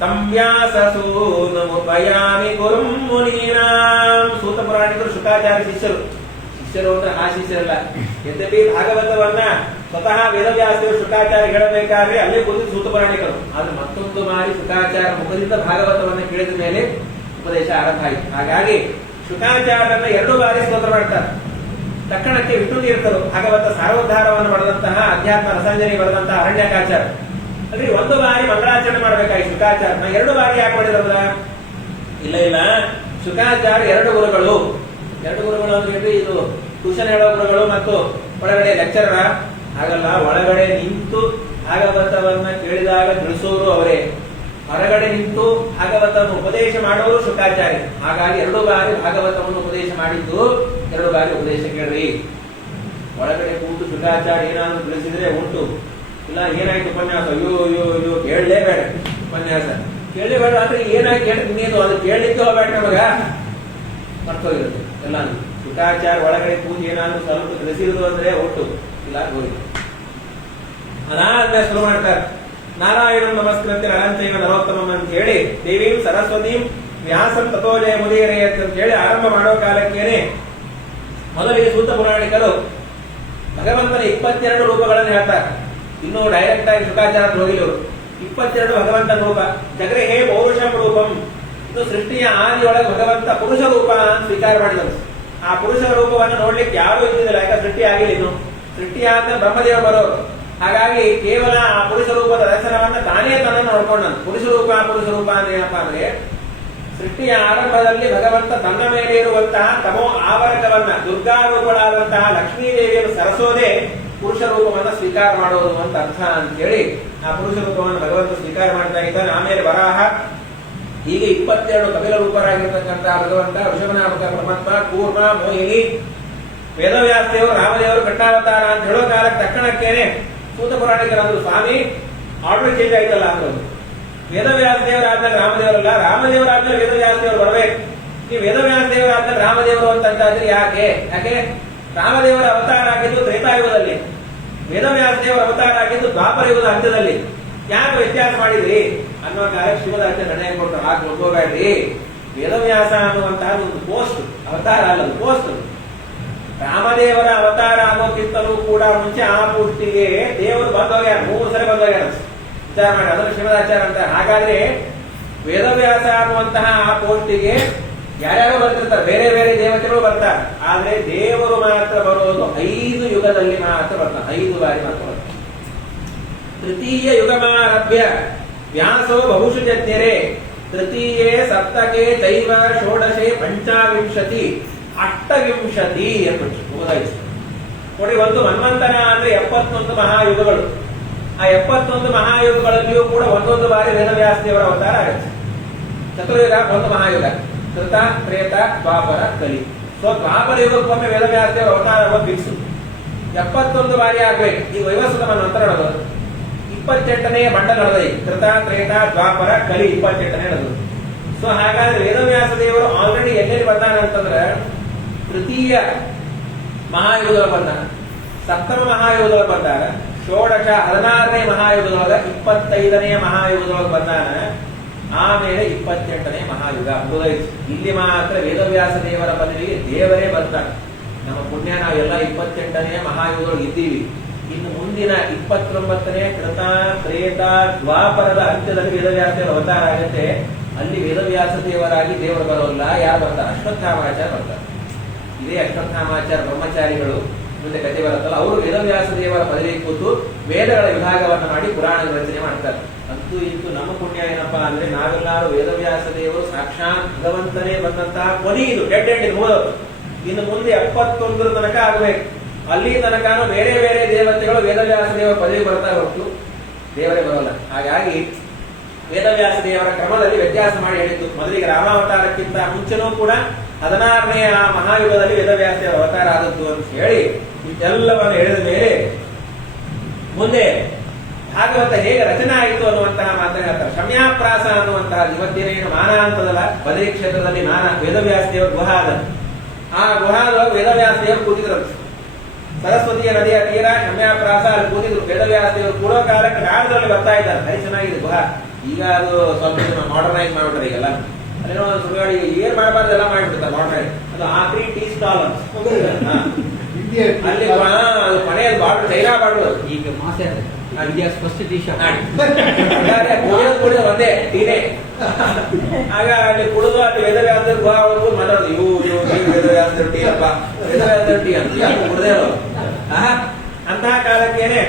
ತಂ ವ್ಯಾಸಸೂನುಪಯಾಮಿ ಗುರುಂ ಮುನೀನಾಂ. ಸೂತ ಪುರಾಣಿಕರು ಶುಕಾಚಾರ್ಯ ಶಿಷ್ಯರು ಅಂದ್ರೆ ಆ ಶಿಷ್ಯರಲ್ಲ. ಯದ್ಯಪಿ ಭಾಗವತವನ್ನ ಸ್ವತಃ ವೇದವ್ಯಾಸರು ಶುಕಾಚಾರ್ಯ ಹೇಳಬೇಕಾದ್ರೆ ಅಲ್ಲೇ ಕೂತು ಸೂತ ಪುರಾಣಿಕರು. ಆದ್ರೆ ಮತ್ತೊಂದು ಬಾರಿ ಶುಕಾಚಾರ್ಯ ಮುಖದಿಂದ ಭಾಗವತವನ್ನ ಕೇಳಿದ ಮೇಲೆ ಉಪದೇಶ ಆರಂಭ ಆಯಿತು. ಹಾಗಾಗಿ ಶುಕಾಚಾರ್ಯರನ್ನ 2 ಬಾರಿ ಸ್ತೋತ್ರ ಮಾಡ್ತಾರೆ. ತಕ್ಷಣಕ್ಕೆ ವಿಷ್ಣು ತೀರ್ಥರು ಭಾಗವತ ಸಾರೋದ್ಧಾರವನ್ನು ಬರೆದಂತಹ ಅಧ್ಯಾತ್ಮ ರಸಂಜನಿ ಬರೆದಂತಹ ಅರಣ್ಯಕಾಚಾರ ಅಂದ್ರೆ 1 ಬಾರಿ ಮಂಗಳಾಚರಣೆ ಮಾಡ್ಬೇಕಾಗಿ ಶುಕಾಚಾರ್ಯನ 2 ಬಾರಿ ಯಾಕೆ ಮಾಡಿದ್ರಲ್ಲ? ಇಲ್ಲ ಶುಕಾಚಾರ್ಯ 2 ಗುರುಗಳು ಅಂತ ಹೇಳಿ ಇದು ಟ್ಯೂಷನ್ ಹೇಳೋ ಗುರುಗಳು ಮತ್ತು ಒಳಗಡೆ ಲೆಕ್ಚರರ ಹಾಗಲ್ಲ. ಒಳಗಡೆ ನಿಂತು ಭಾಗವತವನ್ನ ಕೇಳಿದಾಗ ತಿಳಿಸೋರು ಅವರೇ, ಹೊರಗಡೆ ನಿಂತು ಭಾಗವತವನ್ನು ಉಪದೇಶ ಮಾಡೋರು ಶುಕಾಚಾರ್ಯ. ಹಾಗಾಗಿ 2 ಬಾರಿ ಭಾಗವತವನ್ನು ಉಪದೇಶ ಮಾಡಿದ್ದು, 2 ಬಾರಿ ಉಪದೇಶ ಕೇಳ್ರಿ. ಒಳಗಡೆ ಕೂತು ಶುಕಾಚಾರ್ಯ ಏನಾದ್ರು ತಿಳಿಸಿದ್ರೆ ಉಂಟು, ಇಲ್ಲ ಏನಾಯ್ತು ಉಪನ್ಯಾಸ, ಅಯ್ಯೋ ಕೇಳಲೇಬೇಡ ಉಪನ್ಯಾಸ ಕೇಳಲೇಬೇಡ ಅಂದ್ರೆ ಏನಾಯ್ತು ಹೇಳಿ ಇನ್ನೇನು ಅದು ಕೇಳಲಿಕ್ಕೆ ಹೋಗ್ಬೇಡ ನಮಗ ಮರ್ತೋಗಿರುತ್ತೆ ಎಲ್ಲ. ಶುಕಾಚಾರ್ಯ ಒಳಗಡೆ ಕೂತು ಏನಾದ್ರು ಸ್ವಲ್ಪ ತಿಳಿಸಿದ್ರು ಅಂದ್ರೆ ಒಟ್ಟು ಇಲ್ಲ ಹೋಗಿ ಅದಾದ್ಮೇಲೆ ಶುರು ಮಾಡ್ತಾರೆ. ನಾರಾಯಣ ನಮಸ್ಕೃತ್ಯ ನರಂಚೈವ ನರೋತ್ತಮಂ ಅಂತ ಹೇಳಿ ದೇವೀಂ ಸರಸ್ವತೀಂ ವ್ಯಾಸಂ ತಥೋಜಯ ಮುದಿಯರೇ ಅಂತ ಹೇಳಿ ಆರಂಭ ಮಾಡೋ ಕಾಲಕ್ಕೇನೆ ಮೊದಲಿಗೆ ಸೂತ ಪುರಾಣಿಕರು ಭಗವಂತನ 22 ರೂಪಗಳನ್ನು ಹೇಳ್ತಾರೆ. ಇನ್ನೂ ಡೈರೆಕ್ಟ್ ಆಗಿ ಶುಕಾಚಾರ್ಯ ಹೋಗಿಲ್ಲವರು. 22 ಭಗವಂತನ ರೂಪ. ಜಗೃಹೇ ಪೌರುಷಂ ರೂಪಂ, ಇದು ಸೃಷ್ಟಿಯ ಆದಿಯೊಳಗೆ ಭಗವಂತ ಪುರುಷ ರೂಪ ಅಂತ ಸ್ವೀಕಾರ ಮಾಡಿದರು. ಆ ಪುರುಷ ರೂಪವನ್ನು ನೋಡ್ಲಿಕ್ಕೆ ಯಾರು ಇದ್ದಿದ್ದಿಲ್ಲ, ಯಾಕಂದ್ರೆ ಸೃಷ್ಟಿ ಆಗಿಲ್ಲ. ಇನ್ನು ಸೃಷ್ಟಿ ಆದ ಬ್ರಹ್ಮದೇವರು ಬರೋರು. ಹಾಗಾಗಿ ಕೇವಲ ಆ ಪುರುಷ ರೂಪದ ದರ್ಶನವನ್ನ ತಾನೇ ತನ್ನನ್ನು ನೋಡ್ಕೊಂಡನು. ಪುರುಷ ರೂಪ ಅಂದ್ರೆ ಏನಪ್ಪಾ ಅಂದ್ರೆ ಸೃಷ್ಟಿಯ ಆರಂಭದಲ್ಲಿ ಭಗವಂತ ತನ್ನ ಮೇಲೆ ಇರುವಂತಹ ತಮೋ ಆವರಕವನ್ನ ದುರ್ಗಾರೂಪಳಾದಂತಹ ಲಕ್ಷ್ಮೀದೇವಿಯನ್ನು ಸರಸೋದೇ ಪುರುಷ ರೂಪವನ್ನ ಸ್ವೀಕಾರ ಮಾಡೋದು ಅಂತ ಅರ್ಥ ಅಂತ ಹೇಳಿ ಆ ಪುರುಷ ರೂಪವನ್ನು ಭಗವಂತ ಸ್ವೀಕಾರ ಮಾಡ್ತಾ ಇದ್ದಾನೆ. ಆಮೇಲೆ ವರಾಹ, ಹೀಗೆ 22 ಕಪಿಲ ರೂಪರಾಗಿರ್ತಕ್ಕಂತಹ ಭಗವಂತ ಋಷಭನಾಮಕ ಪರಮಾತ್ಮ, ಕೂರ್ಮ, ಮೋಹಿನಿ, ವೇದವ್ಯಾಸದೇವರು, ರಾಮದೇವರು ಕಟ್ಟಾವತಾರ ಅಂತ ಹೇಳೋ ಕಾಲಕ್ಕೆ ತಕ್ಷಣಕ್ಕೇನೆ ಸೂತ ಪುರಾಣಿಕರಂದ್ರು, ಸ್ವಾಮಿ ಆರ್ಡರ್ ಚೇಂಜ್ ಆಯ್ತಲ್ಲ ಅಂದ್ರು. ವೇದವ್ಯಾಸದೇವರಾದ್ಮೇಲೆ ರಾಮದೇವರಲ್ಲ, ರಾಮದೇವರಾದ್ಮೇಲೆ ವೇದವ್ಯಾಸದೇವರು ಬರಬೇಕು. ನೀವು ವೇದವ್ಯಾಸದೇವರಾದ್ಮೇಲೆ ರಾಮದೇವರು ಅಂತಂದ್ರೆ ಯಾಕೆ ರಾಮದೇವರ ಅವತಾರ ಆಗಿದ್ದು ತ್ರೇತಾಯುಗದಲ್ಲಿ, ವೇದವ್ಯಾಸದೇವರ ಅವತಾರ ಆಗಿದ್ದು ದ್ವಾಪರ ಯುಗದ ಅಂತ್ಯದಲ್ಲಿ. ಯಾಕೆ ವ್ಯತ್ಯಾಸ ಮಾಡಿದ್ರಿ ಅನ್ನೋ ಕಾಲಕ್ಕೆ ಶ್ರೀಮದಾಚಾರ್ಯ ನಿರ್ಣಯ ಕೊಟ್ಟರು. ಹಾಗೆ ಹೋಗಬೇಡ್ರಿ, ವೇದವ್ಯಾಸ ಅನ್ನುವಂತಹ ಒಂದು ಪೋಸ್ಟ್, ಅವತಾರ ಅಲ್ಲ, ಪೋಸ್ಟ್. ರಾಮದೇವರ ಅವತಾರ ಆಗೋಕ್ಕಿಂತಲೂ ಕೂಡ ಮುಂಚೆ ಆ ಪೂರ್ತಿಗೆ ದೇವರು ಬಂದೋಗ್ಯಾರ, 3 ಸಲ ಬಂದೋಗ್ಯಾರ. ವಿಚಾರ ಮಾಡಿ, ಅದನ್ನು ಶ್ರೀಮದಾಚಾರ್ಯ ಅಂತ. ಹಾಗಾದ್ರೆ ವೇದವ್ಯಾಸ ಅನ್ನುವಂತಹ ಆ ಪೋಸ್ಟಿಗೆ ಯಾರ್ಯಾರು ಬರ್ತಿರ್ತಾರೆ, ಬೇರೆ ಬೇರೆ ದೇವತೆಗಳು ಬರ್ತಾರೆ. ಆದ್ರೆ ದೇವರು ಮಾತ್ರ ಬರೋದು 5 ಯುಗದಲ್ಲಿ ಮಾತ್ರ ಬರ್ತಾರೆ, 5 ಬಾರಿ ಮಾತ್ರ ಬರ್ತಾರೆ. ತೃತೀಯ ಯುಗಮಾರಭ್ಯ ವ್ಯಾಸೋ ಬಹುಶು ಜಜ್ಞರೆ, ತೃತೀಯೇ ಸಪ್ತಕೆ ದೈವ ಷೋಡಶೆ ಪಂಚಾವಿಂಶತಿ ಅಷ್ಟವಿಂಶತಿ ಅಂತ ಹೋದಾಯ್ತು ನೋಡಿ. ಒಂದು ಮನ್ವಂತರ ಅಂದ್ರೆ 71 ಮಹಾಯುಗಗಳು. ಆ 71 ಮಹಾಯುಗಗಳಲ್ಲಿಯೂ ಕೂಡ ಒಂದೊಂದು ಬಾರಿ ವೇದವ್ಯಾಸದೇವರ ಅವತಾರ ಆಗುತ್ತೆ. ಚತುರ್ಯುಗ 1 ಮಹಾಯುಗ, ಕೃತ, ತ್ರೇತ, ದ್ವಾಪರ, ಕಲಿ. ಸೊ ದ್ವಾಪರ ಯುಗಕ್ಕೊಮ್ಮೆ ವೇದವ್ಯಾಸದೇವರ ಅವತಾರ ಆಗೋದು ಫಿಕ್ಸ್. 71 ಬಾರಿ ಆಗ್ಬೇಕು. ಈ ವೈವಸ್ವತ ನಂತರ ನಡೆದದು 28ನೇ ಮಂಡಲ ನಡೆದ, ಕೃತ, ತ್ರೇತ, ದ್ವಾಪರ, ಕಲಿ 28ನೇ ನಡೆದದು. ಸೊ ಹಾಗಾದ್ರೆ ವೇದವ್ಯಾಸ ದೇವರು ಆಲ್ರೆಡಿ ಎಲ್ಲೆಲ್ಲಿ ಬಂದಾನ ಅಂತಂದ್ರೆ ತೃತೀಯ ಮಹಾಯುಗದೊಳಗೆ ಬಂದಾನ, ಸಪ್ತಮ ಮಹಾಯುಗದೊಳಗೆ ಬಂದಾನ, ಷೋಡಶ 16ನೇ ಮಹಾಯುಗದೊಳಗ, 25ನೇ ಮಹಾಯುಗದೊಳಗೆ ಬಂದಾನ, ಆಮೇಲೆ 28ನೇ ಮಹಾಯುಗ ಮುಗಿದೈತು. ಇಲ್ಲಿ ಮಾತ್ರ ವೇದವ್ಯಾಸ ದೇವರ ಬದಲಿಗೆ ದೇವರೇ ಬರ್ತಾನೆ. ನಮ್ಮ ಪುಣ್ಯ ನಾವೆಲ್ಲ 28ನೇ ಮಹಾಯುಗದೊಳಗೆ ಇದ್ದೀವಿ. ಇನ್ನು ಮುಂದಿನ 29ನೇ ಕೃತ, ತ್ರೇತ, ದ್ವಾಪರದ ಅಂತ್ಯದಲ್ಲಿ ವೇದವ್ಯಾಸ ದೇವರ ಅವತಾರ ಆಗುತ್ತೆ. ಅಲ್ಲಿ ವೇದವ್ಯಾಸ ದೇವರಾಗಿ ದೇವರು ಬರೋಲ್ಲ. ಯಾರು ಬರ್ತಾರೆ? ಅಶ್ವತ್ಥಾಮಾಚಾರ್ಯ ಬರ್ತಾರೆ. ಇದೇ ಅಶ್ವತ್ಥಾಮಾಚಾರ್ಯ ಬ್ರಹ್ಮಚಾರಿಗಳು ಮುಂದೆ ಕಥೆ ಬರುತ್ತಲ್ಲ, ಅವರು ವೇದವ್ಯಾಸ ದೇವರ ಬದಲಿಗೆ ಕೂತು ವೇದಗಳ ವಿಭಾಗವನ್ನು ಮಾಡಿ ಪುರಾಣ ರಚನೆ ಮಾಡ್ತಾರೆ. ಅಂತೂ ಇಂತೂ ನಮ್ಮ ಪುಣ್ಯ ಏನಪ್ಪಾ ಅಂದ್ರೆ ನಾವೆಲ್ಲರೂ ವೇದವ್ಯಾಸ ದೇವರು ಸಾಕ್ಷಾತ್ ಭಗವಂತನೇ ಬಂದಂತಹ ಕೊನೆಯದು ಡೆಡ್ ಎಂಡ್ ಹೋದವರು. ಇನ್ನು ಮುಂದೆ 71 ತನಕ ಆಗಬೇಕು. ಅಲ್ಲಿ ತನಕನೂ ಬೇರೆ ಬೇರೆ ದೇವತೆಗಳು ವೇದವ್ಯಾಸ ದೇವರ ಪದವಿ ಬರ್ತಾ ಹೊರತು ದೇವರೇ ಬರೋಲ್ಲ. ಹಾಗಾಗಿ ವೇದವ್ಯಾಸ ದೇವರ ಕ್ರಮದಲ್ಲಿ ವ್ಯತ್ಯಾಸ ಮಾಡಿ ಹೇಳಿದ್ದು. ಮೊದಲಿಗೆ ರಾಮಾವತಾರಕ್ಕಿಂತ ಮುಂಚೆನೂ ಕೂಡ 16ನೇ ಮಹಾಯುಗದಲ್ಲಿ ವೇದವ್ಯಾಸ ದೇವರ ಅವತಾರ ಆದದ್ದು ಅಂತ ಹೇಳಿ ಇದೆಲ್ಲವನ್ನು ಹೇಳಿದ ಮೇಲೆ ಮುಂದೆ ಭಾಗವತ ಹೇಗೆ ರಚನೆ ಆಯಿತು ಅನ್ನುವಂತಹ ಮಾತನ್ನು ಹೇಳ್ತಾರೆ. ಶಮ್ಯಾಪ್ರಾಸ ಅನ್ನುವಂತಹ ಇವತ್ತಿನೇನು ಮಾನ ಅಂತದಲ್ಲ, ಬದರಿ ಕ್ಷೇತ್ರದಲ್ಲಿ ಮಾನ ವೇದವ್ಯಾಸ ದೇವರ ಗುಹಾದ. ಆ ಗುಹಾದೊಳಗೆ ವೇದವ್ಯಾಸ ದೇವರು ಕೂತಿದ್ರಂತೆ. ಸರಸ್ವತಿಯ ನದಿಯ ತೀರ ಶಮ್ಯಾಪ್ರಾಸ ಅಲ್ಲಿ ಕೂತಿದ್ರು. ವೇದವ್ಯಾಸ ದೇವರು ಕೂಡೋ ಕಾಲಕ್ಕೆ ನಾಡದಲ್ಲಿ ಬರ್ತಾ ಇದ್ದಾರೆ. ಭಾರಿ ಚೆನ್ನಾಗಿದೆ ಗುಹಾ. ಈಗ ಅದು ಸ್ವಲ್ಪ ಮಾಡರ್ನೈಸ್ ಮಾಡ್ಬಿಟ್ರೆ ಈಗೆಲ್ಲ ಅಲ್ಲೇನೋ ಸುಡುಗಾಡಿ ಏನ್ ಮಾಡಬಾರ್ದು ಎಲ್ಲ ಮಾಡ್ಬಿಡ್ತಾರೆ ಮಾಡರ್ನೈಸ್. ಅದು ಆಕ್ರಿ ಟೀ ಸ್ಟಾಲ್ ಅಂತ ಅಲ್ಲಿ ಅದು ಮನೆಯಲ್ಲಿ ಬಾಡ್ರು ಚೈನಾ ಬಾಡ್ರು. ಈಗ ಮಾಸೆ ಇಂಡಿಯಾಸ್ ಫಸ್ಟ್ ಟೀ ಶಾಪ್. ಕುಡಿದು ಒಂದೇ ಟೀನೇ. ಆಗ ಅಲ್ಲಿ ಕುಡಿದು ಅಲ್ಲಿ ವೇದವ್ಯಾಸರ ಗುಹಾ ಮಾತಾಡೋದು, ಇವು ವೇದವ್ಯಾಸರ ಟೀ ಅಪ್ಪ, ವೇದವ್ಯಾಸರ ಟೀ ಅಂತ ಯಾರು ಕುಡ್ದೇ ಇರೋದು. ಅಂತಹ ಕಾಲಕ್ಕೇನೆ,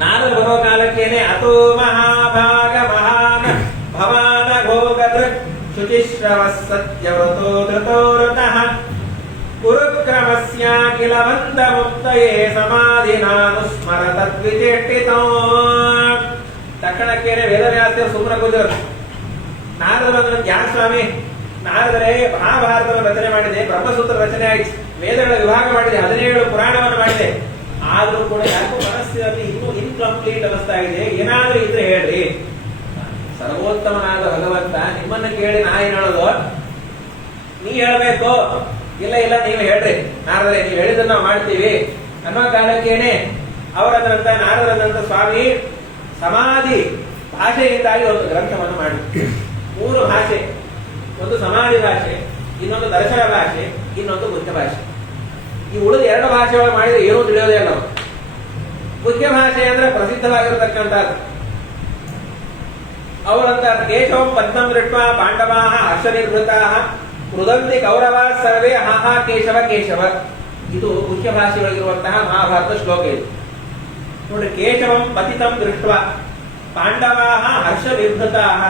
ನಾರದರು ಬರೋ ಕಾಲಕ್ಕೇನೆ ಅಥೋ ಮಹಾಭಾಗ ಮಹಾನ ಭವಾನ ಭೋಗದೃಕ್ ಶುಚಿಶ್ರವ ಸತ್ಯವ್ರತೋ ಧೃತೋರತಃ ಕುರುಕ್ರಮಸ್ಯಾಖಿಲವಂತ ಮುಕ್ತಯೇ ಸಮಾಧಿನಾನುಸ್ಮರ ತದ್ವಿಚೇಷ್ಟಿತೋ. ತಕ್ಷಣಕ್ಕೇನೆ ವೇದವ್ಯಾಸರು ಸುಮ್ಮನೆ ಕೂತಿರೋದು. ನಾರದರು ಬಂದ್ರೆ ಯಾಕೆ ಸ್ವಾಮಿ, ನಾರದರೆ ಮಹಾಭಾರತವನ್ನು ರಚನೆ ಮಾಡಿದೆ, ಬ್ರಹ್ಮಸೂತ್ರ ರಚನೆ ಆಯ್ತು, ವೇದಗಳ ವಿಭಾಗ ಮಾಡಿದೆ, 17 ಪುರಾಣವನ್ನು ಮಾಡಿದೆ. ಆದ್ರೂ ಕೂಡ ಯಾಕೋ ಮನಸ್ಸಿನಲ್ಲಿ ಇನ್ನೂ ಇನ್ಕಂಪ್ಲೀಟ್ ಅನಿಸ್ತಾ ಇದೆ, ಏನಾದ್ರೂ ಇದ್ರೆ ಹೇಳ್ರಿ. ಸರ್ವೋತ್ತಮನಾದ ಭಗವಂತ ನಿಮ್ಮನ್ನ ಕೇಳಿ ನಾ ಏನ್ ಹೇಳೋದು, ನೀ ಹೇಳ್ಬೇಕು, ಇಲ್ಲ ಇಲ್ಲ ನೀವು ಹೇಳ್ರಿ ನಾರದರೆ, ನೀವು ಹೇಳಿದ್ರೆ ನಾವು ಮಾಡ್ತೀವಿ ಅನ್ನೋ ಕಾಲಕ್ಕೇನೆ ಅವರದಂತ ನಾರದರಂತ ಸ್ವಾಮಿ ಸಮಾಧಿ ಭಾಷೆಯಿಂದಾಗಿ ಒಂದು ಗ್ರಂಥವನ್ನು ಮಾಡಿ, 3 ಭಾಷೆ, ಒಂದು ಸಮಾಧಿ ಭಾಷೆ, ಇನ್ನೊಂದು ದರ್ಶನ ಭಾಷೆ, ಇನ್ನೊಂದು ಮುಖ್ಯ ಭಾಷೆ. ಈ ಉಳಿದ 2 ಭಾಷೆಗಳು ಮಾಡಿದ್ರೆ ಏನೂ ತಿಳಿಯೋದೇ ಇಲ್ಲ. ಮುಖ್ಯ ಭಾಷೆ ಅಂದ್ರೆ ಪ್ರಸಿದ್ಧವಾಗಿರತಕ್ಕಂಥದ್ದು. ಅವರಂತ ಕೇಶವಂ ಪದ್ಮಂ ದೃಷ್ಟ್ವಾ ಪಾಂಡವಾಃ ಹರ್ಷನಿರ್ವೃತಾಃ ಮೃದಂತಿ ಕೌರವ ಸರ್ವೇ ಹಾಹಾ ಕೇಶವ ಕೇಶವ. ಇದು ಮುಖ್ಯ ಭಾಷೆಗಳಿರುವಂತಹ ಮಹಾಭಾರತ ಶ್ಲೋಕ ಇದು ನೋಡ್ರಿ. ಕೇಶವಂ ಪತಿತಂ ದೃಷ್ಟ್ವಾ ಪಾಂಡವಾಃ ಹರ್ಷನಿರ್ವೃತಾಃ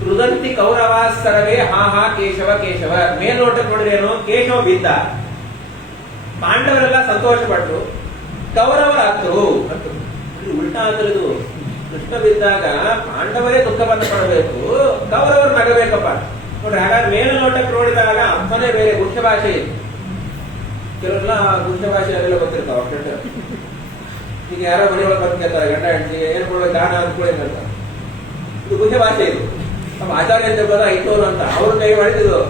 ಮೃದಂತಿ ಕೌರವ ಸರ್ವೇ ಹಾಹಾ ಕೇಶವ ಕೇಶವ. ಮೇಲ್ನೋಟಕ್ಕೆ ನೋಡ್ರಿ ಏನು, ಕೇಶವ ಬಿದ್ದ, ಪಾಂಡವರೆಲ್ಲ ಸಂತೋಷ ಪಟ್ಟರು, ಕೌರವರ ಹತ್ತರು. ಉಲ್ಟಾ ಅಂದ್ರೆ ಇದು, ಕೃಷ್ಣ ಬಿದ್ದಾಗ ಪಾಂಡವರೇ ದುಃಖವನ್ನು ಪಡಬೇಕು, ಕೌರವರು ನಗಬೇಕಪ್ಪ ನೋಡ್ರಿ. ಹಾಗಾದ್ರೆ ಮೇಲೆ ನೋಟಕ್ಕೆ ನೋಡಿದಾಗ ಅರ್ಥನೇ ಬೇರೆ. ಮುಖ್ಯ ಭಾಷೆ ಇದು. ಕೆಲವೆಲ್ಲ ಮುಖ್ಯ ಭಾಷೆ ಅದೆಲ್ಲ ಗೊತ್ತಿರ್ತಾವ ಅಷ್ಟೇ. ಈಗ ಯಾರೋ ಮನೆಯೊಳಗೆ ಬಂದು ಕೇಳ್ತಾರೆ, ಗಂಡ ಹೆಂಡತಿ ಏನ್ ಕೊಡ್ಬೇಕು ದಾನ ಅಂದ್ಕೊಳ್ಳಿ ಅಂತ. ಇದು ಮುಖ್ಯ ಭಾಷೆ ಇದು. ನಮ್ಮ ಆಚಾರ್ಯ ಅಂತ ಬರೋ ಐತೋರು ಅಂತ ಅವ್ರ ಕೈ ಮಾಡಿದ್ದು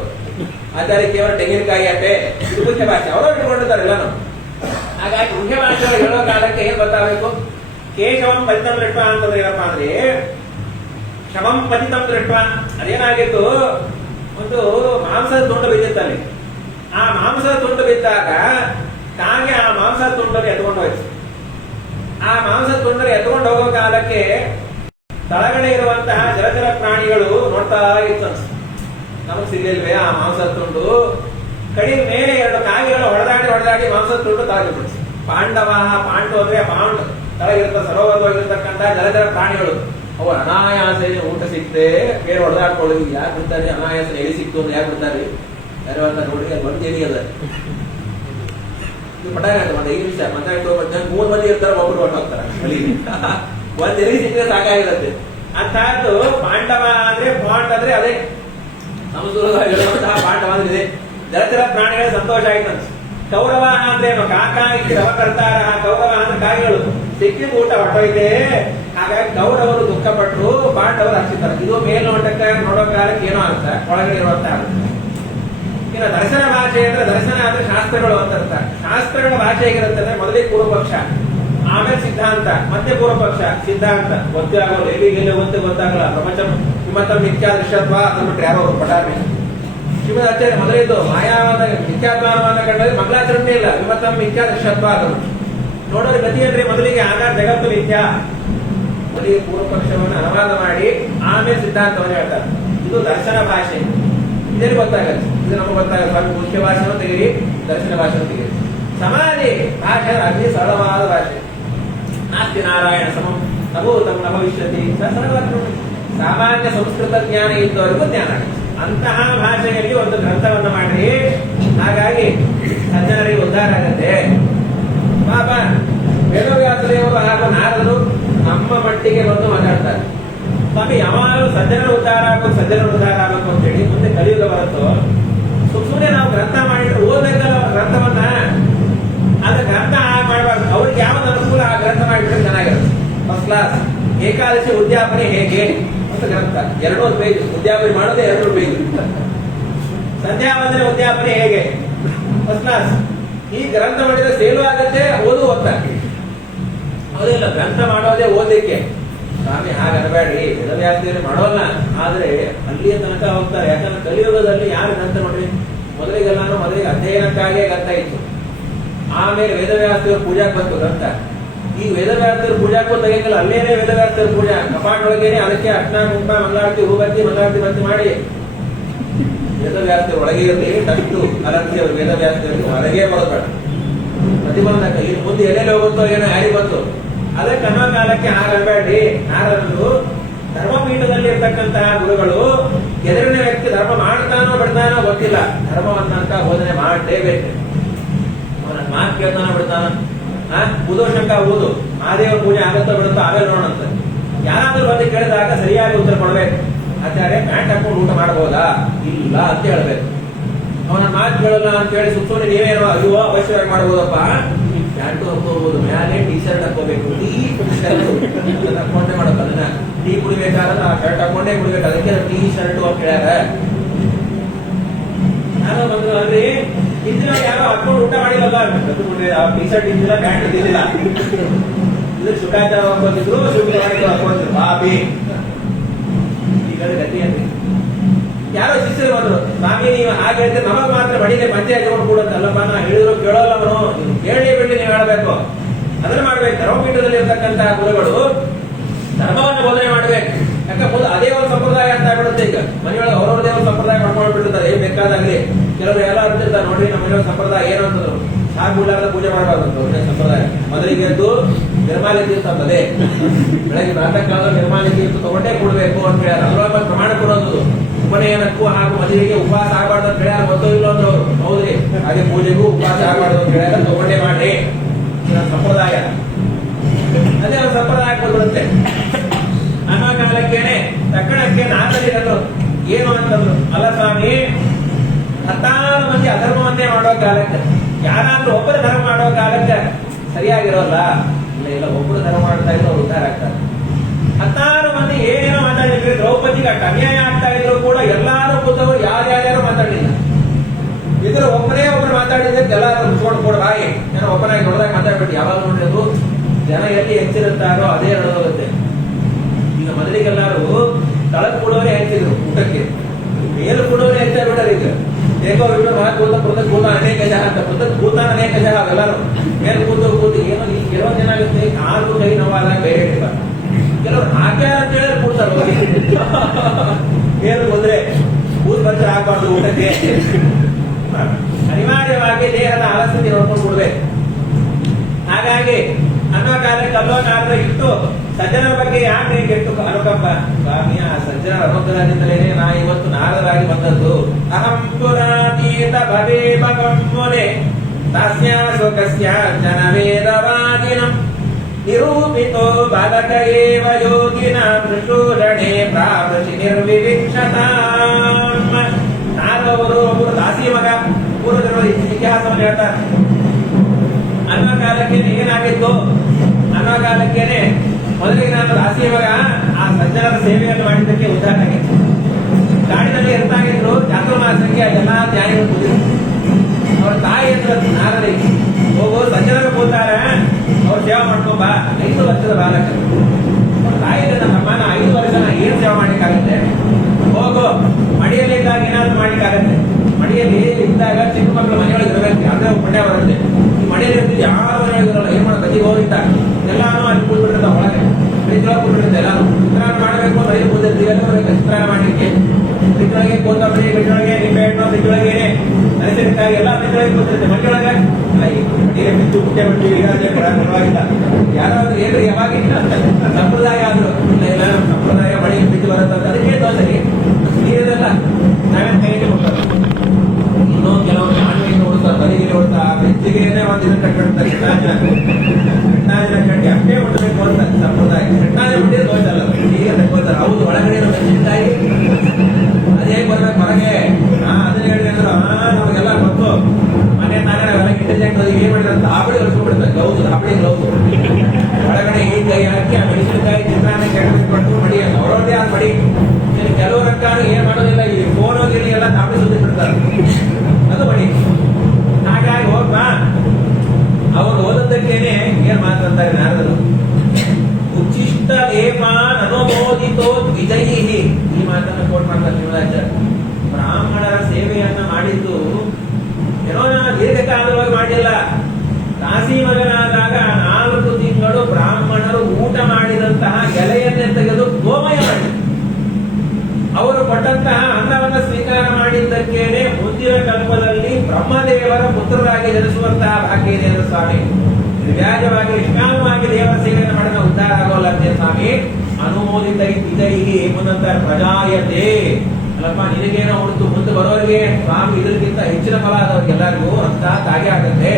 ಆಚಾರ್ಯ ಕೇವಲ ತೆಂಗಿನಕಾಯಿ ಅಟ್ಟೆ. ಇದು ಮುಖ್ಯ ಭಾಷೆ, ಅವರು ಇಟ್ಕೊಂಡಿರ್ತಾರೆ ಎಲ್ಲ. ಹಾಗಾಗಿ ಮುಖ್ಯ ಭಾಷೆ ಹೇಳೋ ಕಾಲಕ್ಕೆ ಏನ್ ಗೊತ್ತಾಗಬೇಕು, ಕೇಶವಂ ಪತಿತಂ ದೃಷ್ಟ್ವಾ ಅಂತಂದ್ರೆ ಏನಪ್ಪಾ ಅಂದ್ರೆ ಶವಂ ಪತಿತಂ ದೃಷ್ಟ್ವಾ. ಅದೇನಾಗಿತ್ತು, ಒಂದು ಮಾಂಸದ ತುಂಡು ಬಿದ್ದಿತ್ತಲ್ಲಿ. ಆ ಮಾಂಸದ ತುಂಡು ಬಿದ್ದಾಗ ಕಾಗೆ ಆ ಮಾಂಸದ ತುಂಡನ್ನು ಎತ್ಕೊಂಡು ಹೋಯ್ತು. ಆ ಮಾಂಸದ ತುಂಡನ್ನು ಎತ್ಕೊಂಡು ಹೋಗೋ ಕಾಲಕ್ಕೆ ತಳಗಡೆ ಇರುವಂತಹ ಜಲಚರ ಪ್ರಾಣಿಗಳು ನೋಡ್ತಾ ಇತ್ತು. ನಮಗ್ ಸಿಗ್ಲಿಲ್ವೇ ಆ ಮಾಂಸದ ತುಂಡು. ಕಡಿಮೆ ಮೇಲೆ 2 ಕಾಗೆಗಳು ಹೊಡೆದಾಡಿ ಮಾಂಸದ ತುಂಡು ತಳಗಿಬಿಡ್ತು. ಪಾಂಡವ, ಪಾಂಡು ಅಂದ್ರೆ ಪಾಂಡು ತಳಗಿರ್ತ ಸರೋವರವಾಗಿರ್ತಕ್ಕಂಥ ಜಲಚರ ಪ್ರಾಣಿಗಳು. ಅವು ಅನಾಯಾಸನೆ ಊಟ ಸಿಕ್ತೆ ಬೇರೆ ಹೊಡೆದಾಡ್ಕೊಳ್ಳಿ. ಯಾಕೆ ಬಿಡ್ತಾರೆ ಅನಾಯಾಸನೆ, ಎಲ್ಲಿ ಸಿಕ್ತು ಅಂದ್ರೆ ಯಾಕೆ ಬಿಡ್ತಾರೆ ಯಾರು ಅಂತ ನೋಡ್ರಿ. ಅದು ಒಂದು ಎಲಿ ಅದ, ಇದು ಪಟಾಕ ಮತ್ತೆ 5 ನಿಮಿಷ ಮಾತಾಡ್ತು. 3 ಮಂದಿ ಇರ್ತಾರೆ, ಒಬ್ರು ಹೊಟ್ಟೋಗ್ತಾರೆ ಅಲ್ಲಿ. ಒಂದ್ ಎಲಿ ಸಿಕ್ಕರೆ ಸಾಕಾಗಿರುತ್ತೆ. ಅಂತಹದ್ದು ಪಾಂಡವ ಅಂದ್ರೆ ಪಾಂಡ್ ಅಂದ್ರೆ ಅದೇ ಸಂಸ್ಕೃತವಾಗಿ ಹೇಳುವಂತಹ ಪಾಂಡವ ಅಂದ್ರೆ ಜಲಚರ ಪ್ರಾಣಿಗಳ ಸಂತೋಷ ಆಯ್ತಂತ. ಕೌರವ ಅಂದ್ರೆ ಕಾಕ ಇಕ್ಕಿ ರವ ಕರ್ತಾರ. ಕೌರವ ಅಂದ್ರೆ ಕಾಯಿಗಳು ಸಿಕ್ಕಿ ಊಟ ಹೊಟ್ಟೋಯ್ತೆ. ಹಾಗಾಗಿ ಕೌರವರು ದುಃಖ ಪಟ್ಟರು, ಪಾಂಡವರು ಹಚ್ಚಿತಾರೆ. ಇದು ಮೇಲ್ನೋಟಕ್ಕೆ ನೋಡೋ ಕಾಲಕ್ಕೆ ಏನೋ ಅರ್ಥ, ಒಳಗಡೆ ಇರುವಂತಹ ಅರ್ಥ. ಇನ್ನು ದರ್ಶನ ಭಾಷೆ ಅಂದ್ರೆ, ದರ್ಶನ ಅಂದ್ರೆ ಶಾಸ್ತ್ರಗಳು ಅಂತ ಅರ್ಥ. ಶಾಸ್ತ್ರಗಳ ಭಾಷೆ ಹೇಗಿರುತ್ತೆ ಅಂದ್ರೆ ಮೊದಲೇ ಪೂರ್ವಪಕ್ಷ, ಆಮೇಲೆ ಸಿದ್ಧಾಂತ, ಮತ್ತೆ ಪೂರ್ವಪಕ್ಷ. ಸಿದ್ಧಾಂತ ಗೊತ್ತೇ ಆಗೋಲ್ಲ, ಎಲ್ಲಿಗೆಲ್ಲ ಗೊತ್ತಾಗಲ್ಲ. ಪ್ರಪಂಚ ಕಿಮ್ಮತ್ತ ಮಿಥ್ಯಾ ದೃಶ್ಯತ್ವ ಅಂದ್ಬಿಟ್ರೆ ಯಾರೋ ಪಟಾರ್ಮಿ ಶ್ರೀಮದ್ ಆಚಾರ್ಯ ಮೊದಲಿದ್ದು ಮಾಯಾವಾದ ಮಿಥ್ಯಾತ್ವಾನವಾದ ಕಂಡರೆ ಮಂಗಳಾಚರಣೆ ಇಲ್ಲ. ವಿಮತ್ತಂ ಮಿಥ್ಯಾ ದೃಶ್ಯತ್ವ ಅದು ನೋಡೋದು ಗತಿ ಅಂದ್ರೆ ಮೊದಲಿಗೆ ಆಗ ಜಗತ್ತು ಮಿಥ್ಯಾ, ಮೊದಲಿಗೆ ಪೂರ್ವಪಕ್ಷವನ್ನು ಅನುವಾದ ಮಾಡಿ ಆಮೇಲೆ ಸಿದ್ಧಾಂತವನ್ನು ಹೇಳ್ತಾರೆ. ಇದು ದರ್ಶನ ಭಾಷೆ. ಇದೇನು ಗೊತ್ತಾಗತ್ತೆ, ಇದು ನಮಗೆ ಗೊತ್ತಾಗಲ್ಲ. ಸ್ವಾಮಿ ಮುಖ್ಯ ಭಾಷೆನೂ ತೆಗೀರಿ, ದರ್ಶನ ಭಾಷೆನೂ ತೆಗೀರಿ. ಸಮಾಧಿ ಭಾಷೆ ಅತಿ ಸರಳವಾದ ಭಾಷೆ. ನಾಸ್ತಿ ನಾರಾಯಣ ಸಮಂ ನಭೂತಂ ನ ಭವಿಷ್ಯತಿ. ಸಾಮಾನ್ಯ ಸಂಸ್ಕೃತ ಜ್ಞಾನ ಇದ್ದವರಿಗೂ ಜ್ಞಾನ ಆಗುತ್ತೆ. ಅಂತಹ ಭಾಷೆಯಲ್ಲಿ ಒಂದು ಗ್ರಂಥವನ್ನು ಮಾಡ್ರಿ. ಹಾಗಾಗಿ ಸಜ್ಜನರಿಗೆ ಉದ್ಧಾರ ಆಗತ್ತೆ. ಪಾಪ ವೇದವ್ಯಾಸದೇವರು ಹಾಗೂ ನಾರದರು ನಮ್ಮ ಮಟ್ಟಿಗೆ ಬಂದು ಮಾತಾಡ್ತಾರೆ. ಸ್ವಾಮಿ ಯಾವಾಗಲೂ ಸಜ್ಜನರ ಉದ್ಧಾರ ಆಗಬೇಕು ಅಂತೇಳಿ ಮುಂದೆ ಕಲಿಯುಗ ಬರುತ್ತೋ ಸುಮ್ಮನೆ ನಾವು ಗ್ರಂಥ ಮಾಡಿದ್ರೆ ಓದಬೇಕಲ್ಲ ಗ್ರಂಥವನ್ನ. ಅದ ಗ್ರಂಥ ಮಾಡಬಾರ್ದು. ಅವ್ರಿಗೆ ಯಾವ್ದು ಅನುಕೂಲ ಆ ಗ್ರಂಥ ಮಾಡಿಬಿಟ್ರೆ ಚೆನ್ನಾಗಿರುತ್ತೆ. First class. ಏಕಾದಶಿ ಉದ್ಯಾಪನೆ ಹೇಗೆ ಅಂತ ಗ್ರಂಥ, 2 ಪೇಜ್. ಉದ್ಯಾಪನೆ ಮಾಡೋದೇ 2 ಪೇಜ್. ಸಂಧ್ಯಾ ವಂದನೆ ಉದ್ಯಾಪನೆ ಹೇಗೆ, ಫಸ್ಟ್ ಕ್ಲಾಸ್. ಈ ಗ್ರಂಥ ಮಾಡಿದ್ರೆ ಸೇಲು ಆಗತ್ತೆ, ಓದ್ತಾರೆ. ಹೌದಿಲ್ಲ, ಗ್ರಂಥ ಮಾಡೋದೇ ಓದಲಿಕ್ಕೆ. ಸ್ವಾಮಿ ಹಾಗನಬೇಡಿ, ವೇದವ್ಯಾಸದೇವರು ಮಾಡೋಲ್ಲ, ಆದ್ರೆ ಅಲ್ಲಿಯ ತನಕ ಹೋಗ್ತಾರೆ. ಯಾಕಂದ್ರೆ ಕಲಿಯುಗದಲ್ಲಿ ಯಾರು ಗ್ರಂಥ ನೋಡ್ರಿ, ಮೊದಲಿಗೆ ಅಧ್ಯಯನಕ್ಕಾಗೇ ಗ್ರಂಥ ಇತ್ತು. ಆಮೇಲೆ ವೇದವ್ಯಾಸದೇವರು ಪೂಜಾಕ್ಕೆ ಬಂತು ಗ್ರಂಥ. ಈಗ ವೇದವ್ಯಾಸರ ಪೂಜಾಕ್ಕೂ ತೆಗಿಯಲ್ಲ, ಅಲ್ಲೇನೆ ವೇದವ್ಯಾಸರ ಪೂಜಾ ಕಪಾಟ ಒಳಗೇನೆ ಅದಕ್ಕೆ ಅರ್ಶನ ಕುಂಕುಮ ಮಂಗಳಾರತಿ ಹೂಬತ್ತಿ ಮಂಗಳಾರತಿ ಬತ್ತಿ ಮಾಡಿ ವೇದವ್ಯಾಸರ ಒಳಗೆ ಇರಲಿ ಡಸ್ಟು ಅಲರ್ಜಿ ಅವರು ವೇದವ್ಯಾಸರಿಗೆ ಹೊರಗೆ ಬರೋಬೇಡ ಪ್ರತಿಬಂಧಕ. ಇಲ್ಲಿ ಮುಂದೆ ಎಲ್ಲೆಲ್ಲಿ ಹೋಗುತ್ತೋ ಏನೋ ಯಾರಿಗೆ ಬಂತು. ಅದಕ್ಕೆ ನಮ್ಮ ಕಾಲಕ್ಕೆ ಹಾರಬೇಡಿ. ಹಾರಲು ಧರ್ಮಪೀಠದಲ್ಲಿ ಇರ್ತಕ್ಕಂತಹ ಗುರುಗಳು ಎದುರಿನ ವ್ಯಕ್ತಿ ಧರ್ಮ ಮಾಡ್ತಾನೋ ಬಿಡ್ತಾನೋ ಗೊತ್ತಿಲ್ಲ, ಧರ್ಮವನ್ನಂತ ಬೋಧನೆ ಮಾಡಲೇಬೇಕು. ಅವನ ಮಾತು ಕೇಳ್ತಾನೋ ಬಿಡ್ತಾನ, ಊದೋ ಶಂಕ ಊದು, ಮಹಾದೇವ ಪೂಜೆ ಆಗುತ್ತೋ ಬಿಡುತ್ತೋ ಆಮೇಲೆ ನೋಡಂತ. ಯಾರಾದ್ರೂ ಬಂದು ಕೇಳಿದಾಗ ಸರಿಯಾಗಿ ಉತ್ತರ ಕೊಡ್ಬೇಕು. ಆಚಾರ್ಯ ಪ್ಯಾಂಟ್ ಹಾಕೊಂಡು ಊಟ ಮಾಡಬಹುದಾ? ಇಲ್ಲ ಅಂತ ಹೇಳ್ಬೇಕು. ಅವನ ಮಾತು ಕೇಳಲ್ಲ ಅಂತ ಹೇಳಿ ಸುತ್ತೋಡಿ ನೀವೇನೋ ಅಯ್ಯೋ ಅವಶ್ಯವಾಗಿ ಮಾಡ್ಬೋದಪ್ಪ, ಪ್ಯಾಂಟು ಹಾಕೋಬಹುದು, ಮ್ಯಾಲೆ ಟೀ ಶರ್ಟ್ ಹಾಕೋಬೇಕು, ಟೀ ಹಾಕೊಂಡೆ ಮಾಡಬೇಕು. ಅದನ್ನ ಟೀ ಕುಡಿಬೇಕಾದ್ರೆ ಆ ಶರ್ಟ್ ಹಾಕೊಂಡೇ ಕುಡಿಬೇಕು, ಅದಕ್ಕೆ ಟೀ ಶರ್ಟ್ ಅಂತ ಹೇಳ್ಯಾರ. ನಾನು ಬಂದ್ರು ಅಲ್ರಿ ಇಂದಿನ ಯಾರೋ ಹಾಕೊಂಡು ಊಟ ಮಾಡಿಲ್ಲಲ್ಲ, ಟೀ ಶರ್ಟ್ ಇದ್ದಿಲ್ಲ, ಪ್ಯಾಂಟ್ ಇದ್ದಿಲ್ಲ, ಇದ್ರ ಶುಕಾಚಾರ ಹಾಕೊಂಡಿದ್ರು, ಶುಕ್ರವಾರ ಹಾಕೊಂಡಿದ್ರು ಬಾಬಿ. ಈಗ ಗತಿ ಅಂತ ಯಾರೋ ಶಿಷ್ಯರು ಬಂದ್ರು, ಸ್ವಾಮಿ ನೀವು ಹಾಗೆ ಹೇಳಿದ್ರೆ ನಮಗ್ ಮಾತ್ರ ಬಡಿಗೆ ಪಂಚೆ ಹಚ್ಕೊಂಡು ಕೂಡಂತಲ್ಲಪ್ಪ, ನಾ ಹೇಳಿದ್ರು ಕೇಳೋಲ್ಲ ಅವನು, ಕೇಳಿ ಬಿಡಿ ನೀವು ಹೇಳಬೇಕು. ಅದನ್ನ ಮಾಡ್ಬೇಕು. ಧರ್ಮಪೀಠದಲ್ಲಿ ಇರ್ತಕ್ಕಂತಹ ಗುರುಗಳು ಧರ್ಮವನ್ನು ಬೋಧನೆ ಮಾಡ್ಬೇಕು. ಯಾಕಂದ್ರೆ ಅದೇ ಒಂದು ಸಂಪ್ರದಾಯ ಅಂತ ಆಗ್ಬಿಡುತ್ತೆ. ಈಗ ಮನೆಯೊಳಗೆ ಅವ್ರವ್ರದೇ ಒಂದು ಸಂಪ್ರದಾಯ ಮಾಡ್ಕೊಂಡ್ಬಿಟ್ಟಿರ್ತಾರೆ. ಏನ್ ಬೇಕಾದಾಗ್ಲಿ ಕೆಲವರು ಎಲ್ಲ ಅಂತಿರ್ತಾರೆ, ನೋಡ್ರಿ ನಮ್ಮ ಮನೆಯೊಳಗೆ ಸಂಪ್ರದಾಯ ಏನು ಅಂತಂದ್ರು, ಸಾಕು ಬಿಡ್ಲಾರ್ದ ಪೂಜೆ ಮಾಡಬಾರ್ದು. ಒಳ್ಳೆ ಸಂಪ್ರದಾಯ ಮೊದಲಿಗೆ ಎದ್ದು ನಿರ್ಮಾಲ್ಯ ತೀರ್ಥ ಅಂತದೆ, ಬೆಳಗ್ಗೆ ಪ್ರಾತಃ ಕಾಲದಲ್ಲಿ ನಿರ್ಮಾಲ್ಯ ತೀರ್ಥ ತಗೊಂಡೇ ಕೊಡ್ಬೇಕು ಅಂತ ಹೇಳ್ಯಾರ. ಅದ್ರೊಳಗೆ ಪ್ರಮಾಣ ಕೊಡೋದು ಉಪನಯನಕ್ಕೂ ಹಾಗೂ ಮದುವೆಗೆ ಉಪವಾಸ ಆಗಬಾರ್ದು ಅಂತ ಹೇಳ್ಯಾರ. ಗೊತ್ತೋ ಇಲ್ಲ ಅಂದ್ರು ಅವರು, ಹೌದ್ರಿ ಹಾಗೆ ಪೂಜೆಗೂ ಉಪವಾಸ ಆಗಬಾರ್ದು ಅಂತ ಹೇಳ್ಯಾರ. ತಗೊಂಡೇ ಮಾಡಿ ಸಂಪ್ರದಾಯ, ಅದೇ ಒಂದು ಸಂಪ್ರದಾಯ ಬಂದ್ಬಿಡುತ್ತೆ. ನಮ್ಮ ಕಾಲಕ್ಕೇನೆ ತಕ್ಕಣಕ್ಕೆ ನಾಲ್ಕರಿಗರು ಏನು ಅಂತಂದ್ರು, ಅಲ್ಲ ಸ್ವಾಮಿ 16 ಮಂದಿ ಅಧರ್ಮವನ್ನೇ ಮಾಡೋ ಕಾಲಕ್ಕೆ ಯಾರಾದ್ರೂ ಒಬ್ಬರು ಧರ್ಮ ಮಾಡೋ ಕಾಲಕ್ಕೆ ಸರಿಯಾಗಿರೋಲ್ಲ. ಇಲ್ಲ ಒಬ್ಬರು ಧರ್ಮ ಮಾಡ್ತಾ ಇದ್ರು ಅವ್ರು ಉದ್ಧಾರ ಆಗ್ತಾರೆ. 16 ಮಂದಿ ಏನೇನೋ ಮಾತಾಡಿದ್ರು, ದ್ರೌಪದಿಗೆ ಅಷ್ಟು ಅನ್ಯಾಯ ಆಗ್ತಾ ಇದ್ರು ಕೂಡ ಎಲ್ಲಾರು ಕೂತವರು ಯಾರ್ಯಾರ್ಯಾರು ಮಾತಾಡಲಿಲ್ಲ. ಇದ್ರ ಒಬ್ಬರೇ ಒಬ್ರು ಮಾತಾಡಿದ್ರೆ ಎಲ್ಲಾರು ಮುಚ್ಕೊಂಡು ಕೊಡ ಬಾಯಿ, ಏನೋ ಒಬ್ಬನಾಗಿ ದೊಡ್ಡದಾಗಿ ಮಾತಾಡ್ಬಿಟ್ಟು ಯಾವಾಗ ನೋಡಿದ್ರು ಜನ ಎಲ್ಲಿ ಹೆಚ್ಚಿರುತ್ತಾರೋ ಅದೇ ನಡೆದೋಗುತ್ತೆ. ಈಗ ಮೊದಲಿಗೆಲ್ಲಾರು ತಳಕ್ ಕೊಡೋರೇ ಹೆಚ್ಚಿದ್ರು ಊಟಕ್ಕೆ, ಮೇಲು ಕೊಡೋರೇ ಹೆಚ್ಚಾಗ್ಬಿಟ್ಟಾರೆ. ಈಗ ಹೇಗೋ ಇವರು ಕೂತ ಪುಸ್ತಕ ಕೂತ ಅನೇಕ ಜನ ಅಂತ ಪುಸ್ತಕ ಕೂತ ಅನೇಕ ಜನ ಅವೆಲ್ಲರೂ ಮೇಲೆ ಕೂತು ಏನೋ ಈ ಕೆಲವೊಂದು ಜನ ಆಗುತ್ತೆ ಕಾಲು ಕೈ ನೋವಾದಾಗ ಬೇರೆ ಇಟ್ಟಿಲ್ಲ. ಕೆಲವರು ಹಾಕ್ಯಾರ ಅಂತ ಹೇಳಿ ಕೂಡ್ತಾರೆ ಹೋಗಿ ಏನು ಬಂದ್ರೆ ಕೂತ್ ಬರ್ತಾರೆ ಆಗ್ಬಾರ್ದು ಊಟಕ್ಕೆ. ಅನಿವಾರ್ಯವಾಗಿ ದೇಹದ ಆಲಸ್ಯತೆ ನೋಡ್ಕೊಂಡು ಕೊಡ್ಬೇಕು. ಹಾಗಾಗಿ ಅನ್ನೋ ಕಾಲಕ್ಕೆ ಅಲ್ಲೋ ಕಾಲದ ಇಟ್ಟು ಸಜ್ಜನರ ಬಗ್ಗೆ ಯಾಕೆ ಕೆಟ್ಟು ಅನುಕಂಪ ಸ್ವಾಮಿ, ಆ ಸಜ್ಜನರ ಅನುಗ್ರಹದಿಂದಲೇ ನಾ ಇವತ್ತು ನಾರದಾಗಿ ಬಂದದ್ದು. ಅಹಂ ಪುರಾತೀತ ಭವೇ ಭಗವನ್ಮುನೆ ತಸ್ಯ ಶೋಕಸ್ಯ ಜನವೇದವಾದಿನಂ ನಿರೂಪಿತೋ ಬಾಲಕ ಏವ ಯೋಗಿನಾಂ ಶೋಷಣೆ ಪ್ರಾವೃಷಿ ನಿರ್ವಿವಿಕ್ಷತಾಂ. ನಾರದವರು ಒಬ್ಬರು ದಾಸಿ ಮಗ, ಪೂರ್ವಜರು ಇತಿಹಾಸವನ್ನು ಹೇಳ್ತಾರೆ. ಅನ್ನೋ ಕಾಲಕ್ಕೇನೆ ಏನಾಗಿತ್ತು, ಅನ್ನೋ ಕಾಲಕ್ಕೇನೆ ಮೊದಲಿಗೆ ನಾನು ದಾಸಿ ಮಗ ಆ ಸಜ್ಜನರ ಸೇವೆಯನ್ನು ಮಾಡಿದ್ದಕ್ಕೆ ಉದಾಹರಣೆ ಆಗಿತ್ತು. ಕಾಡಿನಲ್ಲಿ ಇರ್ತಾಗಿದ್ರು ಚಾತುರ್ಮಾಸಕ್ಕೆ ಎಲ್ಲ ಧ್ಯಾನಿಗಳು ಕೂತಿದ್ರು. ಅವ್ರ ತಾಯಿ ಹತ್ರ ನಾರದಿಗೆ ಹೋಗೋ ಸಜ್ಜನರು ಕೂತಾರ, ಅವ್ರು ಸೇವೆ ಮಾಡ್ಕೊಂಬ. 5 ವರ್ಷದ ಬಾಲಕ ಅವ್ರ ತಾಯಿಗೆ ನಮ್ಮಮ್ಮನ 5 ವರ್ಷ ಏನ್ ಸೇವೆ ಮಾಡ್ಲಿಕ್ಕಾಗತ್ತೆ, ಹೋಗೋ ಮಡಿಯಲ್ಲಿ ಇದ್ದಾಗ ಏನಾದ್ರು ಮಾಡ್ಲಿಕ್ಕಾಗತ್ತೆ. ಮಡಿಯಲ್ಲಿ ಇದ್ದಾಗ ಚಿಕ್ಕ ಮಕ್ಕಳು ಮನೆಯೊಳಗೆ ಇರಬೇಕು, ಯಾವ್ದೇ ಪುಣ್ಯ ಬರುತ್ತೆ. ಈ ಮಡಿಯಲ್ಲಿ ಇರ್ತಿದ್ದು ಯಾರು ಮನೆಯೊಳಗೆ ಇರಲ್ಲ, ಏನ್ ಮಾಡೋ ಗತಿಗೆ ಹೋಗಿದ್ದ ಎಲ್ಲಾನು ಅಲ್ಲಿ ಕೂತ್ಬಿಟ್ಟಿರ್ತಾವ ಒಳಗೆ, ಫ್ರಿಜ್ಜೊಳಗೆ ಕೂತ್ಬಿಟ್ಟಿರ್ತಾರೆ. ಎಲ್ಲಾನು ಚಿತ್ರಾನ್ನ ಮಾಡಬೇಕು ಅಂತ ಐದು ಕೂತಿರ್ತೀವಿ, ಎಲ್ಲ ಚಿತ್ರಾನ್ನ ಮಾಡ್ಲಿಕ್ಕೆ ಫ್ರಿಜ್ಜೊಳಗೆ ಕೊತ್ತಂಬರಿ, ಫ್ರಿಜ್ಜೊಳಗೆ ನಿಂಬೆ ಹಣ್ಣು, ಫ್ರಿಜ್ಜೊಳಗೆ ಮೆಣಸಿನಕಾಯಿ ಎಲ್ಲ ಫ್ರಿಜ್ಜೊಳಗೆ ಕೂತಿರುತ್ತೆ. ಮನೆಯೊಳಗೆ ಮಡಿಗೆ ಬಿಟ್ಟು ಮುಟ್ಟೆ ಬಿಟ್ಟು ಈಗಾಗಲೇ ಪರವಾಗಿಲ್ಲ. ಯಾರಾದ್ರೂ ಏನ್ರಿ ಯಾವಾಗ ಸಂಪ್ರದಾಯ ಆದ್ರು ಇಲ್ಲ ಸಂಪ್ರದಾಯ ಮಡಿಗೆ ಬಿಟ್ಟು ಬರುತ್ತೆ ಅಂತ ಅದಕ್ಕೆ ಸರಿ ನೀರೆಲ್ಲ ನಾವೇನು ಕೈಗೆ ಹೋಗ್ತಾರೆ. ಇನ್ನೂ ಕೆಲವರು ಆನ್ಲೈನ್ ನೋಡುತ್ತಾ ಬದಿಗೆ ನೋಡ್ತಾ ಬೆಚ್ಚಿಗೆನೆ ಒಂದು ಇದನ್ನ ಕಟ್ಟಿಡ್ತಾರೆ. ಕಟ್ಟಾಜಿನ ಕಟ್ಟಿ ಅಷ್ಟೇ ಮುಟ್ಟಬೇಕು ಅಂತ ಸಂಪ್ರದಾಯ. ಕಟ್ಟಾಜಿ ಮುಟ್ಟಿದ್ರೆ ದೋಷಲ್ಲ, ಈಗ ತಕ್ಕೋತಾರೆ. ಹೌದು ಒಳಗಡೆ ಮೆಣಸಿನಕಾಯಿ ಅದೇ ಬರ್ಬೇಕು ಹೊರಗೆ. ಅದನ್ನ ಹೇಳಿದ್ರೆ ನಮಗೆಲ್ಲ ಗೊತ್ತು. ಮನೆ ತಾನೇ ನಾವೆಲ್ಲ ಇಂಟೆಲಿಜೆಂಟ್ ಏನ್ ಮಾಡಿದ್ರೆ ದಾಬಡಿ ಹೊರಿಸ್ಕೊಂಡ್ಬಿಡ್ತಾರೆ. ಗ್ಲೌಸ್ ದಾಬಡಿ ಗ್ಲೌಸ್ ಒಳಗಡೆ ಈ ಕೈ ಹಾಕಿ ಆ ಮೆಣಸಿನಕಾಯಿ ಚಿತ್ರಾನ್ನ ಕೆಟ್ಟಬಿಟ್ಟು ಮಡಿ ಅವರವ್ರದೇ ಆದ ಮಡಿ. ಕೆಲವರು ಅಕ್ಕಾರು ಏನ್ ಮಾಡೋದಿಲ್ಲ, ಈ ಫೋನ್ ಹೋಗಿ ಎಲ್ಲ ದಾಬಡಿ ಸುದ್ದಿ ಬಿಡ್ತಾರೆ, ಅದು ಮಡಿ. ಹಾಗಾಗಿ ಹೋಗ್ಬಾ ಅವರು ಓದೋದಕ್ಕೇನೆ ಏನ್ ಮಾತಾಡ್ತಾರೆ ನಾರದರು, ಉಚ್ಚಿಷ್ಟ ಲೇಪಾನ್ ಅನುಮೋದಿತೋ ವಿಜಯಿ. ಈ ಮಾತನ್ನ ಕೋಟ್ ಮಾಡ್ತಾರೆ ಶಿವರಾಚಾರ್ಯ. ಬ್ರಾಹ್ಮಣರ ಸೇವೆಯನ್ನ ಮಾಡಿದ್ದು ಏನೋ ದೀರ್ಘಕಾಲವಾಗಿ ಮಾಡಿಲ್ಲ. ದಾಸಿ ಮಗನಾದಾಗ 4 ತಿಂಗಳು ಕೊಟ್ಟಂತಹ ಅನ್ನವನ್ನು ಸ್ವೀಕಾರ ಮಾಡಿದ್ದಕ್ಕೇನೆ ಮುಂದಿನ ಕಲ್ಪದಲ್ಲಿ ಬ್ರಹ್ಮದೇವರ ಪುತ್ರರಾಗಿ ಜನಿಸುವಂತಹ ಭಾಗ್ಯ ಇದೆ ಎಂದು ಸ್ವಾಮಿ. ನಿರ್ವ್ಯಾಜವಾಗಿ ನಿಷ್ಕಾಮವಾಗಿ ದೇವರ ಸೇವೆಯನ್ನು ಮಾಡಿದ ಉದ್ಧಾರ ಆಗೋಲ್ಲಂತೆ ಸ್ವಾಮಿ. ಅನುಮೋದಿತ ಇದರಿಗೆ ಮುಂದಂತ ಪ್ರಜಾಯತೆ ಅಲ್ಲಪ್ಪ, ನಿನಗೇನೋ ಹುಡುತು ಮುಂದೆ ಬರೋರಿಗೆ ಸ್ವಾಮಿ ಇದಕ್ಕಿಂತ ಹೆಚ್ಚಿನ ಫಲ ಆದವ್ರಿಗೆಲ್ಲರಿಗೂ ರಕ್ತ ತಾಗೆ ಆಗುತ್ತೆ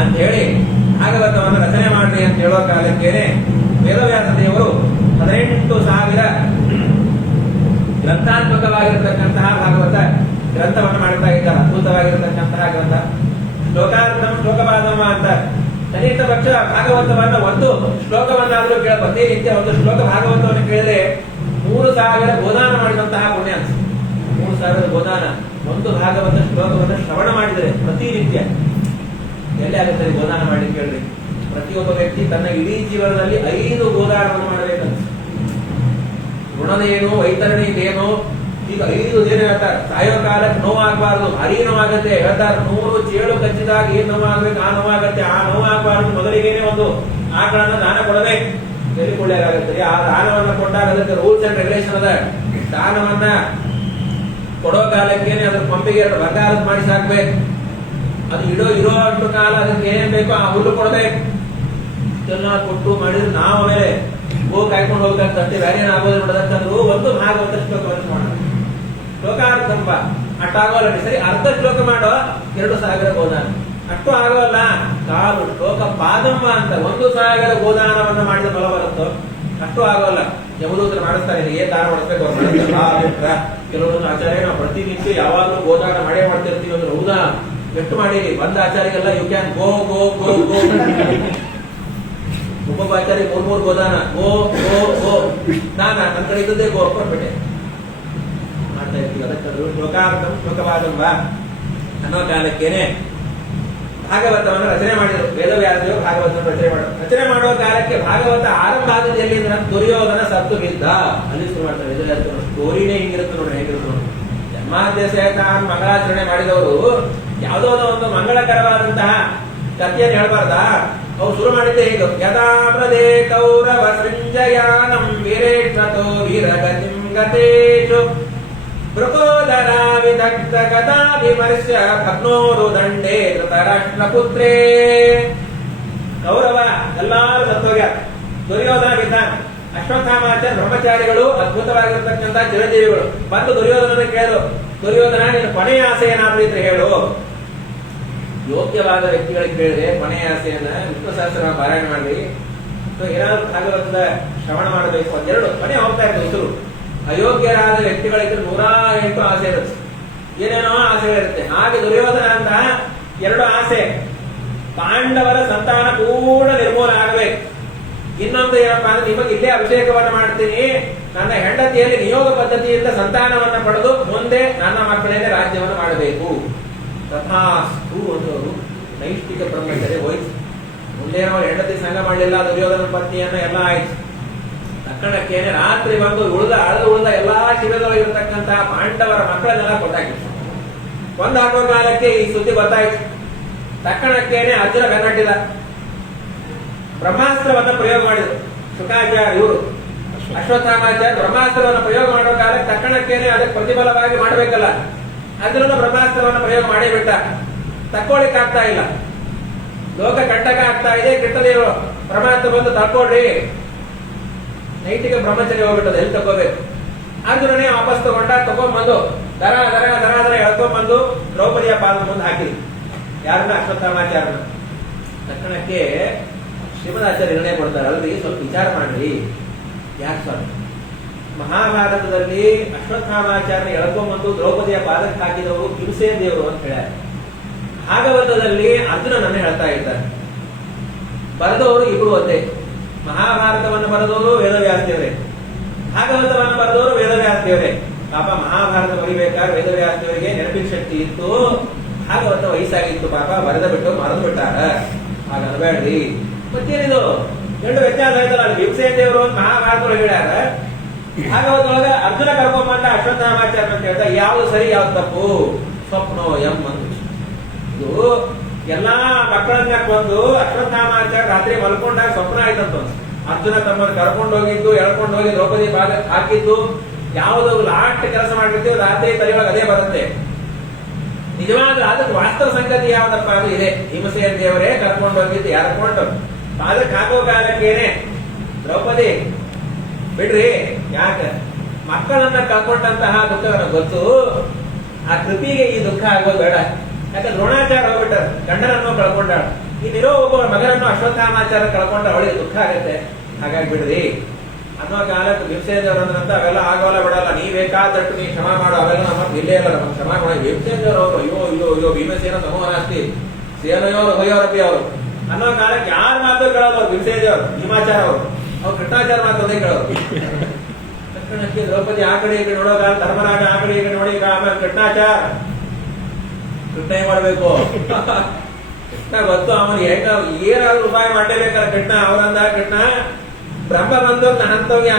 ಅಂತ ಹೇಳಿ ಭಾಗವತವನ್ನು ರಚನೆ ಮಾಡ್ರಿ ಅಂತ ಹೇಳೋ ಕಾಲಕ್ಕೇನೆ ವೇದವ್ಯಾಸ ದೇವರು 18,000 ಗ್ರಂಥಾತ್ಮಕವಾಗಿರತಕ್ಕಂತಹ ಭಾಗವತ ಗ್ರಂಥವನ್ನು ಮಾಡ್ತಾ ಇದ್ದಾರೆ. ಅದ್ಭುತವಾಗಿರತಕ್ಕಂತಹ ಗ್ರಂಥ. ಶ್ಲೋಕಾರ್ಥಂ ಶ್ಲೋಕಪಾದಮ್ಮ ಅಂತ ಕನಿಷ್ಠ ಪಕ್ಷ ಭಾಗವತವನ್ನ ಒಂದು ಶ್ಲೋಕವನ್ನಾದರೂ ಕೇಳ ಪ್ರತಿನಿತ್ಯ ಒಂದು ಶ್ಲೋಕ ಭಾಗವತವನ್ನು ಕೇಳಿದ್ರೆ 3,000 ಗೋದಾನ ಮಾಡಿದಂತಹ ಪುಣ್ಯ ಅನ್ಸ. 3,000 ಗೋದಾನ ಒಂದು ಭಾಗವತ ಶ್ಲೋಕವನ್ನು ಶ್ರವಣ ಮಾಡಿದರೆ ಪ್ರತಿನಿತ್ಯ ಎಲ್ಲಿ ಆಗುತ್ತೆ ಗೋದಾನ ಮಾಡಿ ಕೇಳ್ರಿ. ಪ್ರತಿಯೊಬ್ಬ ವ್ಯಕ್ತಿ ತನ್ನ ಇಡೀ ಜೀವನದಲ್ಲಿ 5 ಗೋದಾನವನ್ನು ಮಾಡಬೇಕಂತ. ಋಣದೇನು ವೈತರಣಿದೇನು ಈಗ 5 ದಿನ ಹೇಳ್ತಾರೆ. ಸಾಯೋ ಕಾಲಕ್ಕೆ ನೋವಾಗಬಾರ್ದು, ಭಾರಿ ನೋವಾಗತ್ತೆ ಹೇಳ್ತಾರೆ. 100 ಚೇಳು ಕಚ್ಚಿದಾಗ ಏನ್ ನೋವಾಗ್ಬೇಕು ಆ ನೋವಾಗತ್ತೆ. ಆ ನೋವಾಗಬಾರ್ದು ಮೊದಲಿಗೇನೆ ಒಂದು ಆಕಳನ್ನ ದಾನ ಕೊಡಬೇಕು. ಎಲ್ಲಿ ಕೊಳ್ಳೇಗಾಗುತ್ತೆ. ಆ ದಾನವನ್ನ ಕೊಟ್ಟಾಗ ಅದಕ್ಕೆ ರೂಲ್ಸ್ ಅಂಡ್ ರೆಗ್ಯುಲೇಷನ್ ಅದ. ದಾನವನ್ನ ಕೊಡೋ ಕಾಲಕ್ಕೇನೆ ಅದ್ರ ಪಂಪಿಗೆ 2 ಬಂಗಾರದ ಮಾಡಿಸಿ ಹಾಕ್ಬೇಕು. ಅದು ಇರೋ ಅಷ್ಟು ಕಾಲ ಅದಕ್ಕೆ ಏನೇನ್ ಬೇಕೋ ಆ ಹುಲ್ಲು ಕೊಡ್ಬೇಕು. ಇದೆಲ್ಲ ಕೊಟ್ಟು ಮಾಡಿದ್ರೆ ನಾವು ಆಮೇಲೆ ಗೋ ಕಾಯ್ಕೊಂಡು ಹೋಗ್ಬೇಕಂತೆ ಬೇರೆ ಆಗೋದು ನೋಡೋದಕ್ಕಂದ್ರು ಒಂದು ಭಾಗವತ ಶ್ಲೋಕವನ್ನು ಮಾಡೋಣ. ಶ್ಲೋಕಾರ್ಥಂಬ ಅಷ್ಟಾಗೋಲ್ಲ ಸರಿ. ಅರ್ಧ ಶ್ಲೋಕ ಮಾಡೋ 2,000 ಗೋದಾನ ಅಷ್ಟು ಆಗೋಲ್ಲ. ಕಾಲು ಶ್ಲೋಕ ಪಾದಮ್ಮ ಅಂತ 1,000 ಗೋದಾನವನ್ನು ಮಾಡಿದ ಫಲ ಬರುತ್ತೋ ಅಷ್ಟು ಆಗೋಲ್ಲ. ಯಮದೂತರು ಮಾಡಿಸ್ತಾರೆ. ಏನ್ ದಾನ ಮಾಡಿಸ್ಬೇಕು ಅವ್ರು ಮಾಡಿಸ್ತಾರೆ. ಕೆಲವೊಂದು ಆಚಾರ್ಯ ನಾವು ಪ್ರತಿನಿತ್ಯ ಯಾವಾಗಲೂ ಗೋದಾನ ಮಾಡೇ ಮಾಡ್ತಿರ್ತೀವಿ ಅಂದ್ರೆ ಹೌದಾ ಎಷ್ಟು ಮಾಡಿರಿ. ಬಂದ ಆಚಾರ್ಯಗೆಲ್ಲ ಯು ಕ್ಯಾನ್ ಗೋ ಗೋ ಗೋ ಗೋ. ಒಬ್ಬೊಬ್ಬ ಆಚಾರ್ಯ 3 ಗೋದಾನ ಗೋ ಗೋ ಗೋ. ನನ್ನ ಕಡೆ ಇದ್ದದ್ದೇ ಗೋ ಕೊಟ್ಬಿಟ್ಟೆ ಮಾಡ್ತಾ ಇರ್ತೀವಿ. ಅದಕ್ಕೆ ಶ್ಲೋಕಾರ್ಥಂ ಶ್ಲೋಕವಾದಂಬ ಅನ್ನೋ ಕಾಲಕ್ಕೇನೆ ಭಾಗವತವನ್ನು ರಚನೆ ಮಾಡಿದರು. ವೇದವ್ಯಾಸರು ಭಾಗವತವನ್ನು ರಚನೆ ಮಾಡುವ ಕಾಲಕ್ಕೆ ಭಾಗವತ ಆರಂಭ ಆದದ್ದು ಎಲ್ಲಿ ಅಂದ್ರೆ ದುರ್ಯೋಧನ ಸತ್ತು ಬಿದ್ದ ಅಲ್ಲಿ ಶುರು ಮಾಡ್ತಾರೆ. ವೇದವ್ಯಾಸರು ಸ್ಟೋರಿನೇ ಹಿಂಗಿರುತ್ತೆ ನೋಡ್ರಿ, ಹೇಗಿರುತ್ತೆ ನೋಡಿ. ಜನ್ಮಾದ್ಯ ಸಹಿತ ಮಂಗಳಾಚರಣೆ ಮಾಡಿದವರು ಯಾವುದೋ ಒಂದು ಮಂಗಳಕರವಾದಂತಹ ಕಥೆಯನ್ನು ಹೇಳ್ಬಾರ್ದ. ಅವ್ರು ಶುರು ಮಾಡಿದ್ದೆ ಹೇಗೆ ಯಥಾಪ್ರದೇ ಕೌರವ ಸಂಜಯಾನಂ ವೀರೇಶ್ವತೋ ವೀರಗತಿಂ ಗತೇಶು ಬೃಕೋದರ ವಿದಗ್ಧ ಗದಾಭಿಮರ್ಶ್ಯ ಭಗ್ನೋರು ದಂಡೇ ಧೃತರಾಷ್ಟ್ರಪುತ್ರೇ. ಕೌರವ ಎಲ್ಲಾರು ಸತ್ತೋಗ್ಯಾರ. ದುರ್ಯೋಧನ ಬಿದ್ದಾನ. ಅಶ್ವತ್ಥಾಮಾಚಾರ್ಯ ಬ್ರಹ್ಮಚಾರಿಗಳು ಅದ್ಭುತವಾಗಿರತಕ್ಕಂಥ ಚಿರಂಜೀವಿಗಳು ಬಂದು ದುರ್ಯೋಧನ ಕೇಳಿದ್ರು, ದುರ್ಯೋಧನ ನಿನ್ನ ಕೊನೆಯ ಆಸೆ ಏನಾದ್ರೂ ಇದ್ರೆ ಹೇಳು. ಯೋಗ್ಯವಾದ ವ್ಯಕ್ತಿಗಳಿಗೆ ಕೇಳಿದ್ರೆ ಕೊನೆಯ ಆಸೆಯನ್ನ ವಿಷ್ಣು ಸಹಸ್ರ ಪಾರಾಯಣ ಮಾಡ್ರಿ, ಏನಾದ್ರು ಭಾಗವತದ ಶ್ರವಣ ಮಾಡಬೇಕು ಅಂತೆರಡು ಕೊನೆ ಹೋಗ್ತಾ ಇರ್ತದೆ ಉಸಿರು. ಅಯೋಗ್ಯರಾದ ವ್ಯಕ್ತಿಗಳಿದ್ರೆ 108 ಆಸೆ ಇರುತ್ತೆ, ಏನೇನೋ ಆಸೆಗಳಿರುತ್ತೆ. ಹಾಗೆ ದುರ್ಯೋಧನ ಅಂತ 2 ಆಸೆ. ಪಾಂಡವರ ಸಂತಾನ ಪೂರ್ಣ ನಿರ್ಮೂಲ ಆಗಬೇಕು. ಇನ್ನೊಂದು ಏನಪ್ಪಾ ಅಂದ್ರೆ ನಿಮಗೆ ಇಲ್ಲೇ ಅಭಿಷೇಕವನ್ನು ಮಾಡ್ತೀನಿ, ನನ್ನ ಹೆಂಡತಿಯಲ್ಲಿ ನಿಯೋಗ ಪದ್ಧತಿಯಿಂದ ಸಂತಾನವನ್ನ ಪಡೆದು ಮುಂದೆ ನನ್ನ ಮಕ್ಕಳೇನೆ ರಾಜ್ಯವನ್ನು ಮಾಡಬೇಕು. ತಥಾಸ್ತು ಅನ್ನೋರು ನೈಷ್ಠಿಕ ಬ್ರಹ್ಮಚರ್ಯ ಹೋಯ್ತು. ಮುಂದೆ ನಾವು ಹೆಂಡತಿ ಸಂಘ ಮಾಡಲಿಲ್ಲ, ದುರ್ಯೋಧನ ಪತ್ನಿಯನ್ನ ಎಲ್ಲ ಆಯ್ತು. ತಕ್ಷಣಕ್ಕೇನೆ ರಾತ್ರಿ ಬಂದು ಉಳಿದ ಎಲ್ಲಾ ಶಿಬಿರದೊಳಗಿರತಕ್ಕಂತಹ ಪಾಂಡವರ ಮಕ್ಕಳನ್ನೆಲ್ಲ ಕೊಟ್ಟಾಕಿತ್ತು. ಹಾಕುವ ಕಾಲಕ್ಕೆ ಈ ಸುದ್ದಿ ಗೊತ್ತಾಯ್ತು. ತಕ್ಷಣಕ್ಕೇನೆ ಅರ್ಜುನ ಕನ್ನಟ್ಟಿದ ಬ್ರಹ್ಮಾಸ್ತ್ರವನ್ನ ಪ್ರಯೋಗ ಮಾಡಿದ್ರು. ಶುಕಾಚಾರ್ಯ ಇವರು ಅಶ್ವತ್ಥಾಮಾಚಾರ್ಯ ಬ್ರಹ್ಮಾಸ್ತ್ರವನ್ನು ಪ್ರಯೋಗ ಮಾಡುವ ಕಾಲಕ್ಕೆ ತಕ್ಷಣಕ್ಕೇನೆ ಅದಕ್ಕೆ ಪ್ರತಿಫಲವಾಗಿ ಮಾಡಬೇಕಲ್ಲ, ಅರ್ಜುನನ ಬ್ರಹ್ಮಾಸ್ತ್ರವನ್ನು ಪ್ರಯೋಗ ಮಾಡೇ ಬಿಟ್ಟ. ತಕ್ಕೊಳ್ಳಿಕ್ ಆಗ್ತಾ ಇಲ್ಲ, ಲೋಕ ಕಂಟಕ ಆಗ್ತಾ ಇದೆ. ಕಿಟ್ಟದಿರೋ ಪರಮಾತ್ಮ ಬಂದು ತಕ್ಕೊಳ್ರಿ, ನೈತಿಕ ಬ್ರಹ್ಮಚರ್ಯ ಹೋಗ್ಬಿಟ್ಟದ, ಎಲ್ಲಿ ತಗೋಬೇಕು. ಅರ್ಜುನನೇ ವಾಪಸ್ ತಗೊಂಡ್ಬಂದು ದರ ದರ ದರ ದರ ಎಳ್ಕೊಂಡ್ಬಂದು ದ್ರೌಪದಿಯ ಪಾದ ಮುಂದೆ ಹಾಕಿದ್ರು. ಯಾರನ್ನ? ಅಶ್ವತ್ಥಾಮಾಚಾರ್ಯನ. ತಕ್ಷಣಕ್ಕೆ ಶ್ರೀಮದಾಚಾರ್ಯ ನಿರ್ಣಯ ಕೊಡ್ತಾರೆ, ಅಲ್ರಿ ಸ್ವಲ್ಪ ವಿಚಾರ ಮಾಡ್ರಿ. ಯಾಕೆ ಸ್ವಾಮಿ? ಮಹಾಭಾರತದಲ್ಲಿ ಅಶ್ವತ್ಥಾಮಾಚಾರ್ಯ ಎಳ್ಕೊಂಡ್ಬಂದು ದ್ರೌಪದಿಯ ಪಾದಕ್ಕೆ ಹಾಕಿದವರು ಕಿರುಸೇನ ದೇವರು ಅಂತ ಹೇಳ್ಯಾರ. ಭಾಗವತದಲ್ಲಿ ಅರ್ಜುನನನ್ನ ಹೇಳ್ತಾ ಇದ್ದಾರೆ. ಬರೆದವರು ಇಬ್ರು ಒಂದೇ. ಮಹಾಭಾರತವನ್ನು ಬರೆದವರು ವೇದವ್ಯಾಸ ದೇವರೇ, ಭಾಗವತವನ್ನು ಬರೆದವರು ವೇದವ್ಯಾಸ ದೇವರೇ. ಪಾಪ ಮಹಾಭಾರತ ಬರಿಬೇಕಾದ್ರೆ ವೇದವ್ಯಾಸ ದೇವರಿಗೆ ನೆನಪಿನ ಶಕ್ತಿ ಇತ್ತು, ಭಾಗವತ ವಯಸ್ಸಾಗಿತ್ತು. ಪಾಪ ಬರೆದ ಬಿಟ್ಟು ಮರೆದು ಬಿಟ್ಟಾರ. ಹಾಗ ಅನ್ಬೇಡ್ರಿ. ಮತ್ತೇನಿದು 2 ವ್ಯತ್ಯಾಸ ಆಯ್ತಲ್ಲ. ಅಲ್ಲಿ ಭೀಮಸೇನ ದೇವರು ಮಹಾಭಾರತ ಹೇಳ್ಯಾರ, ಭಾಗವತೊಳಗ ಅರ್ಜುನ ಕರ್ಕೊಂಬಂದ ಅಶ್ವತ್ಥಾಮಾಚಾರ್ಯ ಅಂತ ಹೇಳ್ದ. ಯಾವ್ದು ಸರಿ ಯಾವ್ದು ತಪ್ಪು? ಸ್ವಪ್ನೋ ಎಂ ಅಂತ. ಇದು ಎಲ್ಲಾ ಮಕ್ಕಳನ್ನ ಕೊಂದು ಅಶ್ವತ್ಥಾಮಾಚಾರ್ಯ ರಾತ್ರಿ ಮಲ್ಕೊಂಡಾಗ ಸ್ವಪ್ನ ಆಯ್ತಂತ. ಅರ್ಜುನ ತಮ್ಮನ್ನು ಕರ್ಕೊಂಡು ಹೋಗಿದ್ದು, ಎಳ್ಕೊಂಡು ಹೋಗಿ ದ್ರೌಪದಿ ಭಾಗ ಹಾಕಿದ್ದು ಯಾವುದು ಲಾಸ್ಟ್ ಕೆಲಸ ಮಾಡಿರ್ತೀವಿ ರಾತ್ರಿ ತಲೆಯೊಳಗೆ ಅದೇ ಬರುತ್ತೆ. ನಿಜವಾದ ಅದಕ್ಕೆ ವಾಸ್ತವ ಸಂಗತಿ ಯಾವ್ದಪ್ಪ ಅದು ಇದೆ. ಭೀಮಸೇನ ದೇವರೇ ಕರ್ಕೊಂಡು ಹೋಗಿದ್ದು ಯಾರ ಕೊಂಡು ಅದಕ್ಕೆ ಹಾಕೋ ಕಾಲಕ್ಕೇನೆ ದ್ರೌಪದಿ ಬಿಡ್ರಿ, ಯಾಕೆ ಮಕ್ಕಳನ್ನ ಕಳ್ಕೊಂಡಂತಹ ದುಃಖ ನನಗೆ ಗೊತ್ತು, ಆ ಕೃತಿಗೆ ಈ ದುಃಖ ಆಗೋದು ಬೇಡ. ಯಾಕಂದ್ರೆ ದ್ರೋಣಾಚಾರ ಹೋಗ್ಬಿಟ್ಟಾರ, ಗಂಡನನ್ನು ಕಳ್ಕೊಂಡಾಳ, ಇನ್ನಿರೋ ಒಬ್ಬ ಮಗನನ್ನು ಅಶ್ವತ್ಥಾಮಾಚಾರ ಕಳ್ಕೊಂಡ ಅವಳಿಗೆ ದುಃಖ ಆಗುತ್ತೆ. ಹಾಗಾಗಿ ಬಿಡ್ರಿ ಅನ್ನೋ ಕಾಲಕ್ಕೆ ಭೀಮಸೇನ ದೇವರಂದ್ರಂತ ಅವೆಲ್ಲ ಆಗೋಲ್ಲ ಬಿಡಲ್ಲ, ನೀ ಬೇಕಾದಟ್ಟು ನೀ ಕ್ಷಮಾ ಮಾಡು, ಅವೆಲ್ಲ ನಮ್ಮ ಇಲ್ಲೇ ಇಲ್ಲ, ನಮ್ಮ ಕ್ಷಮಾ ಮಾಡೋ. ಭೀಮಸೇನ ದೇವರು ಅಯ್ಯೋ ಅಯ್ಯೋ ಅಯ್ಯೋ ಭೀಮಸೇನ ಸಮೂಹನಾಸ್ತಿ ಸೇನೆಯೋರು ಹೊಯ್ಯೋರಪ್ಪಿ ಅವರು ಅನ್ನೋ ಕಾಲಕ್ಕೆ ಯಾರ ಮಾತು ಕೇಳೋದು ಭೀಮಸೇನ ದೇವರು, ಭೀಮಾಚಾರ ಅವರು, ಅವ್ರು ಕೃಷ್ಣಾಚಾರ ಮಾತಂದೇ ಕೇಳೋರು. ತಕ್ಷಣಕ್ಕೆ ದ್ರೌಪದಿ ಆ ಕಡೆ ಈ ಕಡೆ ನೋಡೋ ಕಾಲ ಧರ್ಮರಾಜ ಆ ಕಡೆ ಈ ಕಡೆ ನೋಡಿ, ಆಮೇಲೆ ಕೃಷ್ಣಾಚಾರ ಕೃಷ್ಣ ಏನ್ ಮಾಡ್ಬೇಕು ಕೃಷ್ಣ ಗೊತ್ತು ಅವನು ಏನಾದ್ರು ಉಪಾಯ ಮಾಡಲೇಬೇಕಲ್ಲ ಕೃಷ್ಣ. ಅವರಂದ ಕೃಷ್ಣ ಬ್ರಹ್ಮ ಬಂದು ಹಂತವ್ಯ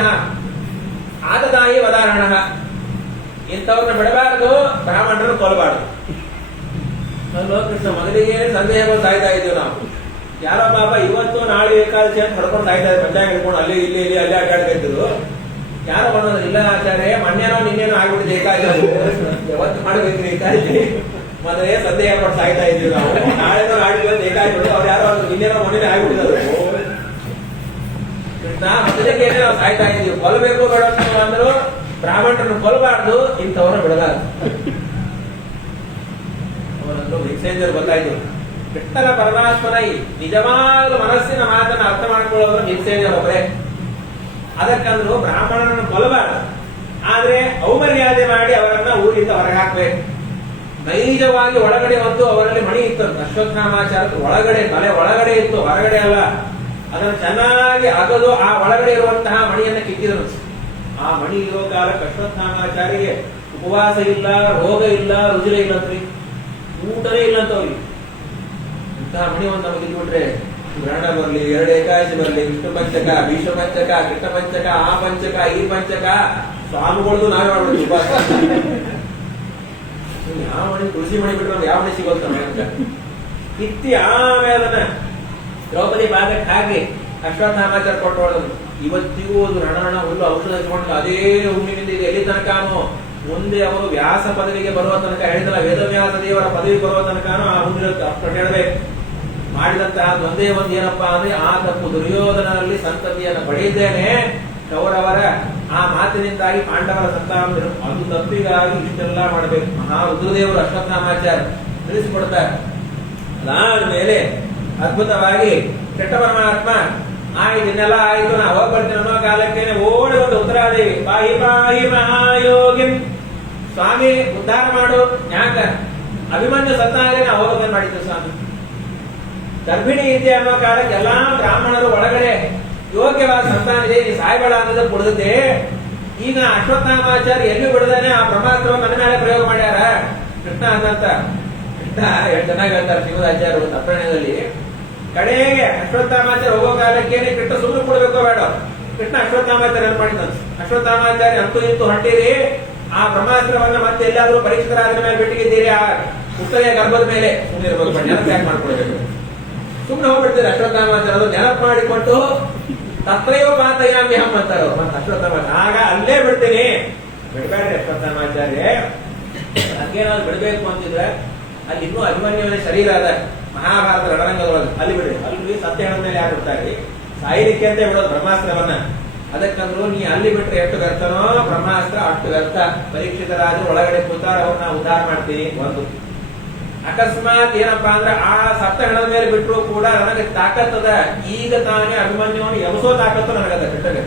ಆತದಾಯಿ ವದಾರಣ, ಇಂಥವ್ರನ್ನ ಬಿಡಬಾರದು, ಬ್ರಾಹ್ಮಣರನ್ನು ಕೊಲ್ಲಬಾರದು. ಕೃಷ್ಣ ಮೊದಲಿಗೆ ಸಂದೇಹ ಸಾಯ್ತಾ ಇದ್ದೀವಿ ನಾವು. ಯಾರೋ ಪಾಪ ಇವತ್ತು ನಾಳೆ ಏಕಾದಶಿ ಅಂತ ಹೊಡ್ಕೊಂಡು ಸಾಯ್ತಾ ಇದ್ದಾರೆ, ಪಂಚಾಂಗ ಹಿಡ್ಕೊಂಡು ಅಲ್ಲಿ ಇಲ್ಲಿ ಇಲ್ಲಿ ಅಲ್ಲಿ ಆಟಾಡ್ತಿದ್ರು. ಯಾರೋ ಬಂದೋದ್ರು, ಇಲ್ಲ ಆಚಾರ್ಯ ಮೊನ್ನೆನೋ ನಿನ್ನೇನೋ ಆಗ್ಬಿಟ್ಟಿದೆ ಏಕಾದಶಿ, ಯಾವತ್ತು ಮಾಡ್ಬೇಕ್ರಿ ಏಕಾದಶಿ, ಮೊದಲೇ ಸಂದೇಹ ಪಟ್ಟು ಸಾಯ್ತಾ ಇದ್ದೀವಿ ನಾವು. ನಾಳೆನೋ ನಾಳೆ ಬಂದು ಏಕಾದಶಿ ಅವ್ರು ಯಾರೋ ನಿನ್ನೇನೋ ಮೊನ್ನೆ ಆಗ್ಬಿಟ್ಟಿದ್ರು. ಕೃಷ್ಣ ಮೊದಲಿಗೆ ನಾವು ಸಾಯ್ತಾ ಇದ್ದೀವಿ, ಕೊಲ್ಲಬೇಕು ಬೇಡ ಅಂದ್ರು, ಬ್ರಾಹ್ಮಣರನ್ನು ಕೊಲ್ಲಬಾರ್ದು, ಇಂಥವ್ರನ್ನ ಬಿಡಬಾರ್ದು. ಅವರನ್ನು ಭೀಮಸೇನರು ಗೊತ್ತಾಯ್ತು. ಕೃಷ್ಣನ ಪರಮಾತ್ಮನ ನಿಜವಾದ ಮನಸ್ಸಿನ ಮಾತನ್ನ ಅರ್ಥ ಮಾಡ್ಕೊಳ್ಳೋರು ಭೀಮಸೇನರೊಬ್ಬರೇ. ಅದಕ್ಕಂದ್ರು ಬ್ರಾಹ್ಮಣರನ್ನು ಕೊಲ್ಲಬಾರದು, ಆದ್ರೆ ಅವಮರ್ಯಾದೆ ಮಾಡಿ ಅವರನ್ನ ಊರಿಂದ ಹೊರಗೆ ಹಾಕ್ಬೇಕು. ನೈಜವಾಗಿ ಒಳಗಡೆ ಹೊತ್ತು ಅವರಲ್ಲಿ ಮಣಿ ಇತ್ತು, ಅಶ್ವತ್ಥಾಮಾಚಾರದ ಒಳಗಡೆ ತಲೆ ಒಳಗಡೆ ಇತ್ತು, ಹೊರಗಡೆ ಅಲ್ಲ. ಅದನ್ನು ಚೆನ್ನಾಗಿ ಅಗದು ಆ ಒಳಗಡೆ ಇರುವಂತಹ ಮಣಿಯನ್ನ ಕಿತ್ತಿದರು. ಆ ಮಣಿ ಇರೋ ಕಾಲಕ್ಕೆ ಅಶ್ವತ್ಥಾಮಾಚಾರಿಗೆ ಉಪವಾಸ ಇಲ್ಲ, ರೋಗ ಇಲ್ಲ, ರುಜಿರ ಇಲ್ಲಂತ್ರಿ, ಊಟನೇ ಇಲ್ಲಂತವ್ರಿಗೆ. ಇಂತಹ ಮಣಿ ಒಂದು ನಮಗೆ ಇಟ್ಬಿಟ್ರೆ ಗ್ರಹಣ ಬರ್ಲಿ, ಎರಡು ಏಕಾದಶಿ ಬರ್ಲಿ, ವಿಷ್ಣು ಪಂಚಕ, ಭೀಷ್ಮ ಪಂಚಕ, ಕೃಷ್ಣ ಪಂಚಕ, ಆ ಪಂಚಕ, ಈ ಪಂಚಕ, ಸ್ವಾಮಿಗಳದು ನಾವೇ ಮಾಡ್ಬಿಡ್ತೀವಿ ಉಪವಾಸ. ಯಾವ ಮಣಿ ತುಳಸಿ ಮಣಿ ಬಿಟ್ರೆ ಯಾವ ಮಣಿ ಸಿಗೋದು ಅಂತ ಕಿತ್ತಿ ಆಮೇಲೆ ದ್ರೌಪದಿ ಭಾಗಕ್ಕೆ ಹಾಕಿ ಅಶ್ವತ್ಥಾಮಾಚಾರ ಕೊಟ್ಟೋಳು. ಇವತ್ತಿಗೂ ಒಂದು ರಣ ಹುಲ್ಲು ಔಷಧ ಹಚ್ಕೊಂಡು ಅದೇ ಹುಣ್ಣಿನಿಂದ ಇದೆ ಎಲ್ಲಿ ತನಕನೂ. ಮುಂದೆ ಅವರು ವ್ಯಾಸ ಪದವಿಗೆ ಬರುವ ತನಕ ಹೇಳಿದಲ್ಲ, ವೇದವ್ಯಾಸ ದೇವರ ಪದವಿ ಬರುವ ತನಕನೂ ಆ ಹುಲ್ಲು ಅಷ್ಟು ಹೇಳಬೇಕು. ಮಾಡಿದಂತಹ ಒಂದೇ ಒಂದು ಏನಪ್ಪಾ ಅಂದ್ರೆ ಆ ತಪ್ಪು ದುರ್ಯೋಧನಲ್ಲಿ ಸಂತತಿಯನ್ನು ಪಡೆಯಿದ್ದೇನೆ, ಕೌರವರ ಆ ಮಾತಿನಿಂದಾಗಿ ಪಾಂಡವರ ಸಂತಾನ ಅದು ತಪ್ಪಿಗಾಗಿ ಇಷ್ಟೆಲ್ಲ ಮಾಡಬೇಕು. ಮಹಾ ರುದ್ರದೇವರು ಅಶ್ವತ್ಥಾಮಾಚಾರ ತಿಳಿಸಿಕೊಡ್ತಾರೆ. ಅದಾದ್ಮೇಲೆ ಅದ್ಭುತವಾಗಿ ಕೆಟ್ಟ ಪರಮಾತ್ಮ ಆಯ್ತು ಇನ್ನೆಲ್ಲ ಆಯ್ತು, ನಾ ಹೋಗಿ ಬರ್ತೀನಿ ಅನ್ನೋ ಕಾಲಕ್ಕೇನೆ ಓಡಿ ಒಂದು ಉತ್ತರಾದೇವಿ, ಪಾಹಿ ಪಾಹಿ ಮಹಾಯೋಗಿ ಸ್ವಾಮಿ ಉದ್ಧಾರ ಮಾಡು. ಯಾಕ ಅಭಿಮನ್ಯು ಸತ್ತಾಗಲೇ ನಾ ಹೋಗೋದೇನ್ ಮಾಡಿದ್ದು ಸ್ವಾಮಿ, ಗರ್ಭಿಣಿ ಇದೆ ಅನ್ನೋ ಕಾಲಕ್ಕೆ ಎಲ್ಲಾ ಬ್ರಾಹ್ಮಣರು ಒಳಗಡೆ ಯೋಗ್ಯವಾದ ಸಂತಾನ ಇದೆ, ನೀ ಸಾಯ್ಬೇಡ ಅನ್ನೋದು ಬಿಡದೆ. ಈಗ ಅಶ್ವತ್ಥಾಮಾಚಾರ್ಯ ಎಲ್ಲಿ ಬಿಡದೇನೆ ಆ ಬ್ರಹ್ಮಾಸ್ತ್ರ ನನ್ನ ಮೇಲೆ ಪ್ರಯೋಗ ಮಾಡ್ಯಾರ ಕೃಷ್ಣ ಅನ್ನಂತ. ಕೃಷ್ಣ ಎಷ್ಟು ಚೆನ್ನಾಗಿ ಹೇಳ್ತಾರೆ ಶಿವರಾಚಾರ್ಯರು ತಪ್ಪಣದಲ್ಲಿ. ಕಡೆಗೆ ಅಶ್ವತ್ಥಾಮಾಚಾರ್ಯ ಹೋಗೋ ಕಾಲಕ್ಕೇನೆ ಕೃಷ್ಣ ಸುಮ್ಮನೆ ಕೊಡ್ಬೇಕೋ ಬೇಡ, ಕೃಷ್ಣ ಅಶ್ವತ್ಥಾಮಾಚಾರ್ಯ ಏನ್ ಮಾಡಿದ, ಅಶ್ವತ್ಥಾಮಾಚಾರ್ಯ ಅಂತೂ ಇಂತೂ ಹೊಂಟಿರಿ, ಆ ಬ್ರಹ್ಮಾಸ್ತ್ರವನ್ನ ಮತ್ತೆ ಎಲ್ಲಾದ್ರೂ ಪರೀಕ್ಷಿತರಾದ ಮೇಲೆ ಬಿಟ್ಟಿದ್ದೀರಿ, ಆ ಪುಸ್ತಕ ಗರ್ಭದ ಮೇಲೆ ಸುಮ್ಮನೆ ಇರ್ಬೇಕು, ನೆನಪು ಯಾಕೆ ಮಾಡ್ಕೊಳ್ಬೇಕು, ಸುಮ್ಮನೆ ಹೋಗ್ಬಿಡ್ತೀರಿ. ಅಶ್ವತ್ಥಾಮಾಚಾರ್ಯ ನೆನಪು ಮಾಡಿಕೊಟ್ಟು ತತ್ರೈವ ಪಾತಯಾಮಿ ಹಮ್ ಅಂತಾರ ಮತ್ತೆ ಅಶ್ವತ್ಥಾಮಾಚಾರ್ಯ. ಆಗ ಅಲ್ಲೇ ಬಿಡ್ತೀನಿ, ಬಿಡ್ಬೇಡ್ರಿ ಅಶ್ವತ್ಥಾಮಾಚಾರ್ಯ, ಹಂಗೇನಾದ್ರು ಬಿಡ್ಬೇಕು ಅಂತಿದ್ರೆ ಅಲ್ಲಿ ಇನ್ನೂ ಅಭಿಮನ್ಯುವಿನ ಶರೀರ ಅದ ಮಹಾಭಾರತ ರಣರಂಗದೊಳಗೆ, ಅಲ್ಲಿ ಬಿಡ್ರಿ. ಅಲ್ಲಿ ಸತ್ಯ ಹೇಳಿದ ಮೇಲೆ ಯಾರು ಬಿಡ್ತಾರೆ, ಸಾಯಲಿಕ್ಕೆ ಅಂತ ಬಿಡೋದು ಬ್ರಹ್ಮಾಸ್ತ್ರವನ್ನ. ಅದಕ್ಕಂದ್ರು ನೀ ಅಲ್ಲಿ ಬಿಟ್ರೆ ಎಷ್ಟು ವ್ಯರ್ಥನೋ ಬ್ರಹ್ಮಾಸ್ತ್ರ ಅಷ್ಟು ವ್ಯರ್ಥ. ಪರೀಕ್ಷಿತರಾದ್ರು ಒಳಗಡೆ ಕೂತಾರ, ಅವ್ರನ್ನ ಉದ್ಧಾರ ಮಾಡ್ತೀನಿ. ಒಂದು ಅಕಸ್ಮಾತ್ ಏನಪ್ಪಾ ಅಂದ್ರೆ ಆ ಸತ್ತ ಹೆಣದ ಮೇಲೆ ಬಿಟ್ಟರು ಕೂಡ ನನಗೆ ತಾಕತ್ತದ, ಈಗ ತಾನೇ ಅಭಿಮನ್ಯುವನ್ನು ಎಬಸೋ ತಾಕತ್ತು ನನಗದ ಬಿಟ್ಟಗೆ.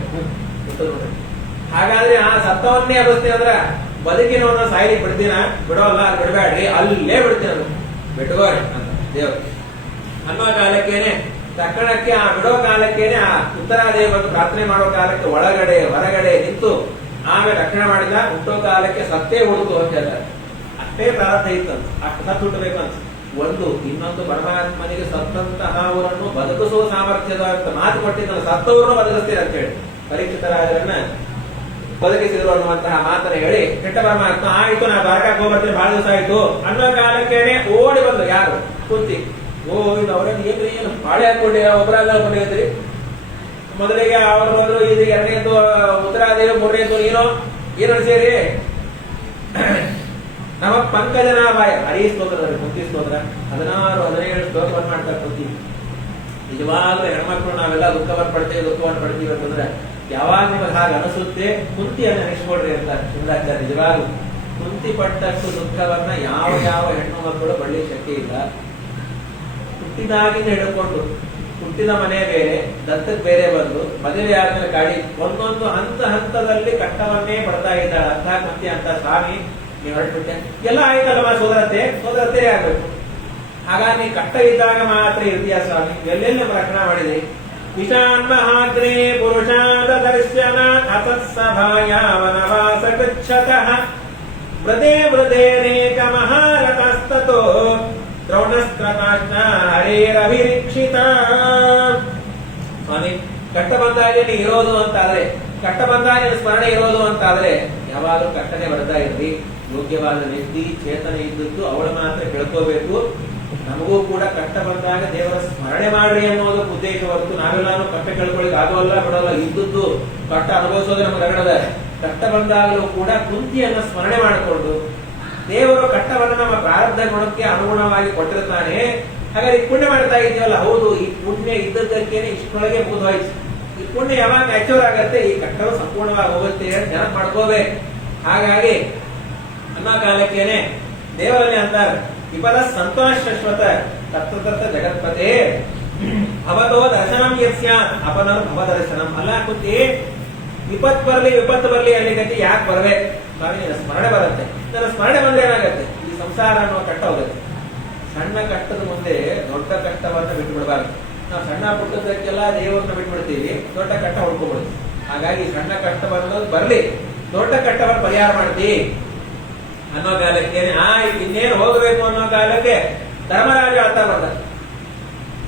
ಹಾಗಾದ್ರೆ ಆ ಸತ್ತವನ್ನೇ ಎಬಸ್ತೀನಿ ಅಂದ್ರ ಬದುಕಿನವನ್ನ ಸಾಯ್ಲಿಕ್ಕೆ ಬಿಡ್ತೀನ, ಬಿಡೋಲ್ಲ, ಅಲ್ಲಿ ಬಿಡಬೇಡ್ರಿ, ಅಲ್ಲೇ ಬಿಡ್ತೀನಿ ಅದು ಬಿಟ್ಕೋರಿ ಅಂತ ದೇವರು ಅನ್ನೋ ಕಾಲಕ್ಕೇನೆ ತಕ್ಷಣಕ್ಕೆ ಆ ಬಿಡೋ ಕಾಲಕ್ಕೇನೆ ಆ ಉತ್ತರಾದೇವಿ ಬಂದು ಪ್ರಾರ್ಥನೆ ಮಾಡೋ ಕಾಲಕ್ಕೆ ಒಳಗಡೆ ಹೊರಗಡೆ ನಿಂತು ಆಮೇಲೆ ರಕ್ಷಣೆ ಮಾಡಿದ. ಹುಟ್ಟೋ ಕಾಲಕ್ಕೆ ಸತ್ತೇ ಹುಡುಕು ಅಂತ ಹೇಳ್ತಾರೆ. ಅಷ್ಟೇ ಪ್ರಾರಂಭ ಇತ್ತಂತ, ಅಷ್ಟು ಸತ್ತು ಹುಟ್ಟಬೇಕಂತ. ಒಂದು ಇನ್ನೊಂದು ಪರಮಾತ್ಮನಿಗೆ ಸತ್ತಂತಹ ಅವರನ್ನು ಬದುಕಿಸುವ ಸಾಮರ್ಥ್ಯದ ಅಂತ ಮಾತು ಕೊಟ್ಟಿದ್ದಲ್ಲ, ಸತ್ತವರನ್ನು ಬದುಕಿಸ್ತೀರ ಅಂತ ಹೇಳಿ ಪರೀಕ್ಷಿತರಾಜರನ್ನ ಬದುಕಿಸಿದ್ರು ಅನ್ನುವಂತಹ ಮಾತನ್ನ ಹೇಳಿ ಕೆಟ್ಟ ಪರಮಾತ್ಮ ಆಯ್ತು ನಾ ದ್ವಾರಕಾಕ್ಕೆ ಹೋಗ್ಬರ್ತೀನಿ, ಬಹಳ ದಿವಸ ಆಯ್ತು ಅನ್ನೋ ಕಾಲಕ್ಕೇನೆ ಓಡಿ ಬಂದು ಯಾರು ಕುಂತಿ, ಓ ಇದು ಅವರನ್ನು ಏನ್ರಿ ಏನು ಬಾಳೆ ಹಾಕೊಂಡಿ ಒಬ್ಬರಲ್ಲ ಹಾಕೊಂಡಿದ್ರಿ. ಮೊದಲಿಗೆ ಅವರು ಹೋದ್ರು, ಇದು ಎರಡನೇದು ಉತ್ತರಾದೇವಿ, ಮೂರನೇದು ನೀನು ಏನು ಸೇರಿ ನಮ್ಮ ಪಂಕಜನಾಭಾಯ ಹರಿ ಸ್ತೋತ್ರದಲ್ಲಿ ಕುಂತಿ ಸ್ತೋತ್ರ 16-17 ಶ್ಲೋಕವನ್ನು ಮಾಡ್ತಾರೆ ಕುಂತಿ. ನಿಜವಾಗ್ಲೂ ಹೆಣ್ಮಕ್ಳು ನಾವೆಲ್ಲ ದುಃಖವನ್ನು ಪಡ್ತೀವಿ ಅಂತಂದ್ರೆ ಯಾವಾಗ ನಿಮಗೆ ಹಾಗೆ ಅನಿಸುತ್ತೆ ಕುಂತಿಯನ್ನು ನೆನೆಸ್ಕೊಡ್ರಿ ಅಂತ ಶಿವರಾಚಾರ್ಯ. ನಿಜವಾಗ್ಲೂ ಕುಂತಿ ಪಟ್ಟಷ್ಟು ದುಃಖವನ್ನ ಯಾವ ಹೆಣ್ಣು ಮಕ್ಕಳು ಪಡ್ಲಿಕ್ಕೆ ಶಕ್ತಿ ಇಲ್ಲ. ಹುಟ್ಟಿದಾಗಿಂದ ಹಿಡ್ಕೊಂಡು ಹುಟ್ಟಿದ ಮನೆ ಬೇರೆ, ದತ್ತಕ್ಕೆ ಬೇರೆ ಬಂದು ಮದುವೆ ಆದ್ಮೇಲೆ ಗಾಡಿ ಒಂದೊಂದು ಹಂತದಲ್ಲಿ ಕಷ್ಟವನ್ನೇ ಪಡ್ತಾ ಇದ್ದಾಳೆ. ಅಂತ ಕುಂತಿ ಅಂತ ಸ್ವಾಮಿ ನೀವು ಹೊರಟ್ಬಿಟ್ಟೆ ಎಲ್ಲ ಆಯ್ತಲ್ಲಮ್ಮ, ಸೋದರತೆ ಆಗ್ಬೇಕು. ಹಾಗಾಗಿ ನೀ ಕಷ್ಟ ಇದ್ದಾಗ ಮಾತ್ರ ಇರ್ತೀಯ ಸ್ವಾಮಿ, ಎಲ್ಲೆಲ್ಲ ರಕ್ಷಣಾ ಮಾಡಿದೆ. ವಿಷಾನ್ ಮಹಾಗ್ರೇ ಪುರುಷಾದ ದರ್ಶನ ಅಸತ್ಸಭಾಯ ವನವಾಸ ಗಚ್ಚತಃ ವೃದೇನೇಕ ಮಹಾರಥಸ್ತತೋ ದ್ರೋಣಸ್ತ್ರಕಾಷ್ಟ ಹರೇರಭಿರೀಕ್ಷಿತ. ಸ್ವಾಮಿ ಕಷ್ಟ ಬಂದಾಗ ನೀ ಇರೋದು ಅಂತಾದ್ರೆ, ಕಷ್ಟ ಬಂದಾಗ ಸ್ಮರಣೆ ಇರೋದು ಅಂತಾದ್ರೆ ಯಾವಾಗಲೂ ಕಷ್ಟನೆ ಬರ್ತಾ ಇರ್ಲಿ. ಯೋಗ್ಯವಾದ ವ್ಯಕ್ತಿ ಚೇತನ ಇದ್ದದ್ದು ಅವಳು ಮಾತ್ರ ಕೇಳ್ಕೋಬೇಕು. ನಮಗೂ ಕೂಡ ಕಷ್ಟ ಬಂದಾಗ ದೇವರ ಸ್ಮರಣೆ ಮಾಡ್ರಿ ಅನ್ನೋದು ಉದ್ದೇಶ ಹೊರತು ನಾವೆಲ್ಲಾನು ಕಷ್ಟ ಕೇಳ್ಕೊಳ್ಳಿಕ್ ಆಗೋಲ್ಲ ಬಿಡೋಲ್ಲ. ಇದ್ದದ್ದು ಕಷ್ಟ ಅನುಭವಿಸೋದು ನಮ್ಗೆ ರಗಡದ. ಕಷ್ಟ ಬಂದಾಗಲೂ ಕೂಡ ಕುಂತಿಯನ್ನ ಸ್ಮರಣೆ ಮಾಡಿಕೊಂಡು ದೇವರು ಕಷ್ಟವನ್ನು ನಮ್ಮ ಪ್ರಾರಬ್ಧ ಗುಣಕ್ಕೆ ಅನುಗುಣವಾಗಿ ಕೊಟ್ಟಿರ್ತಾನೆ. ಹಾಗಾದ್ರೆ ಈ ಪುಣ್ಯ ಮಾಡ್ತಾ ಇದೀವಲ್ಲ, ಹೌದು ಈ ಪುಣ್ಯ ಇದ್ದದ್ದಕ್ಕೇನೆ ಇಷ್ಟೊಳಗೆ ಮುಗಿದೋಯ್ತು. ಈ ಪುಣ್ಯ ಯಾವಾಗ ಅಚೂರ್ ಆಗತ್ತೆ, ಈ ಕಷ್ಟವು ಸಂಪೂರ್ಣವಾಗಿ ಹೋಗುತ್ತೆ ಅಂತ ನೆನಪು ಮಾಡ್ಕೋಬೇಕು. ಹಾಗಾಗಿ ಅನ್ನೋ ಕಾಲಕ್ಕೇನೆ ದೇವರಲ್ಲಿ ಅಂತಾರೆ ವಿಪದ ಸಂತೋಷ ಶಾಶ್ವತ ತತ್ವತರ್ಥ ಜಗತ್ಪತೆ ಭವತೋ ದರ್ಶನಂ ಯಸ್ಯ ಅಪನರ್ ಭವ ದರ್ಶನಂ. ಅಲ್ಲ ಕುಂತಿ ವಿಪತ್ತು ಬರ್ಲಿ ಅಲ್ಲಿ ಗತಿ ಯಾಕೆ ಬರ್ಬೇಕು? ಸ್ವಾಮಿ ಸ್ಮರಣೆ ಬರುತ್ತೆ. ನನ್ನ ಸ್ಮರಣೆ ಬಂದ್ರೆ ಏನಾಗತ್ತೆ, ಈ ಸಂಸಾರ ಅನ್ನೋ ಕಷ್ಟ ಹೋಗುತ್ತೆ. ಸಣ್ಣ ಕಷ್ಟದ ಮುಂದೆ ದೊಡ್ಡ ಕಷ್ಟವನ್ನ ಬಿಟ್ಬಿಡ್ಬಾರ್ದು. ನಾವು ಸಣ್ಣ ಪುಟ್ಟದಕ್ಕೆಲ್ಲ ದೇವರನ್ನ ಬಿಟ್ಬಿಡ್ತೀವಿ, ದೊಡ್ಡ ಕಷ್ಟ ಹೊಡ್ಕೊಬಿಡ್ತೀವಿ. ಹಾಗಾಗಿ ಸಣ್ಣ ಕಷ್ಟ ಬಂದದ್ದು ಬರ್ಲಿ, ದೊಡ್ಡ ಕಷ್ಟವನ್ನು ಪರಿಹಾರ ಮಾಡ್ತೀವಿ ಅನ್ನೋ ಕಾಲಕ್ಕೆ ಇನ್ನೇನು ಹೋಗಬೇಕು ಅನ್ನೋ ಕಾಲಕ್ಕೆ ಧರ್ಮರಾಜ ಅಂತ ಬರ್ತಾರೆ.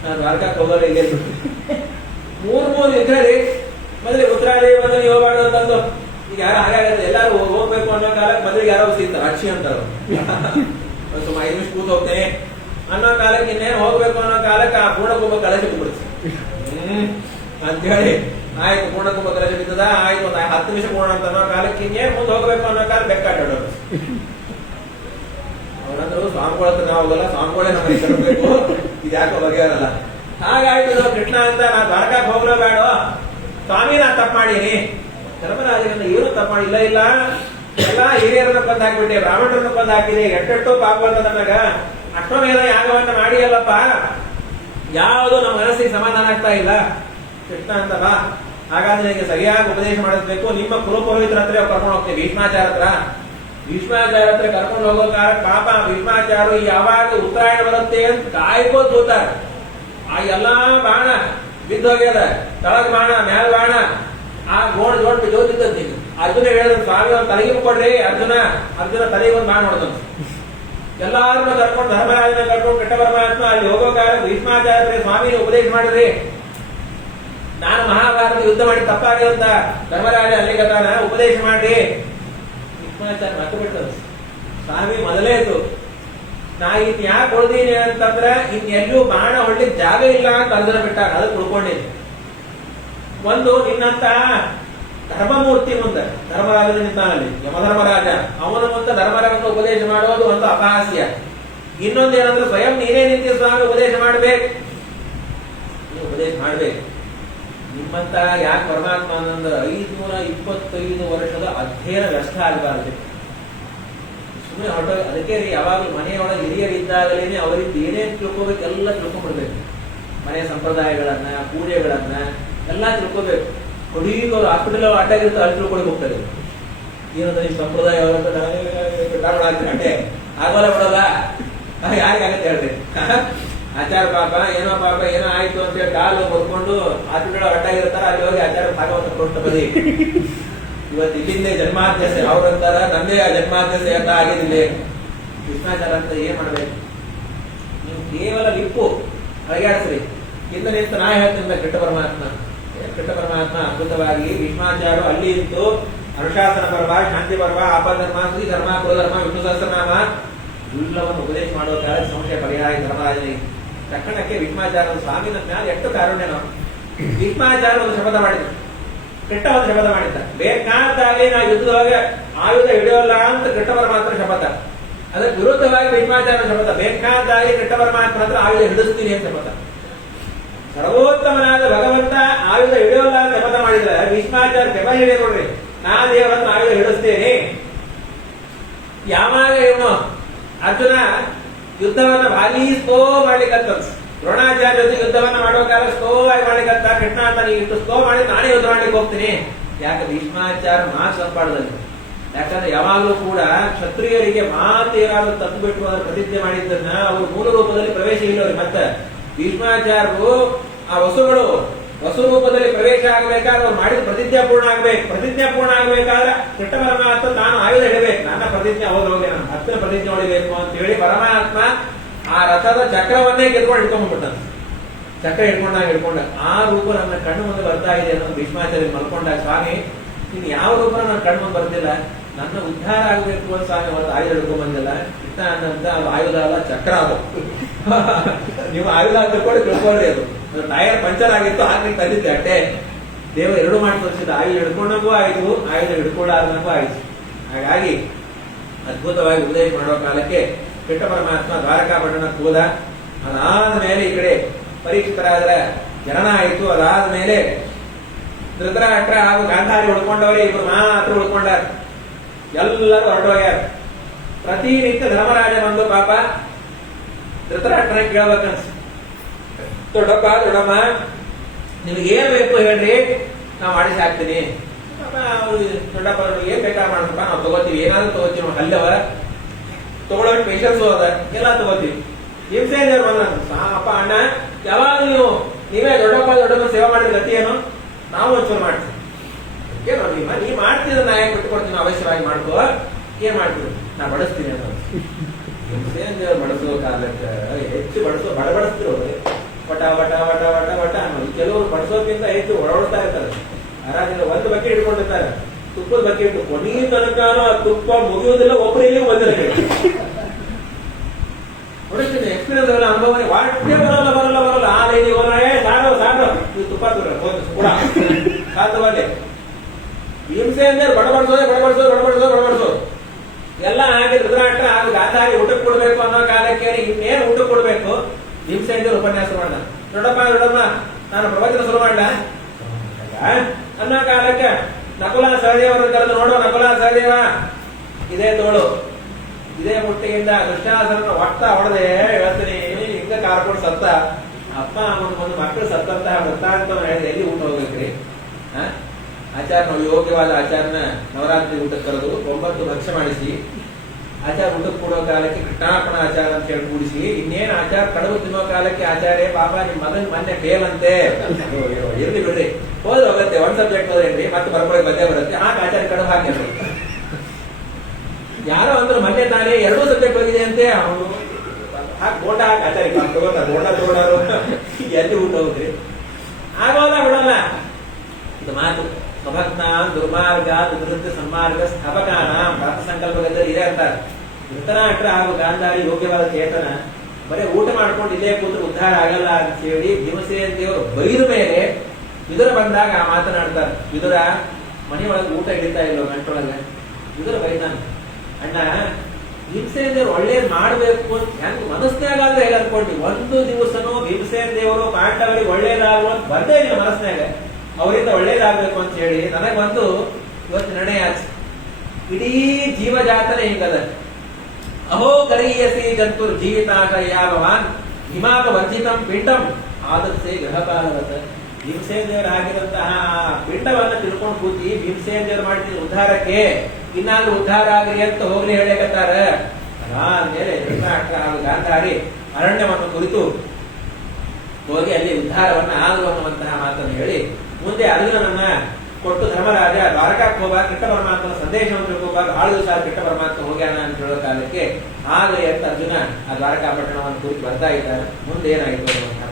ನಾನು ದ್ವಾರಕಕ್ಕೆ ಹೋಗೋರು ಇಲ್ಲೇ ಮೂರು ಇದ್ರಲ್ಲಿ ಮೊದಲಿಗೆ ಉತ್ತರಾದಿ ಮೊದಲು ಹೋಗಬಾರ್ದು ಅಂತಂದು ಈಗ ಯಾರು ಹಾಗಾಗತ್ತೆ. ಎಲ್ಲಾರು ಹೋಗ್ಬೇಕು ಅನ್ನೋ ಕಾಲಕ್ಕೆ ಮೊದಲಿಗೆ ಯಾರೋ ಸಿಗ್ತಾರೆ ಅಕ್ಷಿ ಅಂತಾರ. ಸುಮ್ಮ 5 ನಿಮಿಷ ಕೂತ್ ಹೋಗ್ತೇನೆ ಅನ್ನೋ ಕಾಲಕ್ಕೆ ಇನ್ನೇನು ಹೋಗ್ಬೇಕು ಅನ್ನೋ ಕಾಲಕ್ಕೆ ಆ ಪೂರ್ಣಕುಂಭ ಕಳಚಿ ಬಿಡ್ತೀವಿ ಅಂತೇಳಿ ಆಯ್ತು. ಪೂರ್ಣಕುಂಭ ಕಳಚಿ ಬಿದ್ದದ ಆಯ್ತು, ಒಂದು 10 ನಿಮಿಷ ಪೂರ್ಣ ಅಂತ ಅನ್ನೋ ಕಾಲಕ್ಕೆ ಇನ್ನೇನು ಮುಂದೆ ಹೋಗ್ಬೇಕು ಅನ್ನೋ ಕಾಲ ಬೆಕ್ಕಾಡೋರು. ಅವರಂದ್ರು ಸ್ವಾಮಿಗಳ ಹತ್ರ ನಾವು ಹೋಗಲ್ಲ, ಸ್ವಾಮಿಗಳೇ ನಮಗೆ ಕರಬೇಕು, ಇದು ಯಾಕೋ ಬಗೆಹರಲ್ಲ. ಹಾಗಾಯ್ತು ನಾವು ಕೃಷ್ಣ ಅಂತ ನಾ ದ್ವಾರಕಕ್ಕೆ ಹೋಗ್ಲೋ ಬೇಡ ಸ್ವಾಮಿ, ನಾ ತಪ್ಪು ಮಾಡೀನಿ. ಧರ್ಮರಾಜರಿಂದ ಏನು ತಪ್ಪು ಮಾಡಿಲ್ಲ. ಇಲ್ಲ ಎಲ್ಲ ಹಿರಿಯರನ್ನ ಕೊಂದು ಹಾಕಿಬಿಟ್ಟೆ, ಬ್ರಾಹ್ಮಣರನ್ನ ಕೊಂದು ಹಾಕಿದೆ, ಎಟ್ಟೆಟ್ಟು ಪಾಪ ಅಂತ ನಮಗ ಅಷ್ಟೊಂದೇನ ಯಾಗವನ್ನ ಮಾಡಿ ಅಲ್ಲಪ್ಪ, ಯಾವುದು ನಮ್ಮ ಮನಸ್ಸಿಗೆ ಸಮಾಧಾನ ಆಗ್ತಾ ಇಲ್ಲ. ಕೃಷ್ಣ ಅಂತ ಬಾ, ಹಾಗಾದ್ರೆ ನಿಮಗೆ ಸರಿಯಾಗಿ ಉಪದೇಶ ಮಾಡಿಸ್ಬೇಕು. ನಿಮ್ಮ ಕುಲಪುರೋಹಿತರ ಹತ್ರ ಕರ್ಕೊಂಡು ಹೋಗ್ತೇವೆ, ಭೀಷ್ಮಾಚಾರ್ಯ ಹತ್ರ ಕರ್ಕೊಂಡು ಹೋಗೋ ಕಾಲ ಪಾಪ ಭೀಷ್ಮಾಚಾರ್ಯರು ಯಾವಾಗ ಉತ್ತರಾಯಣ ಬರುತ್ತೆ ಅಂತ ಕಾಯ್ಕೋತ ಹೋಗ್ತಾರೆ. ಆ ಎಲ್ಲಾ ಬಾಣ ಬಿದ್ದೋಗ್ಯದ, ತಳಗ್ ಬಾಣ ಮ್ಯಾಲ ಬಾಣ, ಆ ಗೋಣ್ ದೊಡ್ಡ ಜೋತಿದ್ದಂತೆ. ಅರ್ಜುನ ಹೇಳಿದ್ರು ಸ್ವಾಮಿ ಒಂದು ತಲೆಗೆ ಕೊಡ್ರಿ. ಅರ್ಜುನ ತಲೆಗೆ ಒಂದು ಬಾಣ ಹೊಡೆದಂತೆ. ಎಲ್ಲಾರನ್ನ ಕರ್ಕೊಂಡು ಧರ್ಮರಾಜನ ಕರ್ಕೊಂಡು ಕೆಟ್ಟ ಪರಮಾತ್ಮ ಅಲ್ಲಿ ಹೋಗೋ ಕಾಲ ಭೀಷ್ಮಾಚಾರ್ಯ ಸ್ವಾಮಿ ಉಪದೇಶ ಮಾಡಿದ್ರಿ, ನಾನು ಮಹಾಭಾರತ ಯುದ್ಧ ಮಾಡಿ ತಪ್ಪಾಗಿರುತ್ತ ಧರ್ಮರಾಜ ಅಲ್ಲಿಗತಾನ ಉಪದೇಶ ಮಾಡ್ರಿ. ಭೀಷ್ಮಾಚಾರ್ಯ ಮಕ್ಕ ಬಿಡ್ತದ. ಸ್ವಾಮಿ ಮೊದಲೇ ಇತ್ತು, ನಾ ಇನ್ ಯಾಕೆ ಹೊಳ್ದೀನಿ ಅಂತಂದ್ರ ಇನ್ನೆಲ್ಲೂ ಬಾಣ ಹೊಡ್ಲಿಕ್ಕೆ ಜಾಗ ಇಲ್ಲ ಅಂತ ಅರ್ಜುನ ಬಿಟ್ಟಾಗ ಅದಕ್ಕೆ ಉಳ್ಕೊಂಡಿದ್ದೆ. ಒಂದು ನಿನ್ನಂತ ಧರ್ಮಮೂರ್ತಿ ಮುಂದೆ ಧರ್ಮರಾಜನ ನಿಂತಾನಲ್ಲಿ ಯಮಧರ್ಮರಾಜ, ಅವನ ಮುಂದೆ ಧರ್ಮರಾಜನ ಉಪದೇಶ ಮಾಡೋದು ಒಂದು ಅಪಹಾಸ್ಯ. ಇನ್ನೊಂದೇನಂದ್ರೆ ಸ್ವಯಂ ನೀನೇ ನಿಂತಿ ಸ್ವಾಮಿ ಉಪದೇಶ ಮಾಡ್ಬೇಕು, ನೀವು ಉಪದೇಶ ಮಾಡ್ಬೇಕು. ನಿಮ್ಮಂತ ಯಾಕೆ ಪರಮಾತ್ಮ ಅಂದ್ರೆ 525 ವರ್ಷದ ಅಧ್ಯಯನ ವ್ಯರ್ಥ ಆಗಬಾರದು. ಸುಮ್ಮನೆ ಹೊರಟ ಅದಕ್ಕೆ ಯಾವಾಗಲೂ ಮನೆಯೊಳಗೆ ಹಿರಿಯರಿದ್ದಾಗಲೇನೆ ಅವರಿಂದ ಏನೇನು ತಿಳ್ಕೋಬೇಕು ಎಲ್ಲ ತಿಳ್ಕೊಂಡ್ಬಿಡ್ಬೇಕು. ಮನೆಯ ಸಂಪ್ರದಾಯಗಳನ್ನ, ಪೂಜೆಗಳನ್ನ ಎಲ್ಲ ತಿಳ್ಕೋಬೇಕು. ಹುಡುಗಿಗೆ ಅವ್ರು ಹಾಸ್ಪಿಟಲ್ ಅಡ್ಡಾಗಿರುತ್ತೆ, ಅಲ್ಲಿ ತಿಳ್ಕೊಳಕ್ ಹೋಗ್ತಾರೆ. ಏನಂತ ನಿಮ್ ಸಂಪ್ರದಾಯ ಅಡ್ಡೆ ಆಗೋಲ್ಲ ಬಿಡೋಲ್ಲ, ಯಾರಿಗಾಗತ್ತೆ ಹೇಳ್ರಿ. ಆಚಾರ ಪಾಪ ಏನೋ ಆಯ್ತು ಅಂತ ಹೇಳಿ ಕಾಲು ಬರ್ಕೊಂಡು ಹಾಸ್ಪಿಟಲ್ ಅಡ್ಡಾಗಿರ್ತಾರ, ಅಲ್ಲಿ ಹೋಗಿ ಆಚಾರ ಭಾಗವತ ಕೊಟ್ಟು ಬದಿ. ಇವತ್ತು ಇಲ್ಲಿಂದೇ ಜನ್ಮಾಧ್ಯಸ ಅವ್ರಂತಾರ, ನಂದೇ ಜನ್ಮಾಧ್ಯಸ ಅಂತ ಆಗಿದ್ದಿಲ್ಲ. ಕೃಷ್ಣಾಚಾರ ಅಂತ ಏನ್ ಮಾಡ್ಬೇಕು, ನೀವು ಕೇವಲ ಲಿಪ್ಪು ಅಳಗಾಡಿಸ್ರಿ. ಇಂದ ನಿಂತು ನಾ ಹೇಳ್ತೀನಿ ಕೆಟ್ಟ ಪರಮಾತ್ಮ ಅದ್ಭುತವಾಗಿ ಭೀಷ್ಮಾಚಾರ್ಯರು ಅಲ್ಲಿ ಇತ್ತು. ಅನುಶಾಸನ ಪರ್ವ, ಶಾಂತಿ ಪರ್ವ, ಆಪಧರ್ಮ, ಶ್ರೀ ಧರ್ಮ, ಕುಲಧರ್ಮ, ವಿಷ್ಣು ಸಹಸ್ರನಾಮ ಎಲ್ಲವನ್ನು ಉಪದೇಶ ಮಾಡುವ ಕಾಲ ಸಂಶಯ ಪರಿಹಾರ ಧರ್ಮರಾಜನಿಗೆ ತಕ್ಷಣಕ್ಕೆ ಭೀಷ್ಮಾಚಾರ್ಯ ಸ್ವಾಮಿನ ಮ್ಯಾಲ ಎಷ್ಟು ಕಾರುಣ್ಯ. ನಾವು ಭೀಷ್ಮಾಚಾರ್ಯ ಒಂದು ಶಪಥ ಮಾಡಿದ್ರು, ಕೃಷ್ಣವನ್ನು ಶಪಥ ಮಾಡಿದ್ದ. ಬೇಕಾದಾಗಿ ನಾ ಯುದ್ಧದೊಳಗ ಆಯುಧ ಹಿಡಿಯೋಲ್ಲ ಅಂತ ಕೃಷ್ಣ ಪರಮಾತ್ಮ ಶಪಥ. ಅದಕ್ಕೆ ವಿರುದ್ಧವಾಗಿ ಭೀಷ್ಮಾಚಾರ್ಯ ಶಪಥ, ಬೇಕಾದಾಗಿ ಕೃಷ್ಣ ಪರಮಾತ್ಮ ಹತ್ರ ಆಯುಧ ಹಿಡಿಸ್ತೀನಿ ಅಂತ ಶಪಥ. ಸರ್ವೋತ್ತಮನಾದ ಭಗವಂತ ಆಯುಧ ಹಿಡಿಯೋಲ್ಲ ಅಂತ ಶಪಥ ಮಾಡಿದ್ರೆ ಭೀಷ್ಮಾಚಾರ್ಯ ಶಪ ಹಿಡಿಯ ನೋಡ್ರಿ, ನಾ ದೇವರನ್ನು ಆಯುಧ ಹಿಡಿಸ್ತೇನೆ. ಯಾವಾಗ ಇವನು ಅರ್ಜುನ ಯುದ್ಧವನ್ನ ಭಾರಿ ಸ್ಲೋ ಮಾಡ್ಲಿಕ್ಕಂತ ದ್ರೋಣಾಚಾರ್ಯ ಜೊತೆ ಯುದ್ಧವನ್ನ ಮಾಡುವಾಗ ಸ್ಲೋ ಆಗಿ ಮಾಡ್ಲಿಕ್ಕಂತ ಕೃಷ್ಣ ಅಂತ ನೀವು ಇಷ್ಟು ಸ್ಲೋ ಮಾಡಿ ನಾನೇ ಯುದ್ಧ ಮಾಡ್ಲಿಕ್ಕೆ ಹೋಗ್ತೀನಿ. ಯಾಕೆ ಭೀಷ್ಮಾಚಾರ್ಯ ಮಾತು ಸಂಪಾಡದಲ್ಲಿ, ಯಾಕಂದ್ರೆ ಯಾವಾಗಲೂ ಕೂಡ ಕ್ಷತ್ರಿಯರಿಗೆ ಮಾತು ಏನಾದ್ರೂ ತಪ್ಪು ಬಿಟ್ಟು ಅದರ ಪ್ರತಿಜ್ಞೆ ಮಾಡಿದ್ದನ್ನ ಅವರು ಮೂಲ ರೂಪದಲ್ಲಿ ಪ್ರವೇಶ ಇಲ್ಲವ್ರಿ. ಮತ್ತೆ ಭೀಷ್ಮಾಚಾರ್ಯರು ಆ ವಸು ರೂಪದಲ್ಲಿ ಪ್ರವೇಶ ಆಗ್ಬೇಕಾದ್ರೆ ಅವ್ರು ಮಾಡಿದ ಪ್ರತಿಜ್ಞೆ ಪೂರ್ಣ ಆಗ್ಬೇಕು. ಪ್ರತಿಜ್ಞೆ ಪೂರ್ಣ ಆಗ್ಬೇಕಾದ್ರೆ ಕೃಷ್ಣ ಪರಮಾತ್ಮ ತಾನು ಆಯುಧ ಹಿಡಬೇಕು. ನನ್ನ ಪ್ರತಿಜ್ಞೆ ಹೋಗಿ ನಾನು ಹತ್ತಿರ ಪ್ರತಿಜ್ಞೆ ಹೊಡಿಬೇಕು ಅಂತ ಹೇಳಿ ಪರಮಾತ್ಮ ಆ ರಥದ ಚಕ್ರವನ್ನೇ ಗೆದ್ಕೊಂಡು ಹಿಡ್ಕೊಂಡ್ಬಿಟ್ಟ. ಚಕ್ರ ಹಿಡ್ಕೊಂಡ ಆ ರೂಪ ನನ್ನ ಕಣ್ಣು ಮುಂದೆ ಬರ್ತಾ ಇದೆ ಅನ್ನೋ ಭೀಷ್ಮಾಚಾರ್ಯ ಮಲ್ಕೊಂಡಾಗ, ಸ್ವಾಮಿ ನೀನು ಯಾವ ರೂಪ ನನ್ನ ಕಣ್ಣು ಮುಂದೆ ಬರ್ತಿಲ್ಲ, ನನ್ನ ಉದ್ಧಾರ ಆಗ್ಬೇಕು ಅಂತ ಸ್ವಾಮಿ ಅವತ್ತು ಆಯುಧ ಹಿಡ್ಕೊಂಡ್ ಬಂದಿಲ್ಲ. ಕೃಷ್ಣ ಅನ್ನಂತ ಅದು ಆಯುಧ ಅಲ್ಲ, ಚಕ್ರ ಅದು. ನೀವು ಆಯುಧ ತಗೊಂಡು ತಿಳ್ಕೊಳ್ರಿ, ಅದು ಟೈರ್ ಪಂಚರ್ ಆಗಿತ್ತು ಹಾಕ್ಲಿಕ್ಕೆ ತಂದಿದ್ದೆ ಅಟ್ಟೆ. ದೇವ ಎರಡು ಮಾಡಿ ತೋರಿಸಿದ, ಆಯುಧ ಹಿಡ್ಕೊಂಡಂಗೂ ಆಯ್ತು, ಆಯುಧ ಹಿಡ್ಕೊಳ್ಳಾರ್ದಂಗೂ ಆಯ್ತು. ಹಾಗಾಗಿ ಅದ್ಭುತವಾಗಿ ಉಪದೇಶ ಮಾಡುವ ಕಾಲಕ್ಕೆ ಕೃಷ್ಣ ಪರಮಾತ್ಮ ದ್ವಾರಕಾಪಟ್ಟಣಕ್ಕೆ ಹೋದ. ಅದಾದ ಮೇಲೆ ಈ ಕಡೆ ಪರೀಕ್ಷಿತರಾದ್ರ ಜನನ ಆಯಿತು. ಅದಾದ ಮೇಲೆ ಧೃತರಾಷ್ಟ್ರ ಹಾಗೂ ಗಾಂಧಾರಿ ಉಳ್ಕೊಂಡವರೇ ಇಬ್ರು ಮಾತ್ರ ಉಳ್ಕೊಂಡಾರ, ಎಲ್ಲರೂ ಹೊರಟೋಗ್ಯಾರ. ಪ್ರತಿನಿತ್ಯ ಧರ್ಮರಾಜ ಬಂದು ಪಾಪ ಧೃತರಾಷ್ಟ್ರನ ಕೇಳ್ಬೇಕನ್ಸ, ದೊಡ್ಡಮ್ಮ ನಿಮ್ಗೆ ಏನ್ ಬೇಕು ಹೇಳ್ರಿ, ನಾ ಮಾಡಿಸಿ ಹಾಕ್ತೀನಿ. ದೊಡ್ಡಪ್ಪ ಏನ್ ಬೇಕಾದ್ರೆ ಮಾಡಪ್ಪ, ನಾವು ತಗೋತೀವಿ, ಏನಾದ್ರು ತಗೋತೀವಿ, ನಾವು ಅಲ್ಲವ ತಗೊಳ್ಳೋ ಪೇಷನ್ಸ್ ಅದ, ಎಲ್ಲ ತಗೋತೀವಿ. ಹಿಂಸೆಯವ್ರು ಬಂದ, ಅಪ್ಪ ಅಣ್ಣ ಯಾವಾಗ ನೀವೇ ದೊಡ್ಡಪ್ಪ ಸೇವೆ ಮಾಡಿದ ಗತಿ ಏನು, ನಾವು ಒಂಚೂರು ಮಾಡ್ತೀವಿ. ಏನೋ ನೀ ಮಾಡ್ತಿದ್ರೆ ನಾ ಯಾಕೆ ಬಿಟ್ಟುಕೊಡ್ತೀನಿ, ಅವಶ್ಯವಾಗಿ ಮಾಡ್ಕೋ, ಏನ್ ಮಾಡ್ತೀವಿ, ನಾ ಬಡಿಸ್ತೀನಿ ಅನ್ನೋ. ಹಿಂಸೆಯವ್ರು ಬಡಿಸೋ ಕಾಲಕ್ಕೆ ಹೆಚ್ಚು ಬಡಬಡಿಸ್ತಿರೋ ವಟ ವಟ ವಟ ವಟ ವಟ ಅನ್ನೋದು. ಕೆಲವರು ಬಡಿಸೋಕ್ಕಿಂತ ಹೆಚ್ಚು ಹೊರಡ್ತಾ ಇರ್ತಾರೆ. ಆರಾಮಿಲ್ಲ ಒಂದು ಬಕೆಟ್ ಇಟ್ಕೊಂಡಿರ್ತಾರೆ, ತುಪ್ಪದ ಬಕೆಟ್ ಕೊನೆ ತನಕ ತುಪ್ಪ ಮುಗಿಯುವುದಿಲ್ಲ, ಒಬ್ಬರಿಗೆ ಬಂದಿಲ್ಲ. ನೋಡಿಸ್ತೀನಿ ಎಕ್ಸ್ಪೀರಿಯನ್ಸ್ ಎಲ್ಲ ಅನುಭವ, ವಾಟ್ಗೆ ಬರಲ್ಲ ಆ ಲೈನಿಗೆ ಹೋದ್ರೆ ಸಾರು ನೀವು ತುಪ್ಪ ಕೂಡ ಸಾಧುವಾಗೆ ಹಿಂಸೆ ಅಂದ್ರೆ ಬಡಬಡಿಸೋದು ಎಲ್ಲ ಹಾಗೆ ರುದ್ರಾಟ ಅದು ಗಾಂಧಾರಿ ಊಟಕ್ಕೆ ಕೊಡ್ಬೇಕು ಅನ್ನೋ ಕಾಲಕ್ಕೆ ಇನ್ನೇನು ಊಟಕ್ಕೆ ಕೊಡ್ಬೇಕು. ಹಿಂಸೆ ಅಂದ್ರೆ ಉಪನ್ಯಾಸ ಮಾಡ, ದೊಡ್ಡಮ್ಮ ನಾನು ಪ್ರವಚನ ಶುರು ಮಾಡ್ಲ ಅನ್ನೋ ಕಾಲಕ್ಕೆ ನಕುಲ ಸಹದೇವರನ್ನು ಕರೆದು, ನೋಡುವ ನಕುಲ ಸಹದೇವ, ಇದೇ ತೋಳು ಇದೇ ಮುಟ್ಟಿಯಿಂದ ದುಶ್ಯಾಸನ ಒಟ್ಟ ಹೊಡೆದೆ ಹೇಳ್ತೀನಿ, ಹಿಂಗ ಕಾರ್ಕೊಂಡು ಸತ್ತ ಅಪ್ಪ ಒಂದು ಮಕ್ಕಳು ಸತ್ತಂತಹ ವೃತ್ತಾಂತ ಹೇಳಿದೆ. ಎಲ್ಲಿ ಊಟ ಹೋಗ್ಬೇಕ್ರಿ? ಆಚಾರ ನಾವು ಯೋಗ್ಯವಾದ ಆಚಾರನ ನವರಾತ್ರಿ ಊಟಕ್ಕೆ ಕರೆದು 9 ಭಕ್ಷ್ಯ ಮಾಡಿಸಿ ಆಚಾರ ಊಟಕ್ಕೆ ಕೊಡೋ ಕಾಲಕ್ಕೆ ಕೃಷ್ಣಾರ್ಪಣ ಆಚಾರ ಅಂತ ಹೇಳಿ ಕೂಡಿಸಿ, ಇನ್ನೇನು ಆಚಾರ ಕಡುಬು ತಿನ್ನೋ ಕಾಲಕ್ಕೆ ಆಚಾರ್ಯ ಪಾಪ ನಿಮ್ ಮಗನ್ ಮೊನ್ನೆ ಫೇಲ್ ಅಂತೆ, ಇರ್ಲಿ ಬಿಡ್ರಿ ಹೋಗುತ್ತೆ, ಒಂದ್ ಸಬ್ಜೆಕ್ಟ್ ಹೋದ್ರೇನ್ರಿ ಮತ್ತೆ ಬರ್ಕೊಳಕ್ ಬಂದೇ ಬರುತ್ತೆ, ಹಾಗೆ ಆಚಾರ ಕಡುಬು ಹಾಕಿ ಯಾರೋ ಅಂದ್ರೆ ಮೊನ್ನೆ ತಾನೇ 2 ಸಬ್ಜೆಕ್ಟ್ ಹೋಗಿದೆ ಅಂತೆ, ಅವನು ಹಾಕಿ ಬೋಟ ಹಾಕಿ ಆಚಾರ್ಯ ಬೋಟ ತಗೊಂಡಾರು ಎಲ್ಲಿ ಊಟ ಹೋಗ್ರಿ, ಆಗೋಲ್ಲ ಬಿಡಲ್ಲ. ಇದು ಮಾತು ಸ್ವಭಕ್ತ ದುರ್ಮಾರ್ಗ ದುರ್ವೃತ್ತಿ ಸನ್ಮಾರ್ಗ ಸ್ಥಾಪಕಾನ ಪ್ರಾರ್ಥ ಸಂಕಲ್ಪದಲ್ಲಿ ಇದೇ ಅಂತಾರೆ. ಧೃತರಾಷ್ಟ್ರ ಹಾಗೂ ಗಾಂಧಾರಿ ಯೋಗ್ಯವಾದ ಚೇತನ ಬರೀ ಊಟ ಮಾಡ್ಕೊಂಡು ಇಲ್ಲೇ ಕೂತು ಉದ್ಧಾರ ಆಗಲ್ಲ ಅಂತ ಹೇಳಿ ಭೀಮಸೇನ ದೇವರು ಬೈದ ಮೇಲೆ ವಿದುರ ಬಂದಾಗ ಮಾತನಾಡ್ತಾರೆ. ವಿದುರ ಮನೆಯೊಳಗೆ ಊಟ ಹಿಡಿತಾ ಇಲ್ಲ ಗಂಟೊಳಗೆ, ವಿದುರ ಬೈತಾನೆ, ಅಣ್ಣ ಭೀಮಸೇನ ದೇವರು ಒಳ್ಳೇದ್ ಮಾಡ್ಬೇಕು ಅಂತ ಹೆಂಗ್ ಮನಸ್ನಾಗಾದ್ರೆ ಹೇಗೆ ಅನ್ಕೊಂಡಿ, ಒಂದು ದಿವಸನೂ ಭೀಮಸೇನ ದೇವರು ಪಾಂಡವರಿಗೆ ಒಳ್ಳೇದಾಗುವಂತ ಬರ್ದೇ ಇಲ್ಲ ಮನಸ್ನಾಗ, ಅವರಿಂದ ಒಳ್ಳೇದಾಗಬೇಕು ಅಂತ ಹೇಳಿ ನನಗೊಂದು ಇವತ್ತು ನಿರ್ಣಯ ಆಚೆ. ಇಡೀ ಜೀವಜಾತನೆ ಹಿಂಗದ, ಅಹೋ ಕರೀಯಸಿ ಜಂತುರ್ ಜೀವಿತಾಶಯ ಭವಾನ್ ಹಿಮಾಪ ವರ್ಜಿತಂ ಪಿಂಡಂ ಆದರ್ಸೆ ಗೃಹಪಾಲವತ. ಭೀಮಸೇನ ದೇವರು ಆಗಿರುವಂತಹ ಪಿಂಡವನ್ನ ತಿಳ್ಕೊಂಡು ಕೂತಿ ಭೀಮಸೇನ ದೇವರು ಮಾಡಿದ ಉದ್ಧಾರಕ್ಕೆ ಇನ್ನಾದ್ರೂ ಉದ್ಧಾರ ಆಗ್ರಿ ಅಂತ ಹೋಗ್ಲಿ ಹೇಳಕತ್ತಾರ. ಅದಾದ್ಮೇಲೆ ಧೃತರಾಷ್ಟ್ರ ಹಾಗೂ ಗಾಂಧಾರಿ ಅರಣ್ಯವನ್ನು ಕುರಿತು ಹೋಗಿ ಅಲ್ಲಿ ಉದ್ಧಾರವನ್ನ ಆಗಲು ಅನ್ನುವಂತಹ ಮಾತನ್ನು ಹೇಳಿ ಮುಂದೆ ಅರ್ಜುನನನ್ನ ಕೊಟ್ಟು ಧರ್ಮರಾಜ ದ್ವಾರಕಕ್ಕೆ ಹೋಗ ಕೃಷ್ಣ ಪರಮಾತ್ಮನ ಸಂದೇಶವನ್ನು ತಿಳ್ಕೋಬಾಗ 6 ದಿವಸ ಕೃಷ್ಣ ಪರಮಾತ್ಮ ಹೋಗ್ಯಾನ ಅಂತ ಹೇಳೋ ಕಾಲಕ್ಕೆ ಆಗಲಿ ಅಂತ ಅರ್ಜುನ ಆ ದ್ವಾರಕಾಪಟ್ಟಣವನ್ನು ಕುರಿತು ಬರ್ತಾ ಇದ್ದಾನೆ. ಮುಂದೆ ಏನಾಯಿತು ಅನ್ನುವಂತಹ